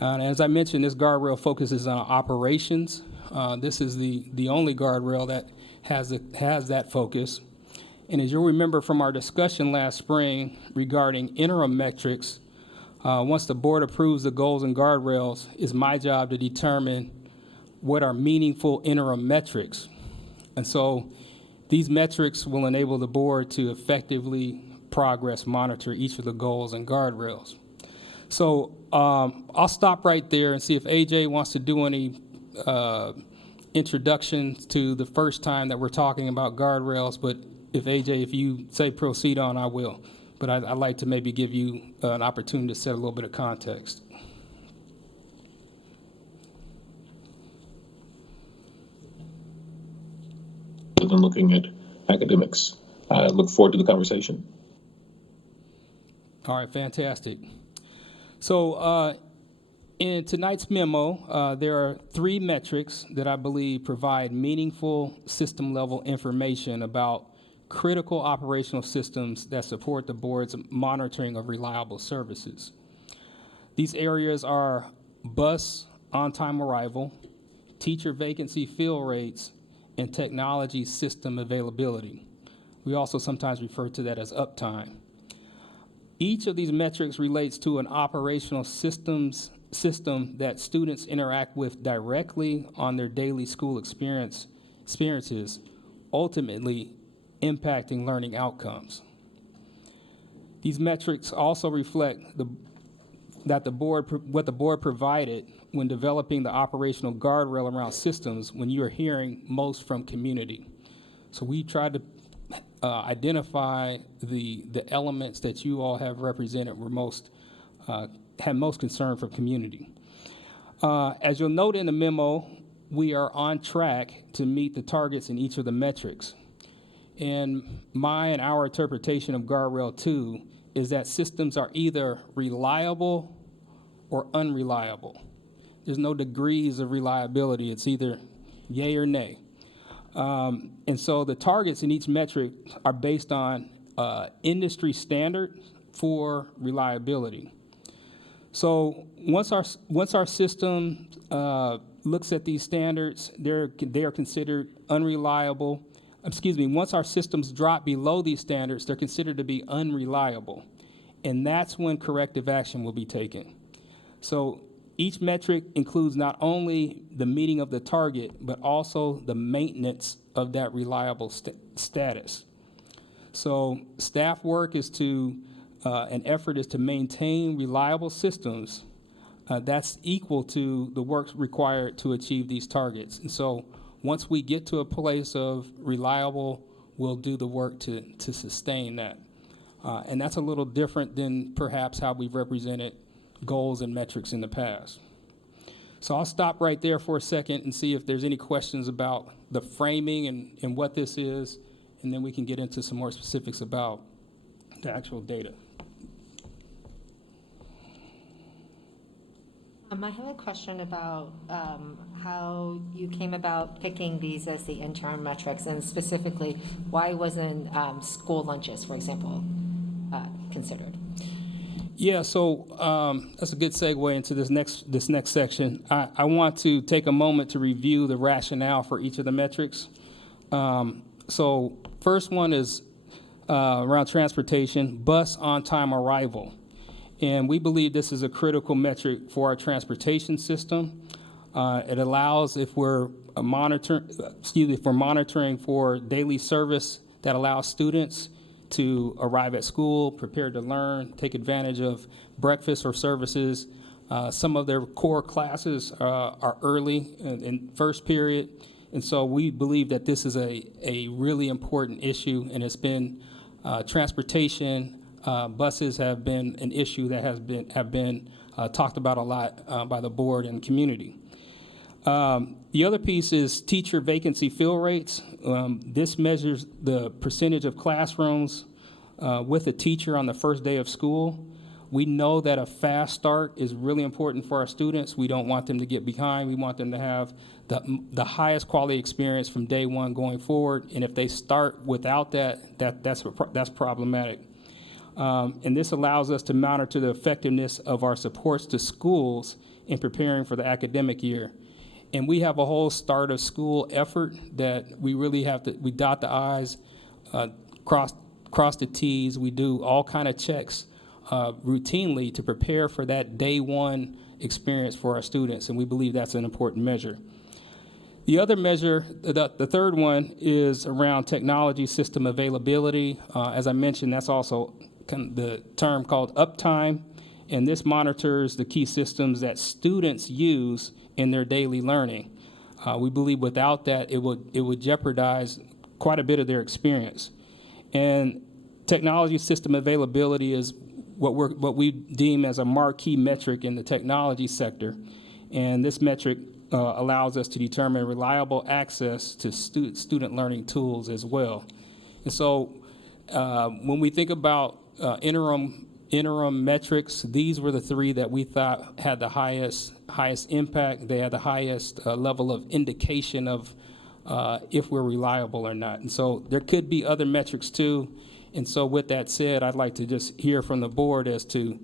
And as I mentioned, this guardrail focuses on operations. This is the only guardrail that has that focus. And as you'll remember from our discussion last spring regarding interim metrics, once the board approves the goals and guardrails, it's my job to determine what are meaningful interim metrics. And so these metrics will enable the board to effectively progress monitor each of the goals and guardrails. So I'll stop right there and see if AJ wants to do any introductions to the first time that we're talking about guardrails, but if AJ, if you say proceed on, I will. But I'd like to maybe give you an opportunity to set a little bit of context. Than looking at academics. I look forward to the conversation. All right, fantastic. So in tonight's memo, there are 3 metrics that I believe provide meaningful system-level information about critical operational systems that support the board's monitoring of reliable services. These areas are bus on-time arrival, teacher vacancy fill rates, and technology system availability. We also sometimes refer to that as uptime. Each of these metrics relates to an operational system that students interact with directly on their daily school experiences, ultimately impacting learning outcomes. These metrics also reflect what the board provided when developing the operational guardrail around systems when you are hearing most from community. So we tried to identify the elements that you all have represented were had most concern for community. As you'll note in the memo, we are on track to meet the targets in each of the metrics. And my and our interpretation of Guardrail 2 is that systems are either reliable or unreliable. There's no degrees of reliability. It's either yay or nay. And so the targets in each metric are based on industry standard for reliability. So once our system looks at these standards, they are considered unreliable. Once our systems drop below these standards, they're considered to be unreliable. And that's when corrective action will be taken. So each metric includes not only the meeting of the target, but also the maintenance of that reliable status. So staff work is an effort is to maintain reliable systems that's equal to the work required to achieve these targets. And so once we get to a place of reliable, we'll do the work to sustain that. And that's a little different than perhaps how we've represented goals and metrics in the past. So I'll stop right there for a second and see if there's any questions about the framing and what this is, and then we can get into some more specifics about the actual data. I have a question about how you came about picking these as the interim metrics, and specifically, why wasn't school lunches, for example, considered? Yeah, so that's a good segue into this next section. I want to take a moment to review the rationale for each of the metrics. So first one is around transportation, bus on-time arrival. And we believe this is a critical metric for our transportation system. It allows, if we're monitoring for daily service that allows students to arrive at school, prepared to learn, take advantage of breakfast or services. Some of their core classes are early in first period. And so we believe that this is a really important issue, and it's been transportation. Buses have been an issue that have been talked about a lot by the board and community. The other piece is teacher vacancy fill rates. This measures the percentage of classrooms with a teacher on the first day of school. We know that a fast start is really important for our students. We don't want them to get behind. We want them to have the highest quality experience from day one going forward. And if they start without that's problematic. And this allows us to monitor the effectiveness of our supports to schools in preparing for the academic year. And we have a whole start of school effort that we really we dot the I's, cross the T's. We do all kind of checks routinely to prepare for that day one experience for our students. And we believe that's an important measure. The other measure, the third one, is around technology system availability. As I mentioned, that's also the term called uptime. And this monitors the key systems that students use in their daily learning. We believe without that, it would jeopardize quite a bit of their experience. And technology system availability is what we deem as a marquee metric in the technology sector. And this metric allows us to determine reliable access to student learning tools as well. And so when we think about interim interim metrics, these were the three that we thought had the highest impact. They had the highest level of indication of if we're reliable or not. And so there could be other metrics too. And so with that said, I'd like to just hear from the board as to,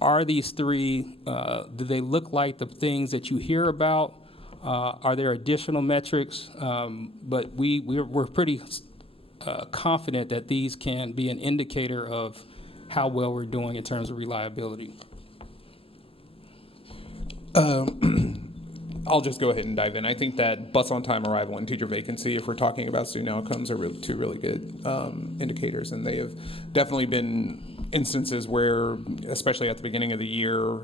are these three, do they look like the things that you hear about? Are there additional metrics? But we're pretty confident that these can be an indicator of how well we're doing in terms of reliability. I'll just go ahead and dive in. I think that bus on time arrival and teacher vacancy, if we're talking about student outcomes, are two really good indicators, and they have definitely been instances where, especially at the beginning of the year,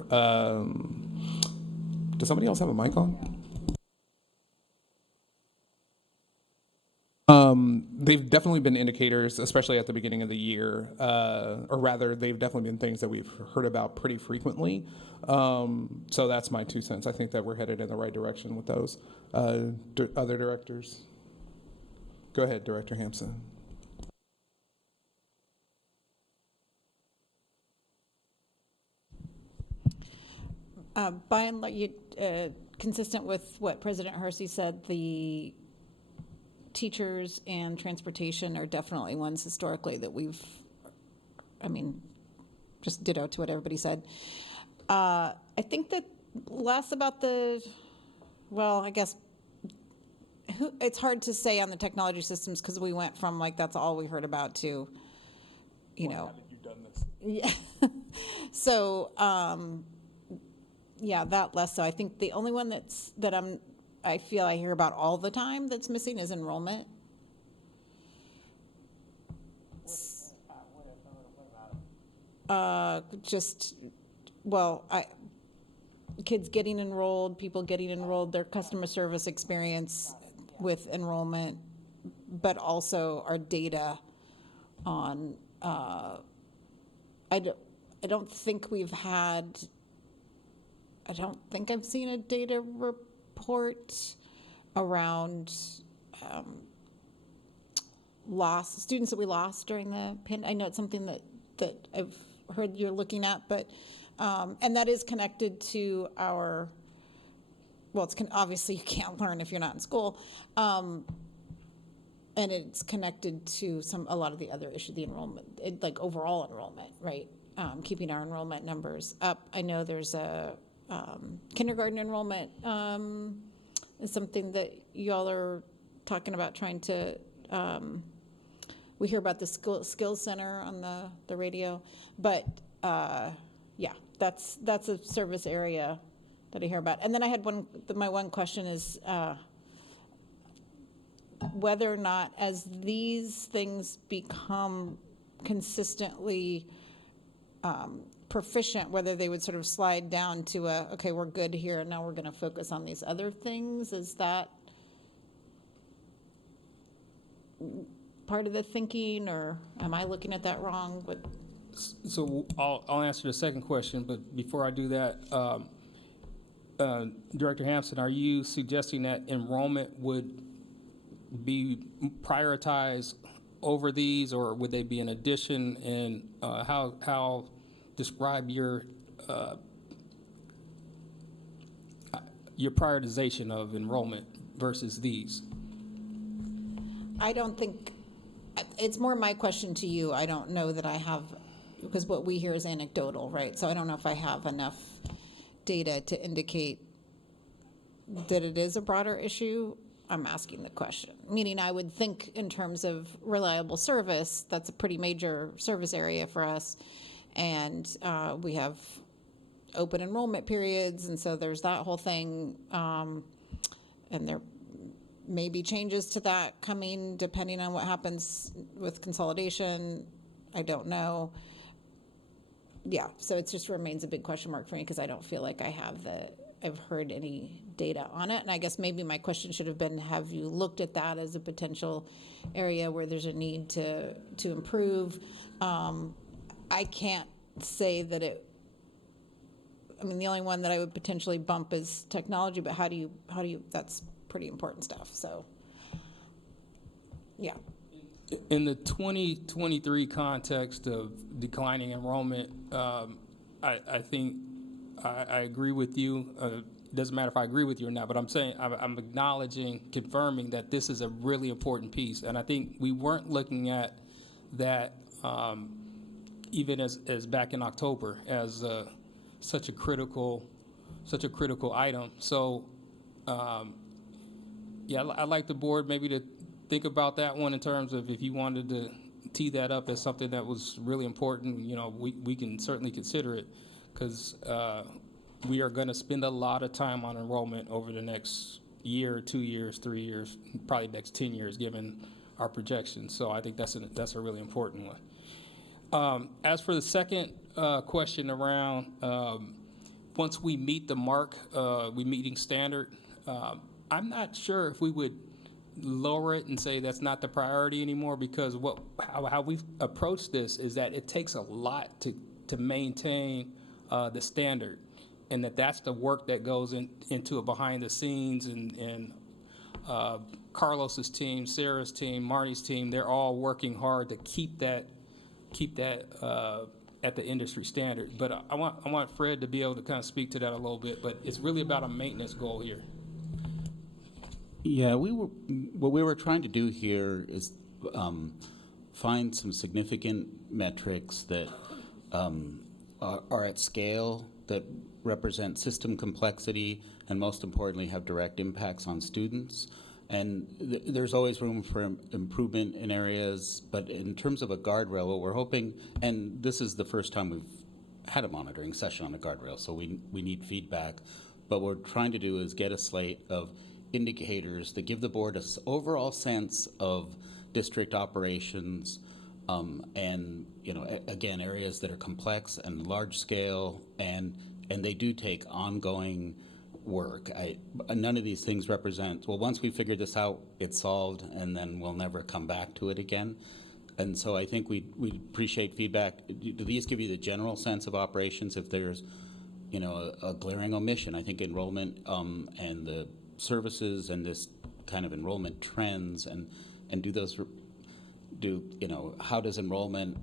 does somebody else have a mic on? They've definitely been indicators, especially at the beginning of the year, or rather, they've definitely been things that we've heard about pretty frequently. So that's my 2 cents. I think that we're headed in the right direction with those. Other directors? Go ahead, Director Hampson. By and large, consistent with what President Hersey said, the teachers and transportation are definitely ones historically that just ditto to what everybody said. I think that less about it's hard to say on the technology systems because we went from that's all we heard about to, Haven't you done this? Yeah. So, that less so. I think the only one I feel I hear about all the time that's missing is enrollment. Kids getting enrolled, people getting enrolled, their customer service experience with enrollment, but also our data on, I don't think I've seen a data report around students that we lost during the pandemic. I know it's something that I've heard you're looking at, but and that is connected to obviously you can't learn if you're not in school, and it's connected to a lot of the other issues, the enrollment, overall enrollment, right? Keeping our enrollment numbers up. I know there's a kindergarten enrollment is something that y'all are talking about trying to, we hear about the skills center on the radio, but that's a service area that I hear about. And then I had my one question is whether or not as these things become consistently proficient, whether they would sort of slide down to okay, we're good here, and now we're going to focus on these other things. Is that part of the thinking, or am I looking at that wrong? So I'll answer the second question, but before I do that, Director Hampson, are you suggesting that enrollment would be prioritized over these, or would they be an addition? And how describe your prioritization of enrollment versus these? I don't think, it's more my question to you. I don't know that I have, because what we hear is anecdotal, right? So I don't know if I have enough data to indicate that it is a broader issue. I'm asking the question, meaning I would think in terms of reliable service, that's a pretty major service area for us. And we have open enrollment periods, and so there's that whole thing. And there may be changes to that coming depending on what happens with consolidation. I don't know. Yeah, so it just remains a big question mark for me because I don't feel like I've heard any data on it. And I guess maybe my question should have been, have you looked at that as a potential area where there's a need to improve? I can't say that the only one that I would potentially bump is technology, but how do you, that's pretty important stuff, so, yeah. In the 2023 context of declining enrollment, I think I agree with you. It doesn't matter if I agree with you or not, but I'm saying, I'm acknowledging, confirming that this is a really important piece. And I think we weren't looking at that even as back in October as such a critical item. So yeah, I'd like the board maybe to think about that one in terms of if you wanted to tee that up as something that was really important, you know, we can certainly consider it, because we are going to spend a lot of time on enrollment over the next year, 2 years, 3 years, probably next 10 years, given our projections. So I think that's a really important one. As for the second question around once we meet the mark, we meeting standard, I'm not sure if we would lower it and say that's not the priority anymore, because how we've approached this is that it takes a lot to maintain the standard, and that's the work that goes into it behind the scenes, and Carlos's team, Sarah's team, Marty's team, they're all working hard to keep that at the industry standard. But I want Fred to be able to kind of speak to that a little bit, but it's really about a maintenance goal here. Yeah, what we were trying to do here is find some significant metrics that are at scale, that represent system complexity, and most importantly have direct impacts on students. And there's always room for improvement in areas, but in terms of a guardrail, what we're hoping, and this is the first time we've had a monitoring session on a guardrail, so we need feedback, but what we're trying to do is get a slate of indicators that give the board an overall sense of district operations, and again, areas that are complex and large scale, and they do take ongoing work. None of these things represent, well, once we figure this out, it's solved, and then we'll never come back to it again. And so I think we appreciate feedback. Do these give you the general sense of operations? If there's, a glaring omission, I think enrollment and the services and this kind of enrollment trends, and how does enrollment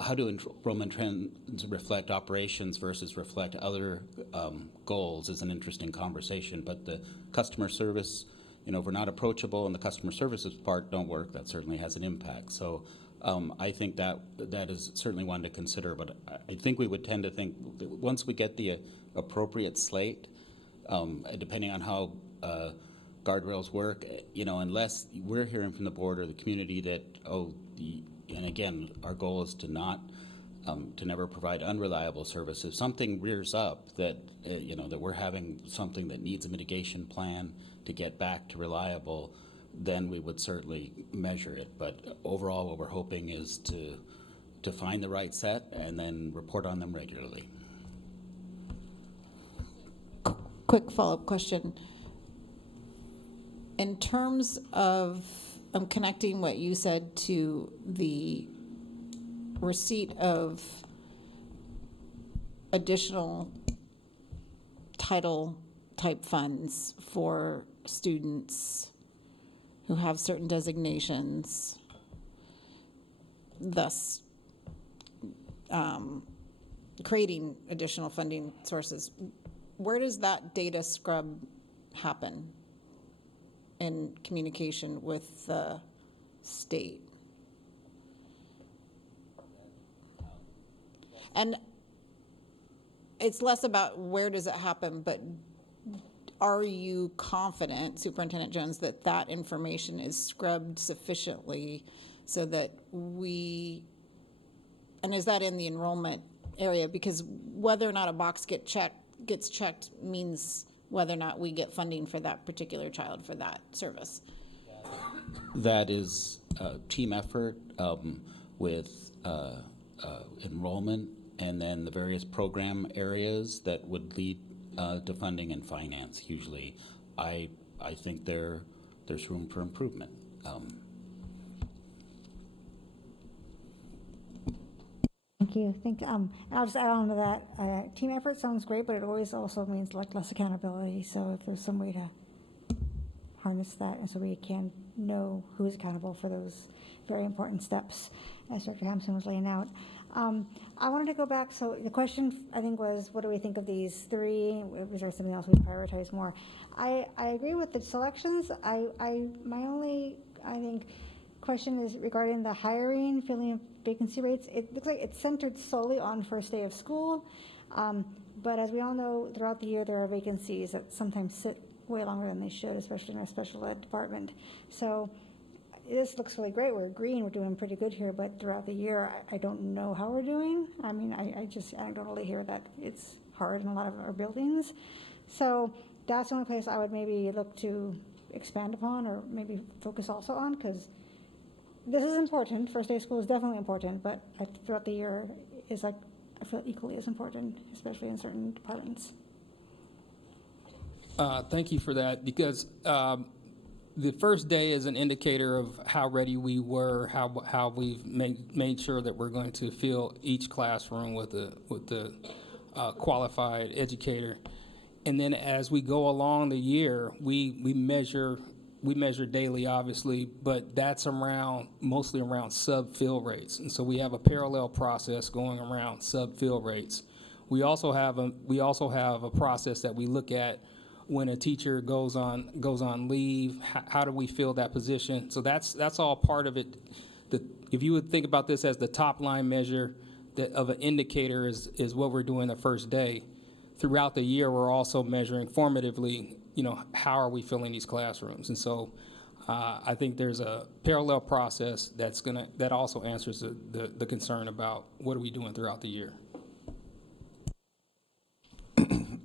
how do enrollment trends reflect operations versus reflect other goals is an interesting conversation. But the customer service, if we're not approachable and the customer services part don't work, that certainly has an impact. So I think that is certainly one to consider. But I think we would tend to think that once we get the appropriate slate, depending on how guardrails work, unless we're hearing from the board or the community that, and again, our goal is to not, to never provide unreliable service. If something rears up that, that we're having something that needs a mitigation plan to get back to reliable, then we would certainly measure it. But overall, what we're hoping is to find the right set and then report on them regularly. Quick follow-up question. In terms of connecting what you said to the receipt of additional title type funds for students who have certain designations, thus creating additional funding sources, where does that data scrub happen in communication with the state? And it's less about where does it happen, but are you confident, Superintendent Jones, that that information is scrubbed sufficiently so that and is that in the enrollment area? Because whether or not a box gets checked means whether or not we get funding for that particular child for that service. That is a team effort with enrollment and then the various program areas that would lead to funding and finance. Usually, I think there's room for improvement. Thank you. And I'll just add on to that. Team effort sounds great, but it always also means less accountability. So if there's some way to harness that, and so we can know who's accountable for those very important steps, as Dr. Hampson was laying out. I wanted to go back, so the question, I think, was, what do we think of these three? Is there something else we prioritize more? I agree with the selections. My only, I think, question is regarding the hiring, filling of vacancy rates. It looks like it's centered solely on first day of school, but as we all know, throughout the year, there are vacancies that sometimes sit way longer than they should, especially in our special ed department. So this looks really great. We're green. We're doing pretty good here, but throughout the year, I don't know how we're doing. I mean, I just anecdotally hear that it's hard in a lot of our buildings. So that's the only place I would maybe look to expand upon, or maybe focus also on, because this is important. First day of school is definitely important, but throughout the year is, like, I feel equally as important, especially in certain departments. Thank you for that, because the first day is an indicator of how ready we were, how we've made sure that we're going to fill each classroom with a qualified educator. And then as we go along the year, we measure daily, obviously, but that's mostly around sub-fill rates. And so we have a parallel process going around sub-fill rates. We also have a process that we look at when a teacher goes on leave. How do we fill that position? So that's all part of it. If you would think about this as the top line measure of an indicator is what we're doing the first day. Throughout the year, we're also measuring formatively, how are we filling these classrooms? And so I think there's a parallel process that also answers the concern about what are we doing throughout the year.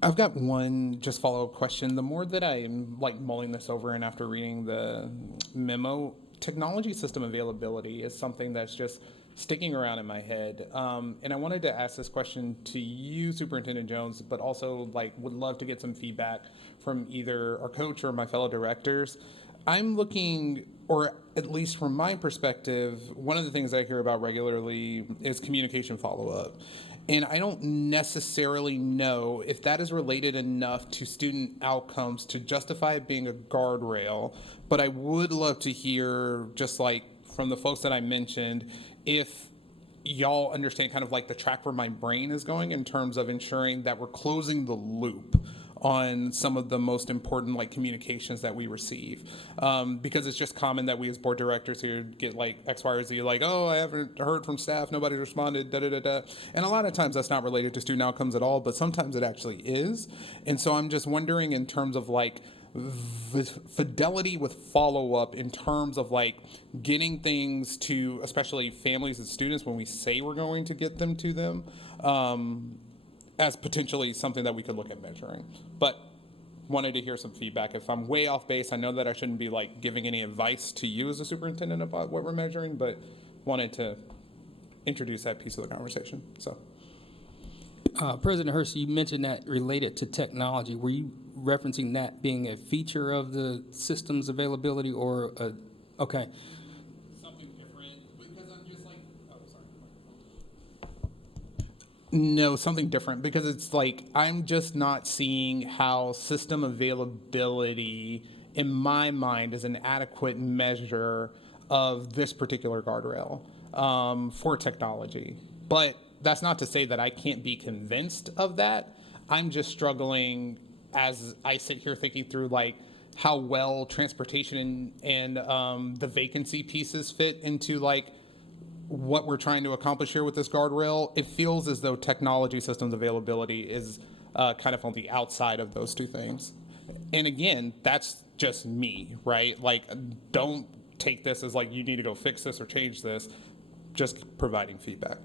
I've got one just follow-up question. The more that I'm mulling this over and after reading the memo, technology system availability is something that's just sticking around in my head. And I wanted to ask this question to you, Superintendent Jones, but also would love to get some feedback from either our coach or my fellow directors. I'm looking, or at least from my perspective, one of the things I hear about regularly is communication follow-up. And I don't necessarily know if that is related enough to student outcomes to justify it being a guardrail, but I would love to hear, just from the folks that I mentioned, if y'all understand kind of the track where my brain is going in terms of ensuring that we're closing the loop on some of the most important communications that we receive, because it's just common that we as board directors here get X, Y, or Z, oh, I haven't heard from staff, nobody responded, da da da da, and a lot of times that's not related to student outcomes at all, but sometimes it actually is. And so I'm just wondering, in terms of fidelity with follow-up, in terms of getting things to especially families and students when we say we're going to get them to them, as potentially something that we could look at measuring. But wanted to hear some feedback. If I'm way off base, I know that I shouldn't be giving any advice to you as a superintendent about what we're measuring, but wanted to introduce that piece of the conversation. So, President Hersey, you mentioned that related to technology. Were you referencing that being a feature of the system's availability, or okay? No, something different, because it's I'm just not seeing how system availability, in my mind, is an adequate measure of this particular guardrail for technology. But that's not to say that I can't be convinced of that. I'm just struggling as I sit here thinking through how well transportation and the vacancy pieces fit into what we're trying to accomplish here with this guardrail. It feels as though technology systems availability is kind of on the outside of those two things. And again, that's just me, right? Don't take this as you need to go fix this or change this, just providing feedback.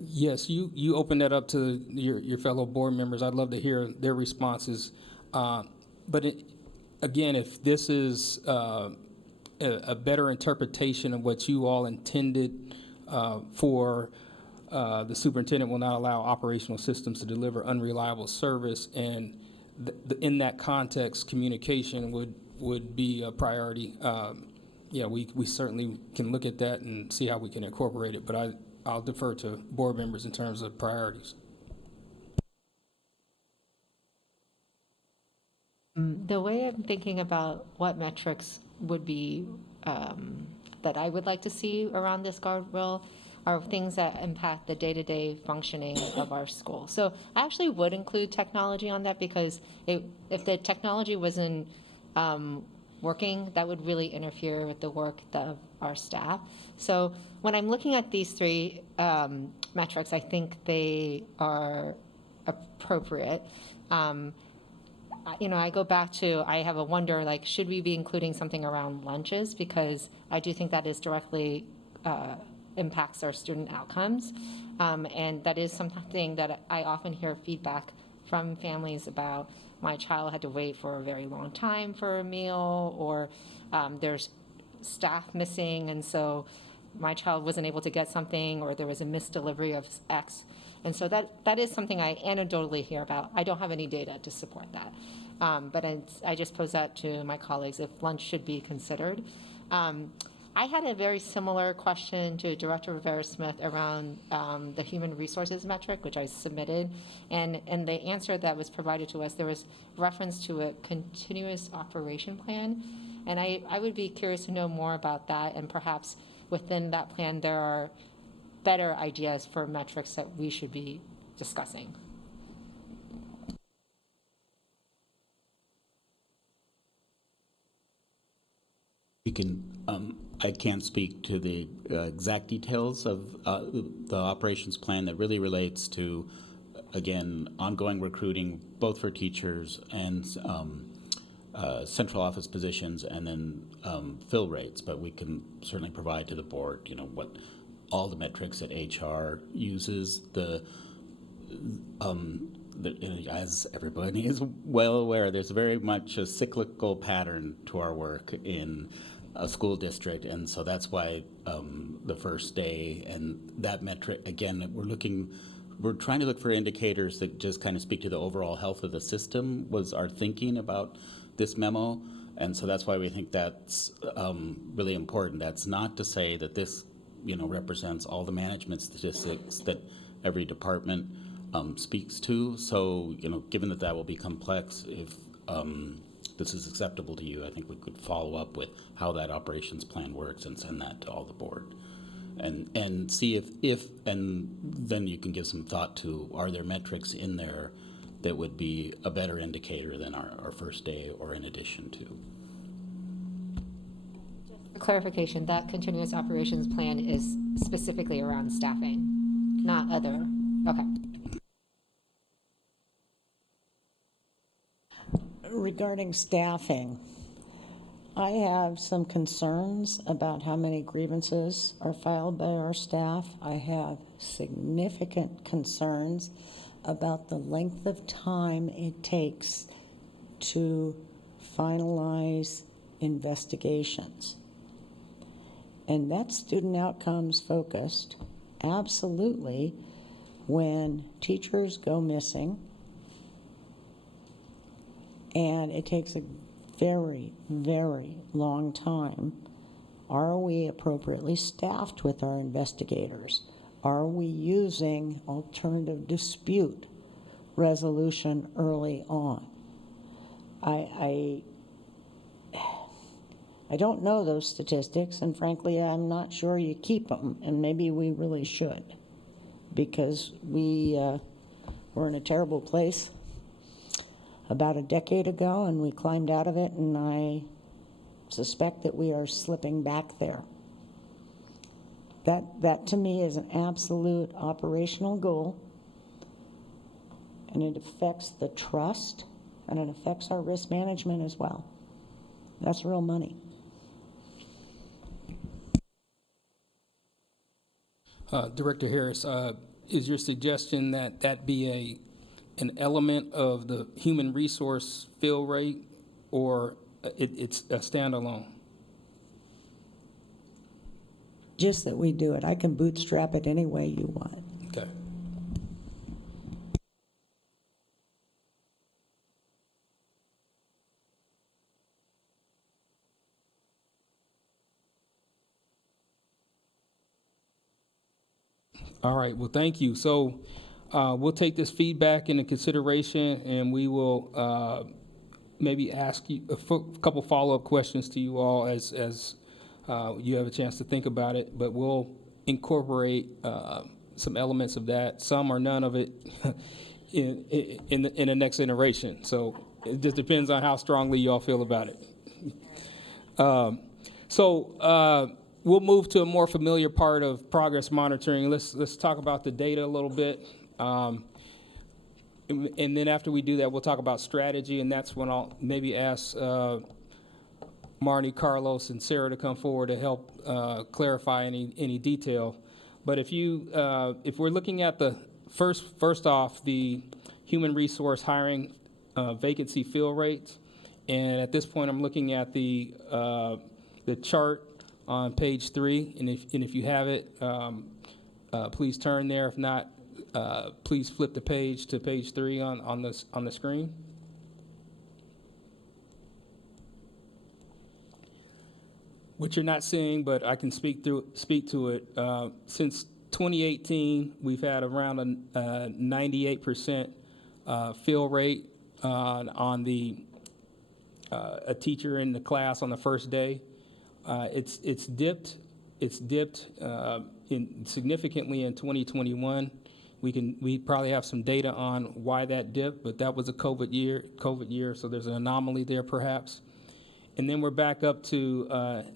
Yes, you open that up to your fellow board members. I'd love to hear their responses. But again, if this is a better interpretation of what you all intended for, the superintendent will not allow operational systems to deliver unreliable service, and in that context, communication would be a priority. We certainly can look at that and see how we can incorporate it, but I'll defer to board members in terms of priorities. The way I'm thinking about what metrics would be that I would like to see around this guardrail are things that impact the day-to-day functioning of our school. So I actually would include technology on that because if the technology wasn't working, that would really interfere with the work of our staff. So when I'm looking at these three metrics, I think they are appropriate. I go back to, I have a wonder, like, should we be including something around lunches? Because I do think that is directly impacts our student outcomes. And that is something that I often hear feedback from families about. My child had to wait for a very long time for a meal, or there's staff missing, and so my child wasn't able to get something, or there was a missed delivery of X. And so that is something I anecdotally hear about. I don't have any data to support that. But I just pose that to my colleagues, if lunch should be considered. I had a very similar question to Director Rivera-Smith around the human resources metric, which I submitted. And the answer that was provided to us, there was reference to a continuous operation plan. And I would be curious to know more about that, and perhaps within that plan there are better ideas for metrics that we should be discussing. You can, I can't speak to the exact details of the operations plan that really relates to, again, ongoing recruiting, both for teachers and central office positions, and then fill rates. But we can certainly provide to the board, what all the metrics that HR uses. As everybody is well aware, there's very much a cyclical pattern to our work in a school district, and so that's why the first day and that metric, again, we're trying to look for indicators that just kind of speak to the overall health of the system, was our thinking about this memo. And so that's why we think that's really important. That's not to say that this represents all the management statistics that every department speaks to. So, given that will be complex, if this is acceptable to you, I think we could follow up with how that operations plan works and send that to all the board. And see if and then you can give some thought to, are there metrics in there that would be a better indicator than our first day, or in addition to? For clarification, that continuous operations plan is specifically around staffing, not other. Okay. Regarding staffing, I have some concerns about how many grievances are filed by our staff. I have significant concerns about the length of time it takes to finalize investigations. And that's student outcomes focused, absolutely, when teachers go missing. And it takes a very, very long time. Are we appropriately staffed with our investigators? Are we using alternative dispute resolution early on? I don't know those statistics, and frankly, I'm not sure you keep them, and maybe we really should, because we're in a terrible place about a decade ago, and we climbed out of it, and I suspect that we are slipping back there. That to me is an absolute operational goal, and it affects the trust, and it affects our risk management as well. That's real money. Director Harris, is your suggestion that be an element of the human resource fill rate, or it's a standalone? Just that we do it. I can bootstrap it any way you want. Okay. All right, well, thank you. So we'll take this feedback into consideration, and we will maybe ask you a couple follow-up questions to you all as you have a chance to think about it, but we'll incorporate some elements of that, some or none of it, in the next iteration. So it just depends on how strongly you all feel about it. We'll move to a more familiar part of progress monitoring. Let's talk about the data a little bit. And then after we do that, we'll talk about strategy, and that's when I'll maybe ask Marnie, Carlos, and Sarah to come forward to help clarify any detail. But if we're looking at the first off, the human resource hiring vacancy fill rates, and at this point, I'm looking at the chart on page 3, and if you have it, please turn there. If not, please flip the page to page 3 on the screen. What you're not seeing, but I can speak to it. Since 2018, we've had around a 98% fill rate on the a teacher in the class on the first day. It's dipped significantly in 2021. We probably have some data on why that dipped, but that was a COVID year, so there's an anomaly there perhaps. And then we're back up to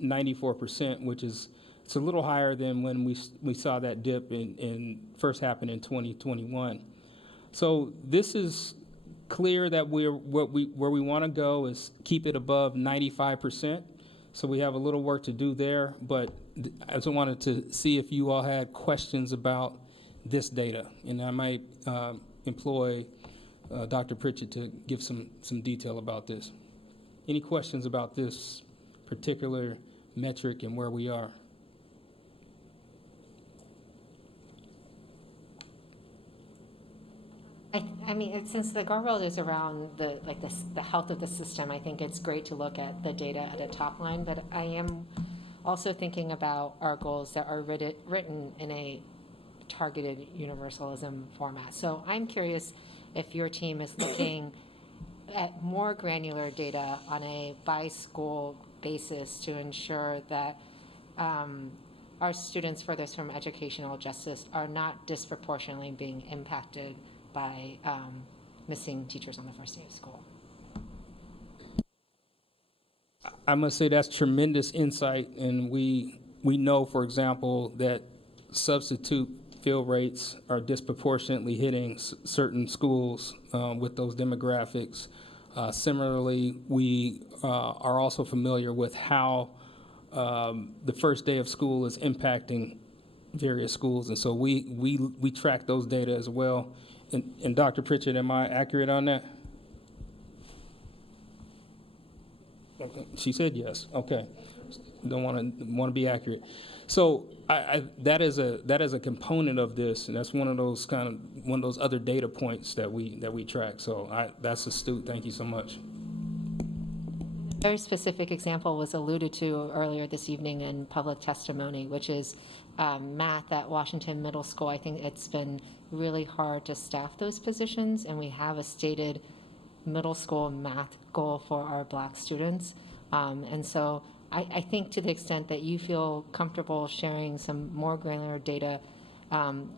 94%, which is it's a little higher than when we saw that dip in first happened in 2021. So this is clear that where we want to go is keep it above 95%. So we have a little work to do there, but I just wanted to see if you all had questions about this data, and I might employ Dr. Pritchett to give some detail about this. Any questions about this particular metric and where we are? I mean, since the guardrail is around the health of the system, I think it's great to look at the data at a top line, but I am also thinking about our goals that are written in a targeted universalism format. So I'm curious if your team is looking at more granular data on a by-school basis to ensure that our students furthest from educational justice are not disproportionately being impacted by missing teachers on the first day of school. I must say that's tremendous insight, and we know, for example, that substitute fill rates are disproportionately hitting certain schools with those demographics. Similarly, we are also familiar with how the first day of school is impacting various schools, and so we track those data as well. And Dr. Pritchett, am I accurate on that? Okay. She said yes. Okay. Don't want to be accurate. So that is a component of this, and that's one of those other data points that we track. So that's astute. Thank you so much. A very specific example was alluded to earlier this evening in public testimony, which is math at Washington Middle School. I think it's been really hard to staff those positions, and we have a stated middle school math goal for our Black students. And so I think to the extent that you feel comfortable sharing some more granular data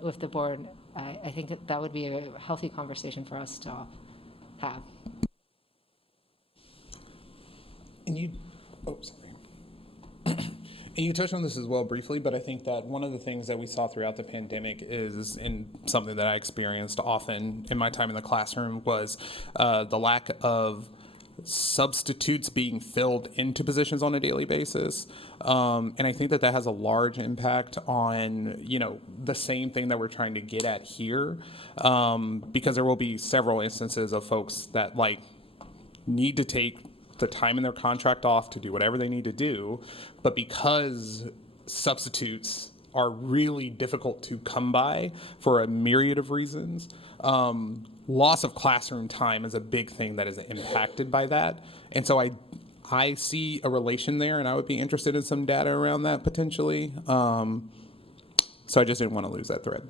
with the board, I think that would be a healthy conversation for us to have. And you touched on this as well briefly, but I think that one of the things that we saw throughout the pandemic is, and something that I experienced often in my time in the classroom, was the lack of substitutes being filled into positions on a daily basis. And I think that has a large impact on, the same thing that we're trying to get at here, because there will be several instances of folks that need to take the time in their contract off to do whatever they need to do, but because substitutes are really difficult to come by for a myriad of reasons, loss of classroom time is a big thing that is impacted by that. And so I see a relation there, and I would be interested in some data around that potentially. So I just didn't want to lose that thread.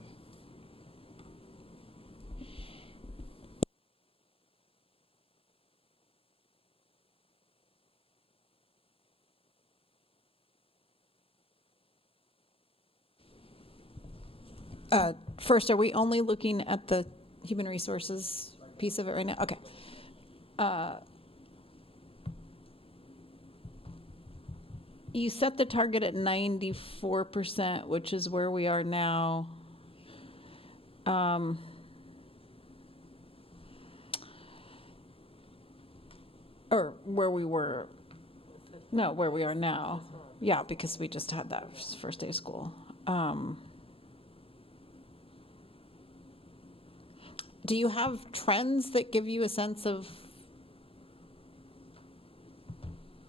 First, are we only looking at the human resources piece of it right now? Okay. You set the target at 94%, which is where we are now. Or where we were, no, where we are now. Yeah, because we just had that first day of school. Do you have trends that give you a sense of,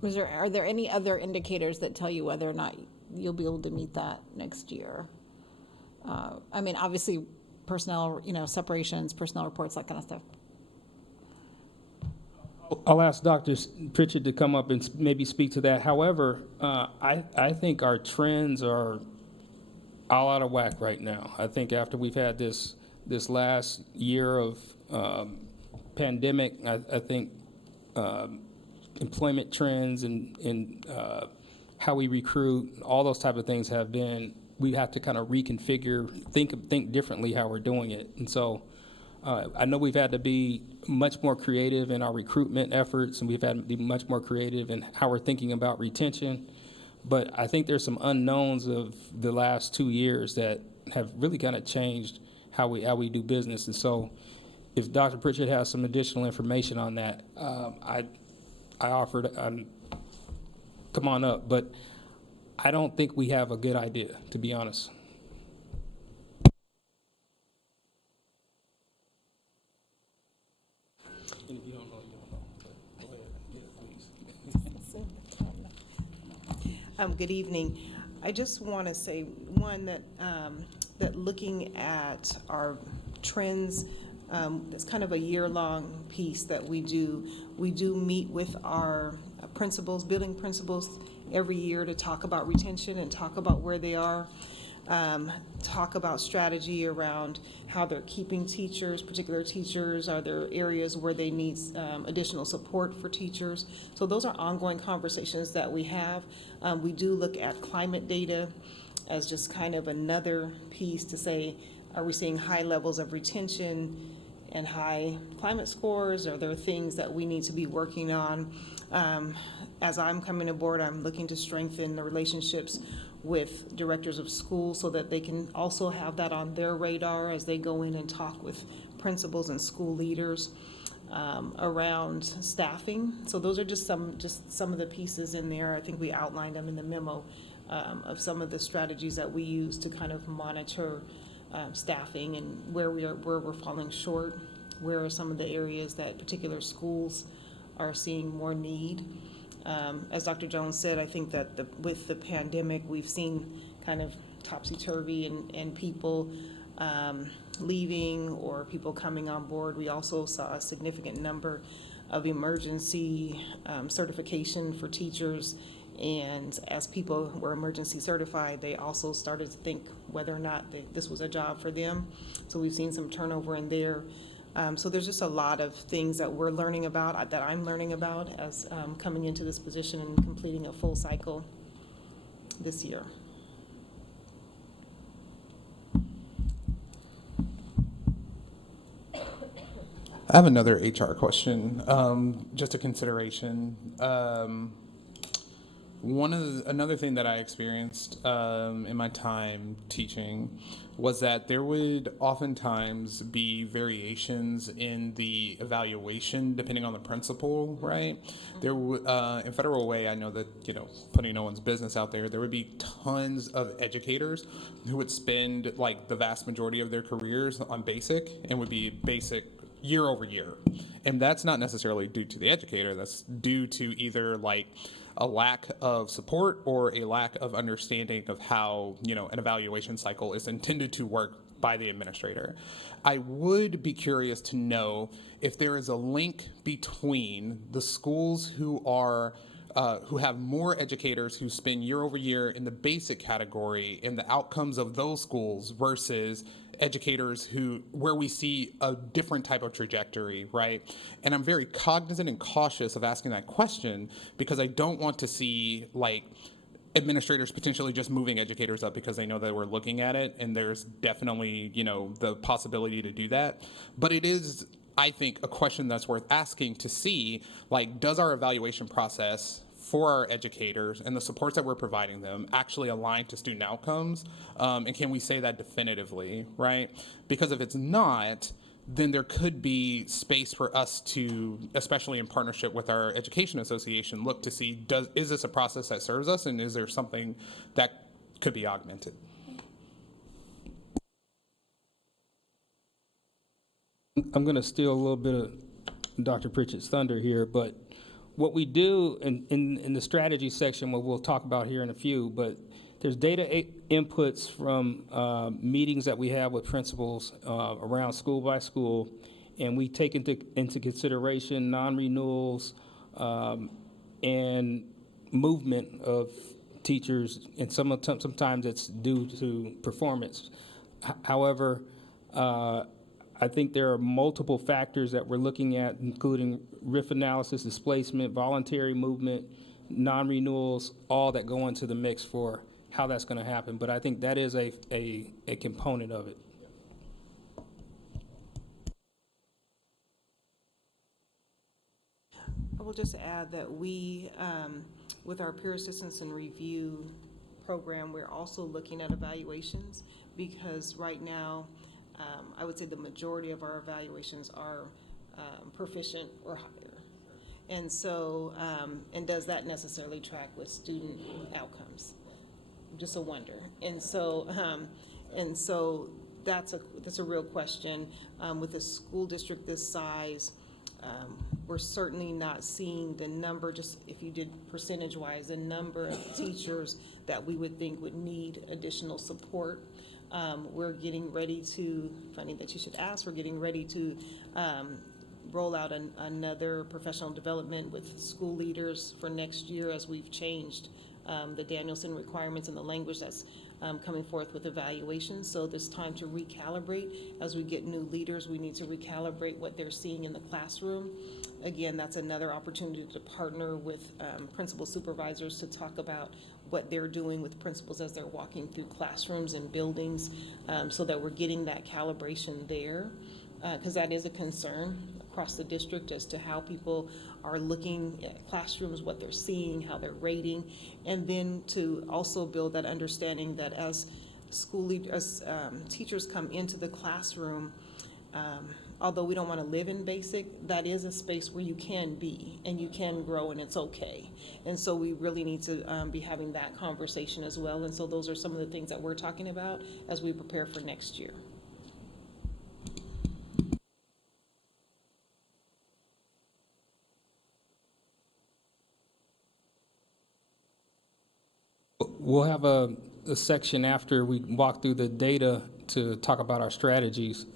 are there any other indicators that tell you whether or not you'll be able to meet that next year? I mean, obviously, personnel, separations, personnel reports, that kind of stuff. I'll ask Dr. Pritchett to come up and maybe speak to that. However, I think our trends are all out of whack right now. I think after we've had this last year of pandemic, I think employment trends and how we recruit, all those type of things have been, we have to kind of reconfigure, think differently how we're doing it. And so I know we've had to be much more creative in our recruitment efforts, and we've had to be much more creative in how we're thinking about retention. But I think there's some unknowns of the last 2 years that have really kind of changed how we do business. And so if Dr. Pritchett has some additional information on that, I offered, come on up. But I don't think we have a good idea, to be honest. And if you don't know, you don't know. But go ahead, yeah, please. Good evening. I just want to say, one, that looking at our trends, it's kind of a year-long piece that we do. We do meet with our principals, building principals, every year to talk about retention and talk about where they are. Talk about strategy around how they're keeping teachers, particular teachers. Are there areas where they need additional support for teachers? So those are ongoing conversations that we have. We do look at climate data as just kind of another piece to say, are we seeing high levels of retention and high climate scores? Are there things that we need to be working on? As I'm coming aboard, I'm looking to strengthen the relationships with directors of schools so that they can also have that on their radar as they go in and talk with principals and school leaders around staffing. So those are just some of the pieces in there. I think we outlined them in the memo of some of the strategies that we use to kind of monitor staffing and where we're falling short, where are some of the areas that particular schools are seeing more need. As Dr. Jones said, I think that with the pandemic, we've seen kind of topsy-turvy and people leaving or people coming on board. We also saw a significant number of emergency certification for teachers. And as people were emergency certified, they also started to think whether or not this was a job for them. So we've seen some turnover in there. So there's just a lot of things that we're learning about, that I'm learning about as coming into this position and completing a full cycle this year. I have another HR question, just a consideration. Another thing that I experienced in my time teaching was that there would oftentimes be variations in the evaluation depending on the principal, right? There in Federal Way, I know that, putting no one's business out there, there would be tons of educators who would spend like the vast majority of their careers on basic and would be basic year over year. And that's not necessarily due to the educator, that's due to either like a lack of support or a lack of understanding of how, an evaluation cycle is intended to work by the administrator. I would be curious to know if there is a link between the schools who have more educators who spend year over year in the basic category and the outcomes of those schools versus educators where we see a different type of trajectory, right? And I'm very cognizant and cautious of asking that question because I don't want to see like administrators potentially just moving educators up because they know that we're looking at it, and there's definitely, the possibility to do that. But it is, I think, a question that's worth asking to see, like, does our evaluation process for our educators and the supports that we're providing them actually align to student outcomes? And can we say that definitively, right? Because if it's not, then there could be space for us to, especially in partnership with our education association, look to see, is this a process that serves us, and is there something that could be augmented? I'm going to steal a little bit of Dr. Pritchett's thunder here, but what we do in the strategy section, what we'll talk about here in a few, but there's data inputs from meetings that we have with principals around school by school, and we take into consideration non-renewals and movement of teachers, and sometimes it's due to performance. However, I think there are multiple factors that we're looking at, including RIF analysis, displacement, voluntary movement, non-renewals, all that go into the mix for how that's going to happen. But I think that is a component of it. I will just add that we, with our peer assistance and review program, we're also looking at evaluations, because right now, I would say the majority of our evaluations are proficient or higher. And so, and does that necessarily track with student outcomes? Just a wonder. And so that's a real question. With a school district this size, we're certainly not seeing the number, just if you did percentage-wise, the number of teachers that we would think would need additional support. We're getting ready to, funny that you should ask, we're getting ready to roll out another professional development with school leaders for next year, as we've changed the Danielson requirements and the language that's coming forth with evaluations. So there's time to recalibrate. As we get new leaders, we need to recalibrate what they're seeing in the classroom. Again, that's another opportunity to partner with principal supervisors to talk about what they're doing with principals as they're walking through classrooms and buildings, so that we're getting that calibration there, because that is a concern across the district as to how people are looking at classrooms, what they're seeing, how they're rating, and then to also build that understanding that as teachers come into the classroom, although we don't want to live in basic, that is a space where you can be and you can grow, and it's okay. And so we really need to be having that conversation as well. And so those are some of the things that we're talking about as we prepare for next year. We'll have a section after we walk through the data to talk about our strategies.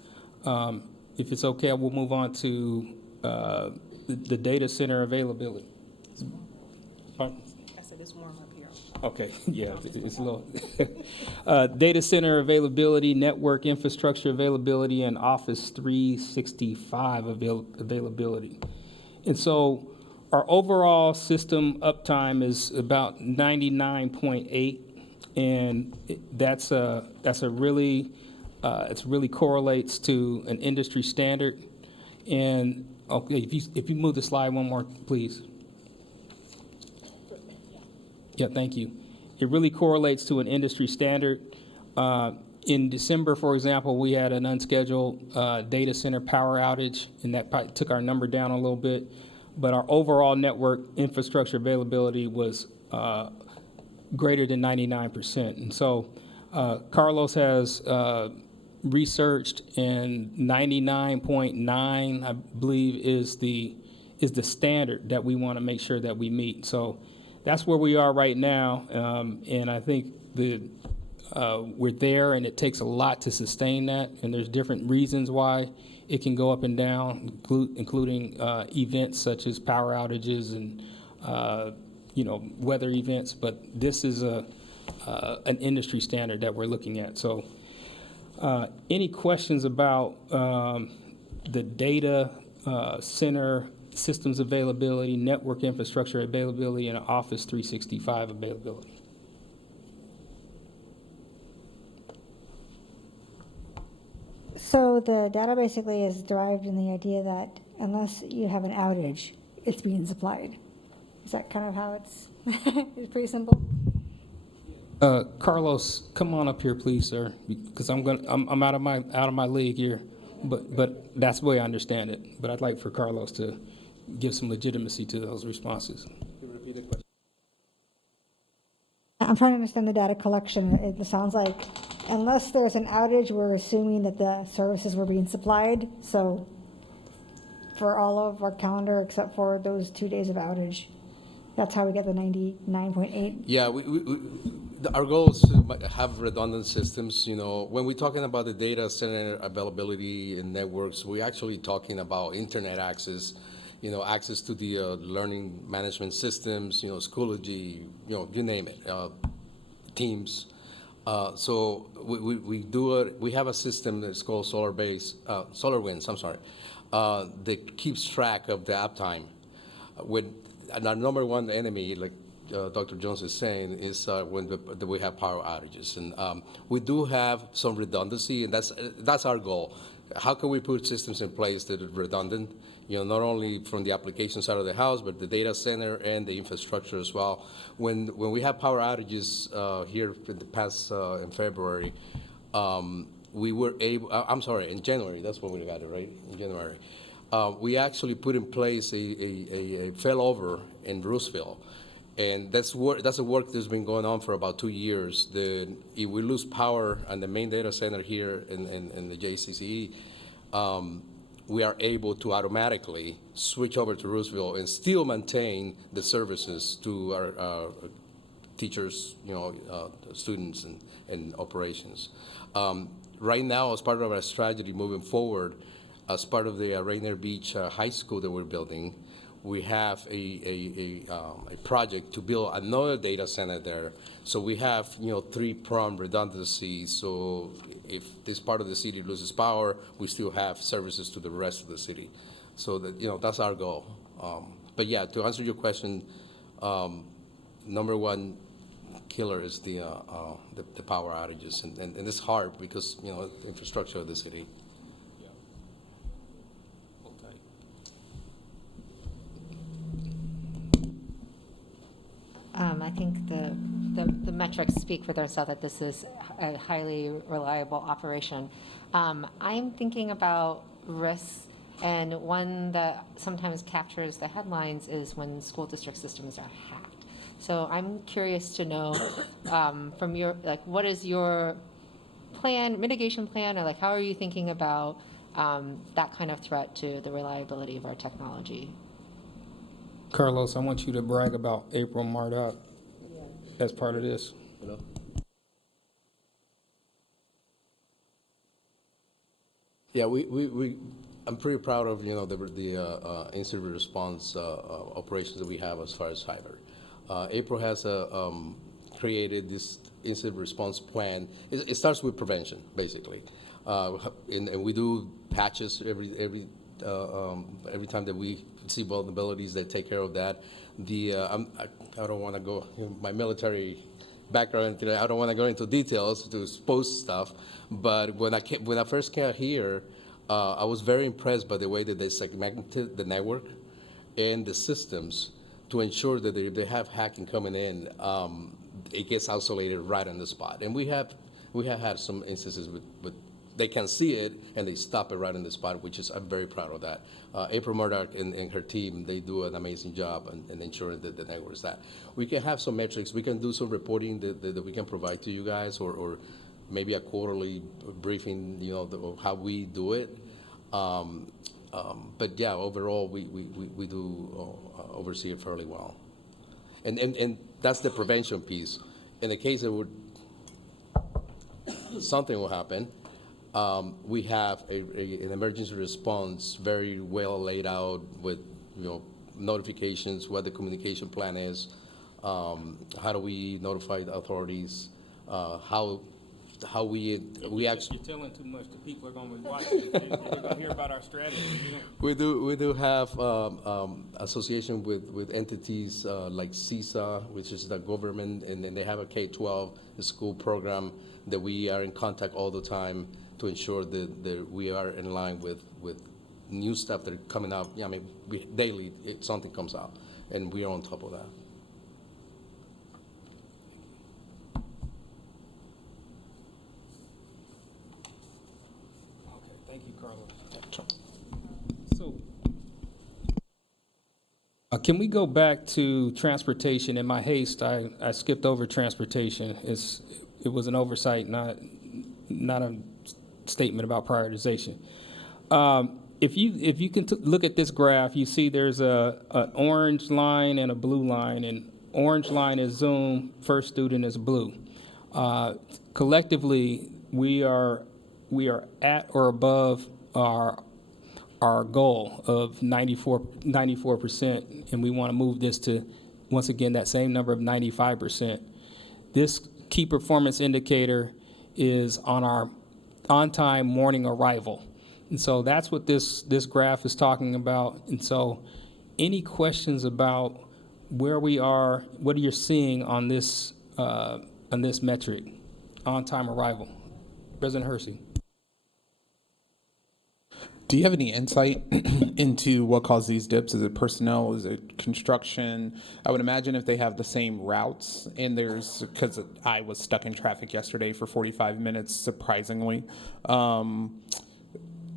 If it's okay, we'll move on to the data center availability. Pardon? I said it's warm up here. Okay, yeah, it's a little. Data center availability, network infrastructure availability, and Office 365 availability. And so our overall system uptime is about 99.8, and that's a really it really correlates to an industry standard. And okay, if you move the slide one more, please. Yeah, thank you. It really correlates to an industry standard. In December, for example, we had an unscheduled data center power outage, and that probably took our number down a little bit. But our overall network infrastructure availability was greater than 99%. And so Carlos has researched, and 99.9, I believe, is the standard that we want to make sure that we meet. So that's where we are right now, and I think we're there, and it takes a lot to sustain that, and there's different reasons why it can go up and down, including events such as power outages and weather events. But this is an industry standard that we're looking at. So, any questions about the data center systems availability, network infrastructure availability, and Office 365 availability? So the data basically is derived in the idea that unless you have an outage, it's being supplied. Is that kind of how it's, it's pretty simple? Carlos, come on up here, please, sir, because I'm out of my league here, but that's the way I understand it. But I'd like for Carlos to give some legitimacy to those responses. Repeat the question. I'm trying to understand the data collection. It sounds like unless there's an outage, we're assuming that the services were being supplied. So for all of our calendar except for those 2 days of outage, that's how we get the 99.8. Yeah, our goal is to have redundant systems. You know, when we're talking about the data center availability and networks, we're actually talking about internet access, you know, access to the learning management systems, you know, Schoology, you know, you name it, Teams. So we have a system that's called SolarWinds, I'm sorry, that keeps track of the uptime. And our number one enemy, like Dr. Jones is saying, is when we have power outages. And we do have some redundancy, and that's our goal. How can we put systems in place that are redundant? You know, not only from the application side of the house, but the data center and the infrastructure as well. When we have power outages here in the past in February, we were able. I'm sorry, in January. That's when we got it, right? In January. We actually put in place a failover in Roosevelt, and that's a work that's been going on for about 2 years. If we lose power on the main data center here in the JCCE, we are able to automatically switch over to Roosevelt and still maintain the services to our teachers, you know, students and operations. Right now, as part of our strategy moving forward, as part of the Rainier Beach High School that we're building, we have a project to build another data center there. So we have, you know, 3-pronged redundancy. So if this part of the city loses power, we still have services to the rest of the city. So that, you know, that's our goal. But yeah, to answer your question, number one killer is the power outages, and it's hard because, you know, the infrastructure of the city. I think the metrics speak for themselves that this is a highly reliable operation. I'm thinking about risks, and one that sometimes captures the headlines is when school district systems are hacked. So I'm curious to know from your, like, what is your plan, mitigation plan, or like how are you thinking about that kind of threat to the reliability of our technology? Carlos, I want you to brag about April Murdoch as part of this. Yeah, I'm pretty proud of, you know, the incident response operations that we have as far as cyber. April has created this incident response plan. It starts with prevention, basically, and we do patches every time that we see vulnerabilities. They take care of that. I don't want to go, you know, my military background today, I don't want to go into details to expose stuff, but when I first came here, I was very impressed by the way that they segmented the network and the systems to ensure that if they have hacking coming in, it gets isolated right on the spot. And we have had some instances with they can see it and they stop it right on the spot, which is, I'm very proud of that. April Murdoch and her team, they do an amazing job in ensuring that the network is that. We can have some metrics. We can do some reporting that we can provide to you guys, or maybe a quarterly briefing, you know, of how we do it. But yeah, overall, we do oversee it fairly well. And that's the prevention piece. In the case that something will happen, we have an emergency response very well laid out with, you know, notifications, what the communication plan is, how do we notify the authorities, how we actually. You're telling too much. The people are going to be watching. They're going to hear about our strategy. We do have association with entities like CISA, which is the government, and then they have a K-12 school program that we are in contact all the time to to ensure that we are in line with new stuff that are coming out. Yeah, I mean, daily, something comes out, and we are on top of that. Okay, thank you, Carlos. So, can we go back to transportation? In my haste, I skipped over transportation. It was an oversight, not a statement about prioritization. If you can look at this graph, you see there's an orange line and a blue line, and orange line is Zoom, first student is blue. Collectively, we are at or above our goal of 94%, and we want to move this to, once again, that same number of 95%. This key performance indicator is on our on-time morning arrival. And so that's what this graph is talking about. And so any questions about where we are, what you're seeing on this metric, on-time arrival? President Hersey. Do you have any insight into what caused these dips? Is it personnel? Is it construction? I would imagine if they have the same routes and because I was stuck in traffic yesterday for 45 minutes, surprisingly,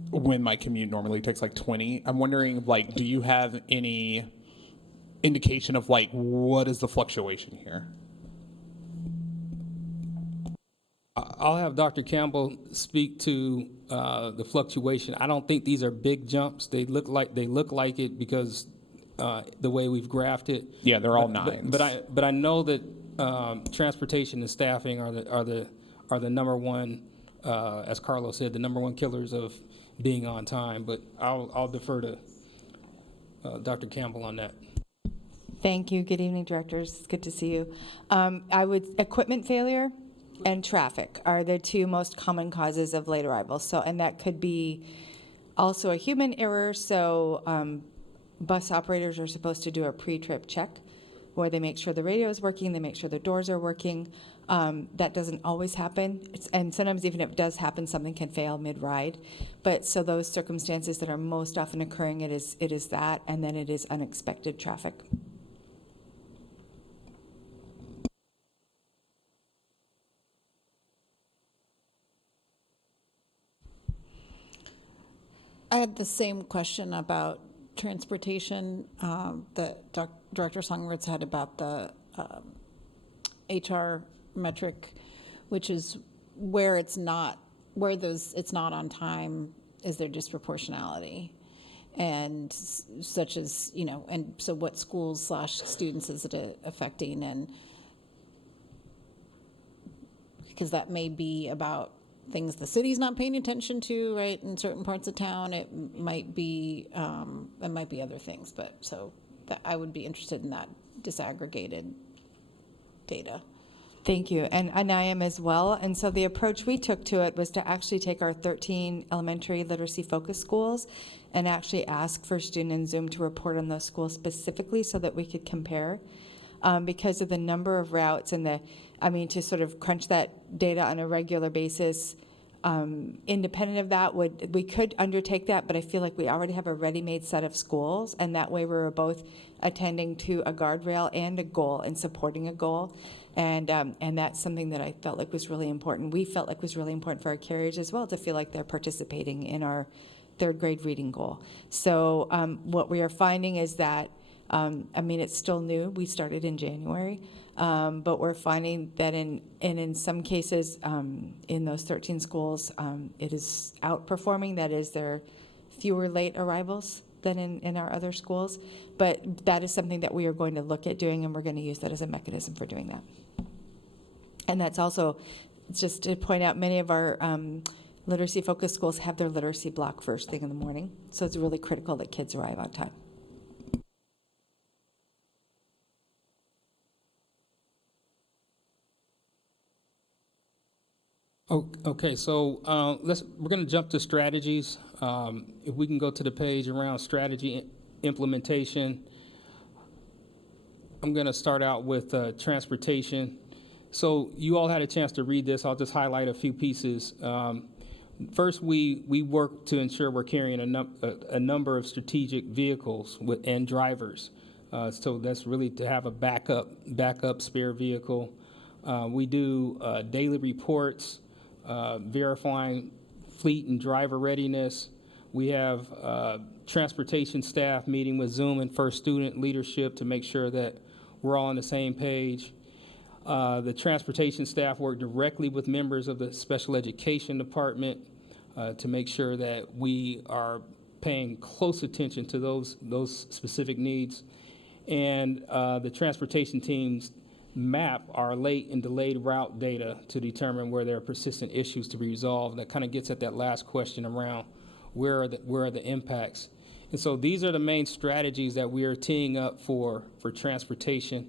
when my commute normally takes like 20. I'm wondering, do you have any indication of what is the fluctuation here? I'll have Dr. Campbell speak to the fluctuation. I don't think these are big jumps. They look like it because the way we've graphed it. Yeah, they're all nines. But I know that transportation and staffing are the number one, as Carlos said, the number one killers of being on time. But I'll defer to Dr. Campbell on that. Thank you. Good evening, directors. It's good to see you. Equipment failure and traffic are the two most common causes of late arrivals. So, and that could be also a human error. So bus operators are supposed to do a pre-trip check where they make sure the radio is working, they make sure the doors are working. That doesn't always happen. And sometimes even if it does happen, something can fail mid-ride. But so those circumstances that are most often occurring, it is that, and then it is unexpected traffic. I had the same question about transportation that Director Songritz had about the HR metric, which is where it's not on time, is there disproportionality? And such as, and so what schools / students is it affecting? And because that may be about things the city's not paying attention to, right? In certain parts of town, it might be other things. But so that I would be interested in that disaggregated data. Thank you, and I am as well. And so the approach we took to it was to actually take our 13 elementary literacy focus schools and actually ask for student in Zoom to report on those schools specifically so that we could compare. Because of the number of routes and to sort of crunch that data on a regular basis, independent of that, we could undertake that, but I feel like we already have a ready-made set of schools, and that way we were both attending to a guardrail and a goal and supporting a goal. And that's something that I felt like was really important. We felt like was really important for our carriers as well, to feel like they're participating in our third grade reading goal. So what we are finding is that it's still new. We started in January, but we're finding that in some cases, in those 13 schools, it is outperforming. That is, there are fewer late arrivals than in our other schools. But that is something that we are going to look at doing, and we're going to use that as a mechanism for doing that. And that's also, just to point out, many of our literacy-focused schools have their literacy block first thing in the morning. So it's really critical that kids arrive on time. Okay, so we're going to jump to strategies. If we can go to the page around strategy implementation, I'm going to start out with transportation. So you all had a chance to read this. I'll just highlight a few pieces. First, we work to ensure we're carrying a number of strategic vehicles and drivers. So that's really to have a backup spare vehicle. We do daily reports, verifying fleet and driver readiness. We have transportation staff meeting with Zoom and First Student leadership to make sure that we're all on the same page. The transportation staff work directly with members of the special education department to make sure that we are paying close attention to those specific needs. And the transportation teams map our late and delayed route data to determine where there are persistent issues to be resolved. That kind of gets at that last question around where are the impacts. And so these are the main strategies that we are teeing up for transportation.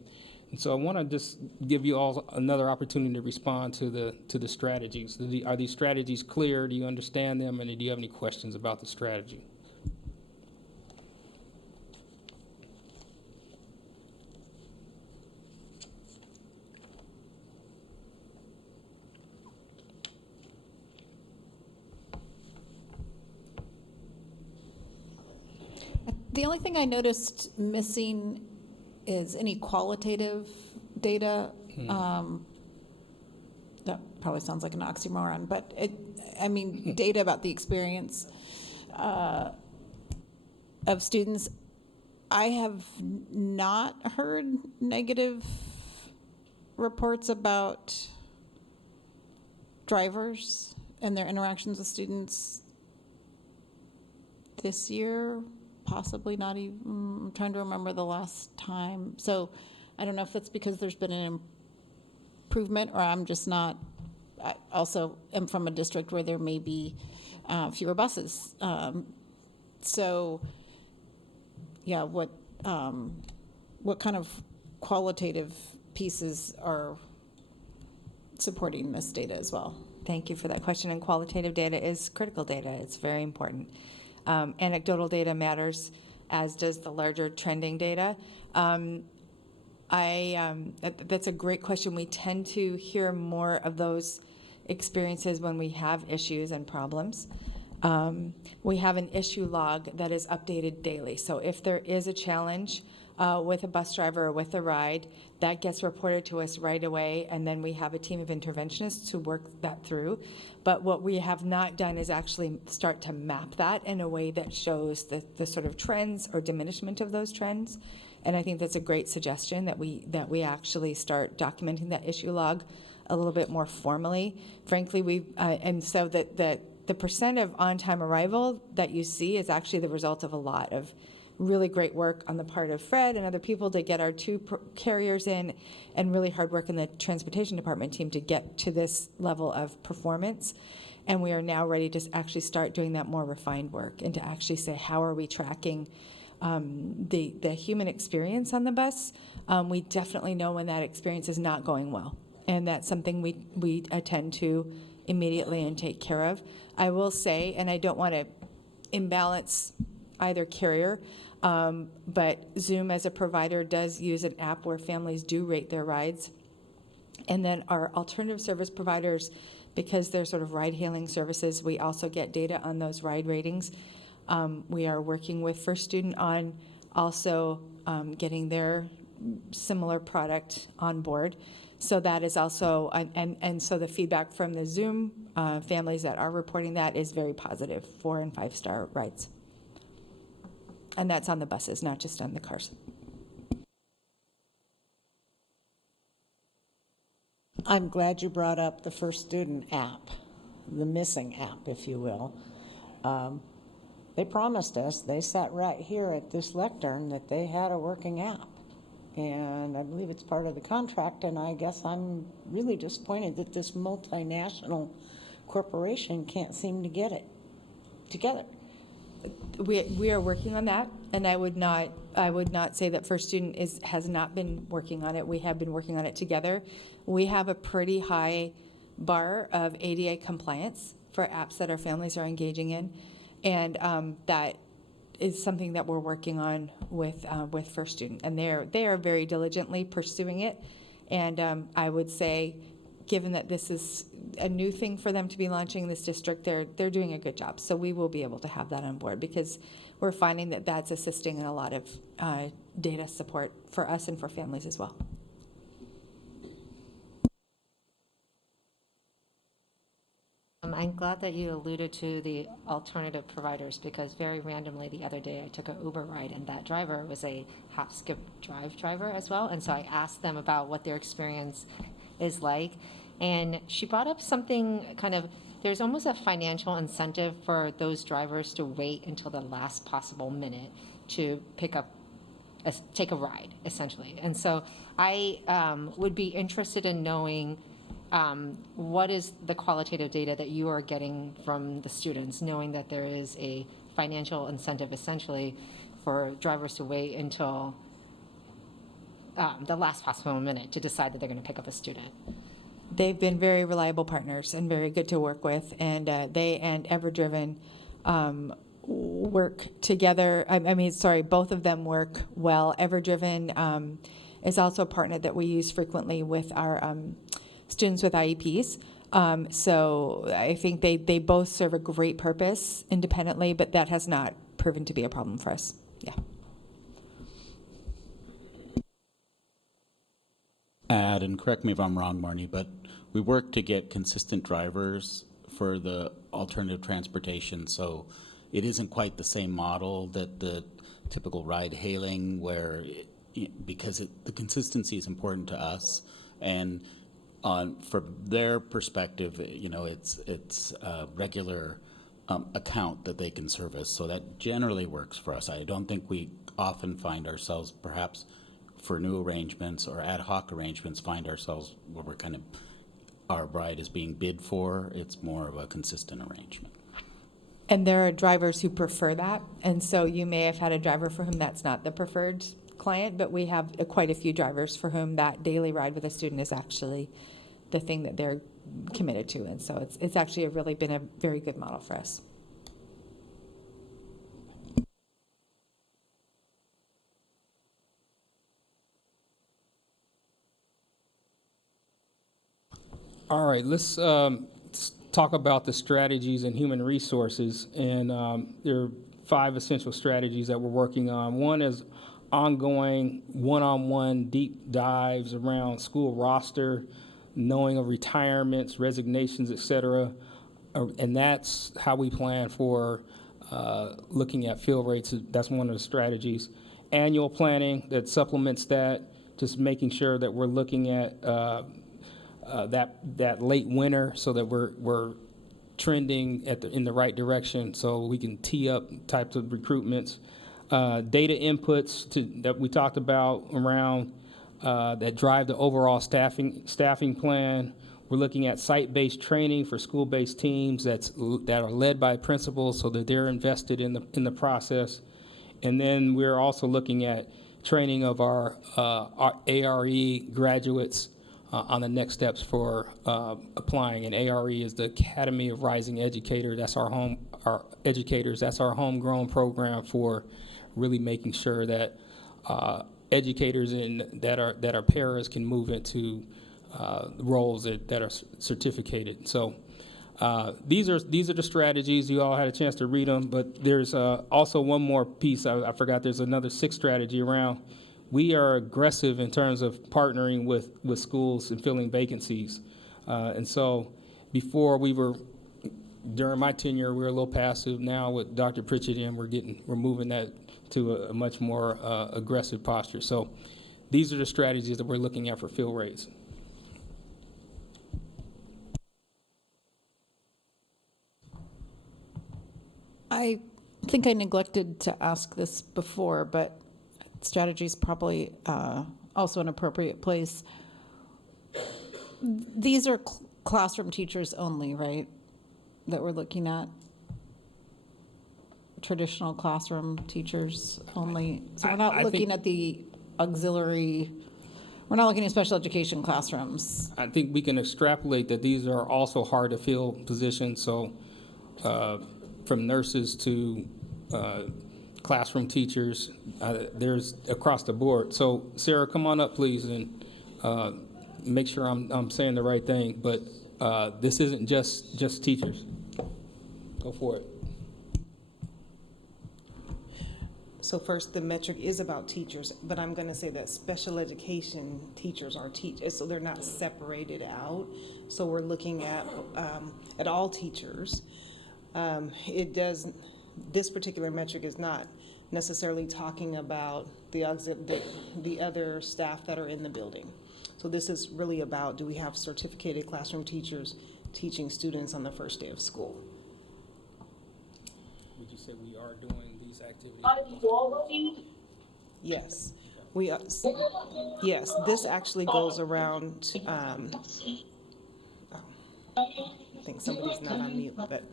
And so I want to just give you all another opportunity to respond to the strategies. Are these strategies clear? Do you understand them? And do you have any questions about the strategy? The only thing I noticed missing is any qualitative data. That probably sounds like an oxymoron, but data about the experience of students. I have not heard negative reports about drivers and their interactions with students this year. Possibly not even, I'm trying to remember the last time. So I don't know if that's because there's been an improvement or I'm just not. I also am from a district where there may be fewer buses. So yeah, what kind of qualitative pieces are supporting this data as well? Thank you for that question. And qualitative data is critical data. It's very important. Anecdotal data matters, as does the larger trending data. That's a great question. We tend to hear more of those experiences when we have issues and problems. We have an issue log that is updated daily. So if there is a challenge with a bus driver or with a ride, that gets reported to us right away, and then we have a team of interventionists to work that through. But what we have not done is actually start to map that in a way that shows the sort of trends or diminishment of those trends. And I think that's a great suggestion that we actually start documenting that issue log a little bit more formally. Frankly, and so that the percent of on-time arrival that you see is actually the result of a lot of really great work on the part of Fred and other people to get our two carriers in, and really hard work in the transportation department team to get to this level of performance. And we are now ready to actually start doing that more refined work and to actually say, how are we tracking the human experience on the bus? We definitely know when that experience is not going well. And that's something we attend to immediately and take care of. I will say, and I don't want to imbalance either carrier, but Zoom as a provider does use an app where families do rate their rides. And then our alternative service providers, because they're sort of ride-hailing services, we also get data on those ride ratings. We are working with First Student on also getting their similar product on board. So that is also, and so the feedback from the Zoom families that are reporting that is very positive, 4- and 5-star rides. And that's on the buses, not just on the cars. I'm glad you brought up the First Student app, the missing app, if you will. They promised us, they sat right here at this lectern, that they had a working app. And I believe it's part of the contract, and I guess I'm really disappointed that this multinational corporation can't seem to get it together. We are working on that, and I would not say that First Student has not been working on it. We have been working on it together. We have a pretty high bar of ADA compliance for apps that our families are engaging in, and that is something that we're working on with First Student, and they are very diligently pursuing it. And I would say given that this is a new thing for them to be launching in this district, they're doing a good job. So we will be able to have that on board because we're finding that that's assisting in a lot of data support for us and for families as well. I'm glad that you alluded to the alternative providers because very randomly the other day I took an Uber ride and that driver was a hop, skip, drive driver as well. And so I asked them about what their experience is like. And she brought up something kind of, there's almost a financial incentive for those drivers to wait until the last possible minute to take a ride, essentially. And so I would be interested in knowing what is the qualitative data that you are getting from the students, knowing that there is a financial incentive essentially for drivers to wait until the last possible minute to decide that they're going to pick up a student? They've been very reliable partners and very good to work with, and they and Everdriven work together. Both of them work well. Everdriven is also a partner that we use frequently with our students with IEPs. So I think they both serve a great purpose independently, but that has not proven to be a problem for us. Yeah. Add, and correct me if I'm wrong, Marnie, but we work to get consistent drivers for the alternative transportation. So it isn't quite the same model that the typical ride hailing where, because the consistency is important to us. And from their perspective, it's a regular account that they can service. So that generally works for us. I don't think we often find ourselves, perhaps for new arrangements or ad hoc arrangements, find ourselves where we're our ride is being bid for. It's more of a consistent arrangement. And there are drivers who prefer that. And so you may have had a driver for whom that's not the preferred client, but we have quite a few drivers for whom that daily ride with a student is actually the thing that they're committed to. And so it's actually really been a very good model for us. All right, let's talk about the strategies in human resources. And there are 5 essential strategies that we're working on. One is ongoing one-on-one deep dives around school roster, knowing of retirements, resignations, et cetera. And that's how we plan for looking at fill rates. That's one of the strategies. Annual planning that supplements that, just making sure that we're looking at that late winter so that we're trending in the right direction so we can tee up types of recruitments. Data inputs that we talked about around that drive the overall staffing plan. We're looking at site-based training for school-based teams that are led by principals so that they're invested in the process. And then we're also looking at training of our ARE graduates on the next steps for applying. And ARE is the Academy of Rising Educators. That's our educators. That's our homegrown program for really making sure that educators that are paras can move into roles that are certificated. So these are the strategies. You all had a chance to read them, but there's also one more piece. I forgot. There's another 6th strategy around. We are aggressive in terms of partnering with schools and filling vacancies. And so before during my tenure, we were a little passive. Now with Dr. Pritchett we're moving that to a much more aggressive posture. So these are the strategies that we're looking at for fill rates. I think I neglected to ask this before, but strategy is probably also an appropriate place. These are classroom teachers only, right, that we're looking at? Traditional classroom teachers only? So we're not looking at the auxiliary, we're not looking at special education classrooms? I think we can extrapolate that these are also hard to fill positions. So from nurses to classroom teachers, there's across the board. So Sarah, come on up, please, and make sure I'm saying the right thing, but this isn't just teachers. Go for it. So first, the metric is about teachers, but I'm going to say that special education teachers are teachers, so they're not separated out. So we're looking at all teachers. This particular metric is not necessarily talking about the other staff that are in the building. So this is really about, do we have certificated classroom teachers teaching students on the first day of school? Would you say we are doing these activities? Yes, we are. Yes, this actually goes around. I think somebody's not on mute, but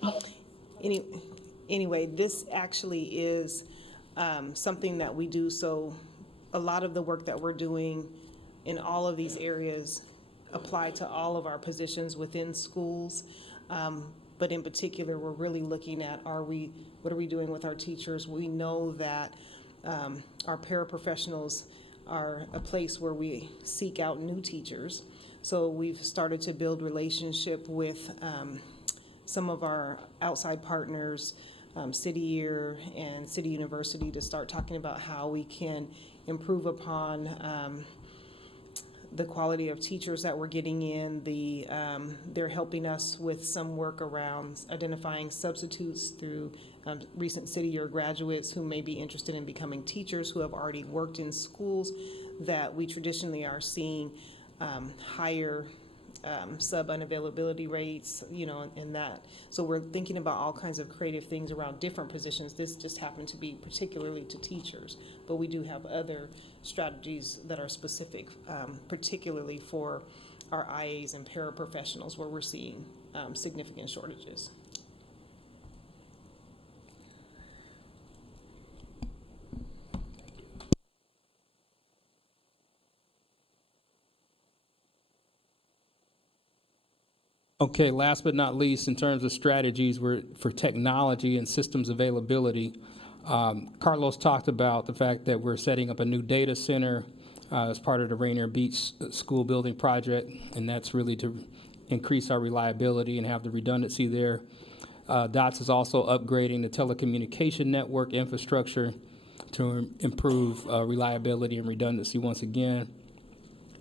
anyway, this actually is something that we do. So a lot of the work that we're doing in all of these areas apply to all of our positions within schools. But in particular, we're really looking at what are we doing with our teachers? We know that our paraprofessionals are a place where we seek out new teachers. So we've started to build relationship with some of our outside partners, City Year and City University, to start talking about how we can improve upon the quality of teachers that we're getting in. They're helping us with some work around identifying substitutes through recent City Year graduates who may be interested in becoming teachers, who have already worked in schools that we traditionally are seeing higher sub-unavailability rates, and that. So we're thinking about all kinds of creative things around different positions. This just happened to be particularly to teachers, but we do have other strategies that are specific, particularly for our IAs and paraprofessionals, where we're seeing significant shortages. Okay, last but not least, in terms of strategies for technology and systems availability, Carlos talked about the fact that we're setting up a new data center as part of the Rainier Beach School Building Project, and that's really to increase our reliability and have the redundancy there. DOTS is also upgrading the telecommunication network infrastructure to improve reliability and redundancy once again.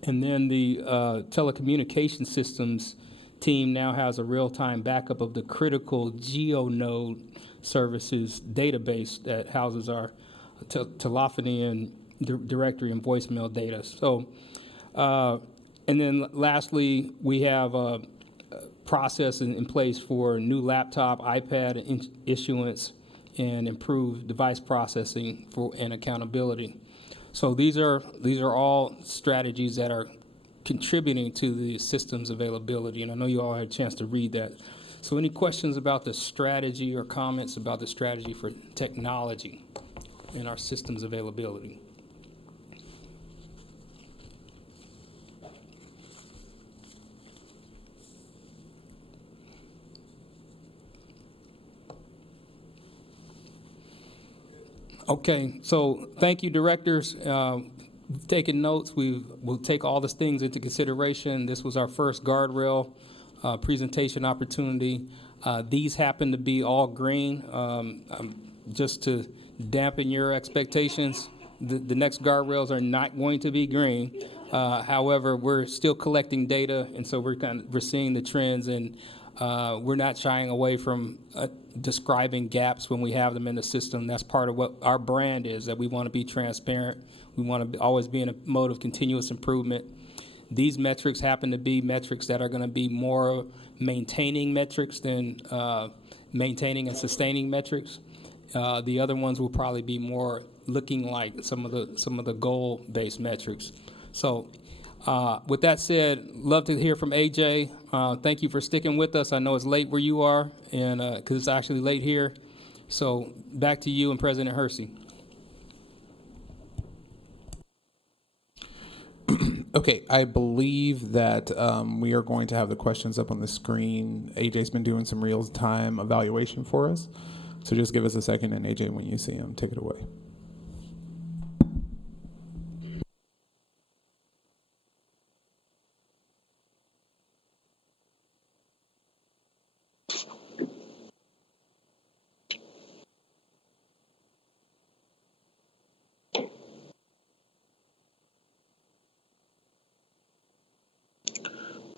And then the telecommunication systems team now has a real-time backup of the critical GeoNode services database that houses our telephony and directory and voicemail data. So, and then lastly, we have a process in place for new laptop, iPad issuance, and improved device processing and accountability. So these are all strategies that are contributing to the system's availability, and I know you all had a chance to read that. So any questions about the strategy or comments about the strategy for technology and our system's availability? Okay, so thank you, directors. We've taken notes. We'll take all these things into consideration. This was our first guardrail presentation opportunity. These happen to be all green. Just to dampen your expectations, the next guardrails are not going to be green. However, we're still collecting data, and so we're seeing the trends, and we're not shying away from describing gaps when we have them in the system. That's part of what our brand is, that we want to be transparent. We want to always be in a mode of continuous improvement. These metrics happen to be metrics that are going to be more maintaining metrics than maintaining and sustaining metrics. The other ones will probably be more looking like some of the goal-based metrics. So with that said, love to hear from AJ. Thank you for sticking with us. I know it's late where you are, and because it's actually late here. So back to you and President Hersey. Okay, I believe that we are going to have the questions up on the screen. AJ's been doing some real-time evaluation for us. So just give us a second, and AJ, when you see him, take it away.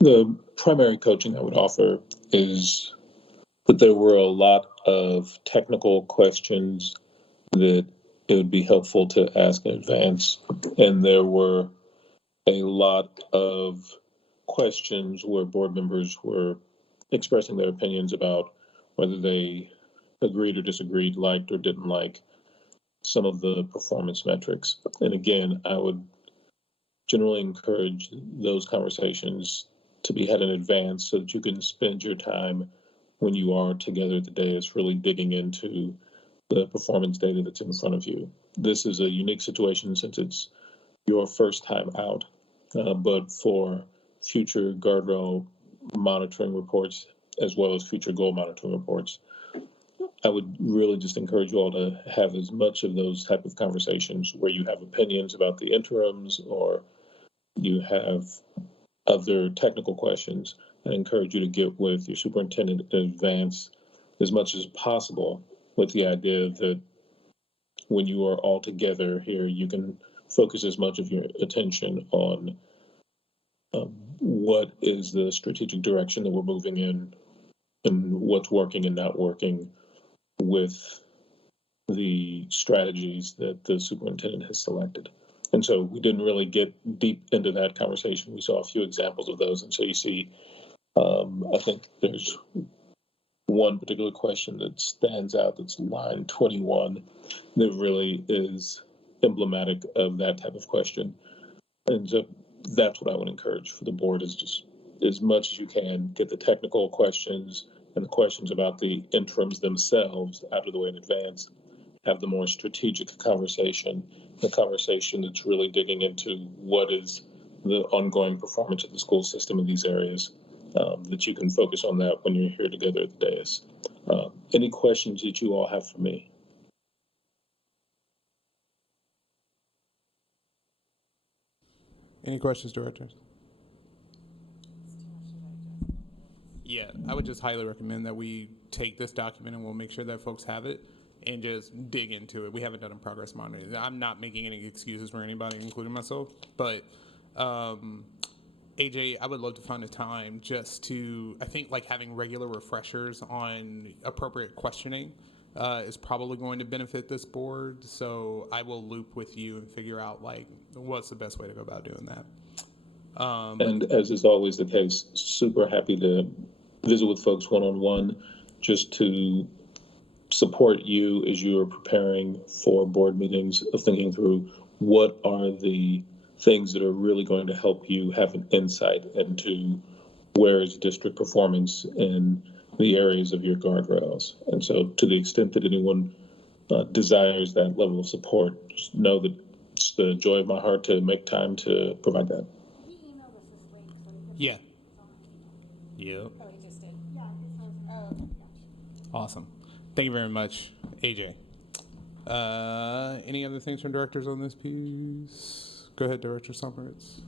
The primary coaching I would offer is that there were a lot of technical questions that it would be helpful to ask in advance. And there were a lot of questions where board members were expressing their opinions about whether they agreed or disagreed, liked or didn't like some of the performance metrics. And again, I would generally encourage those conversations to be had in advance so that you can spend your time when you are together at the dais really digging into the performance data that's in front of you. This is a unique situation since it's your first time out, but for future guardrail monitoring reports as well as future goal monitoring reports, I would really just encourage you all to have as much of those type of conversations where you have opinions about the interims or you have other technical questions. I encourage you to get with your superintendent in advance as much as possible with the idea that when you are all together here, you can focus as much of your attention on what is the strategic direction that we're moving in and what's working and not working with the strategies that the superintendent has selected. And so we didn't really get deep into that conversation. We saw a few examples of those. And so you see, I think there's one particular question that stands out that's line 21 that really is emblematic of that type of question. And so that's what I would encourage for the board is just as much as you can get the technical questions and the questions about the interims themselves out of the way in advance, have the more strategic conversation, the conversation that's really digging into what is the ongoing performance of the school system in these areas, that you can focus on that when you're here together at the dais. Any questions that you all have for me? Any questions, directors? Yeah, I would just highly recommend that we take this document and we'll make sure that folks have it and just dig into it. We haven't done a progress monitoring. I'm not making any excuses for anybody, including myself, but AJ, I would love to find a time just to, I think like having regular refreshers on appropriate questioning is probably going to benefit this board. So I will loop with you and figure out like what's the best way to go about doing that. And as is always the case, super happy to visit with folks one-on-one just to support you as you are preparing for board meetings of thinking through what are the things that are really going to help you have an insight into where is district performance in the areas of your guardrails. And so to the extent that anyone desires that level of support, just know that it's the joy of my heart to make time to provide that. Yeah. Yep. Awesome. Thank you very much, AJ. Any other things from directors on this piece? Go ahead, Director Sommeritz.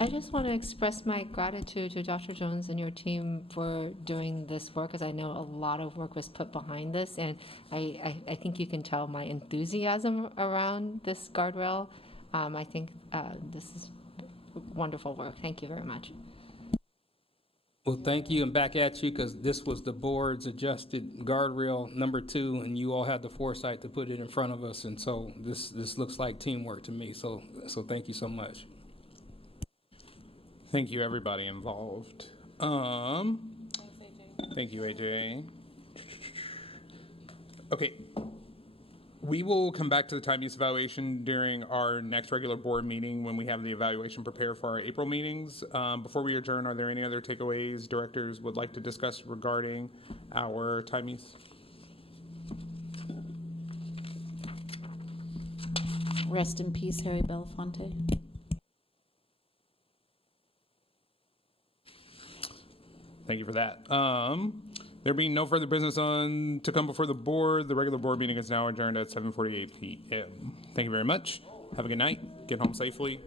I just want to express my gratitude to Dr. Jones and your team for doing this work, because I know a lot of work was put behind this, and I think you can tell my enthusiasm around this guardrail. I think this is wonderful work. Thank you very much. Well, thank you, and back at you, because this was the board's adjusted guardrail number 2, and you all had the foresight to put it in front of us, and so this looks like teamwork to me. So thank you so much. Thank you, everybody involved. Thank you, AJ. Okay. We will come back to the time use evaluation during our next regular board meeting when we have the evaluation prepared for our April meetings. Before we adjourn, are there any other takeaways directors would like to discuss regarding our time use? Rest in peace, Harry Belafonte. Thank you for that. There being no further business to come before the board, the regular board meeting is now adjourned at 7:48 p.m. Thank you very much. Have a good night. Get home safely.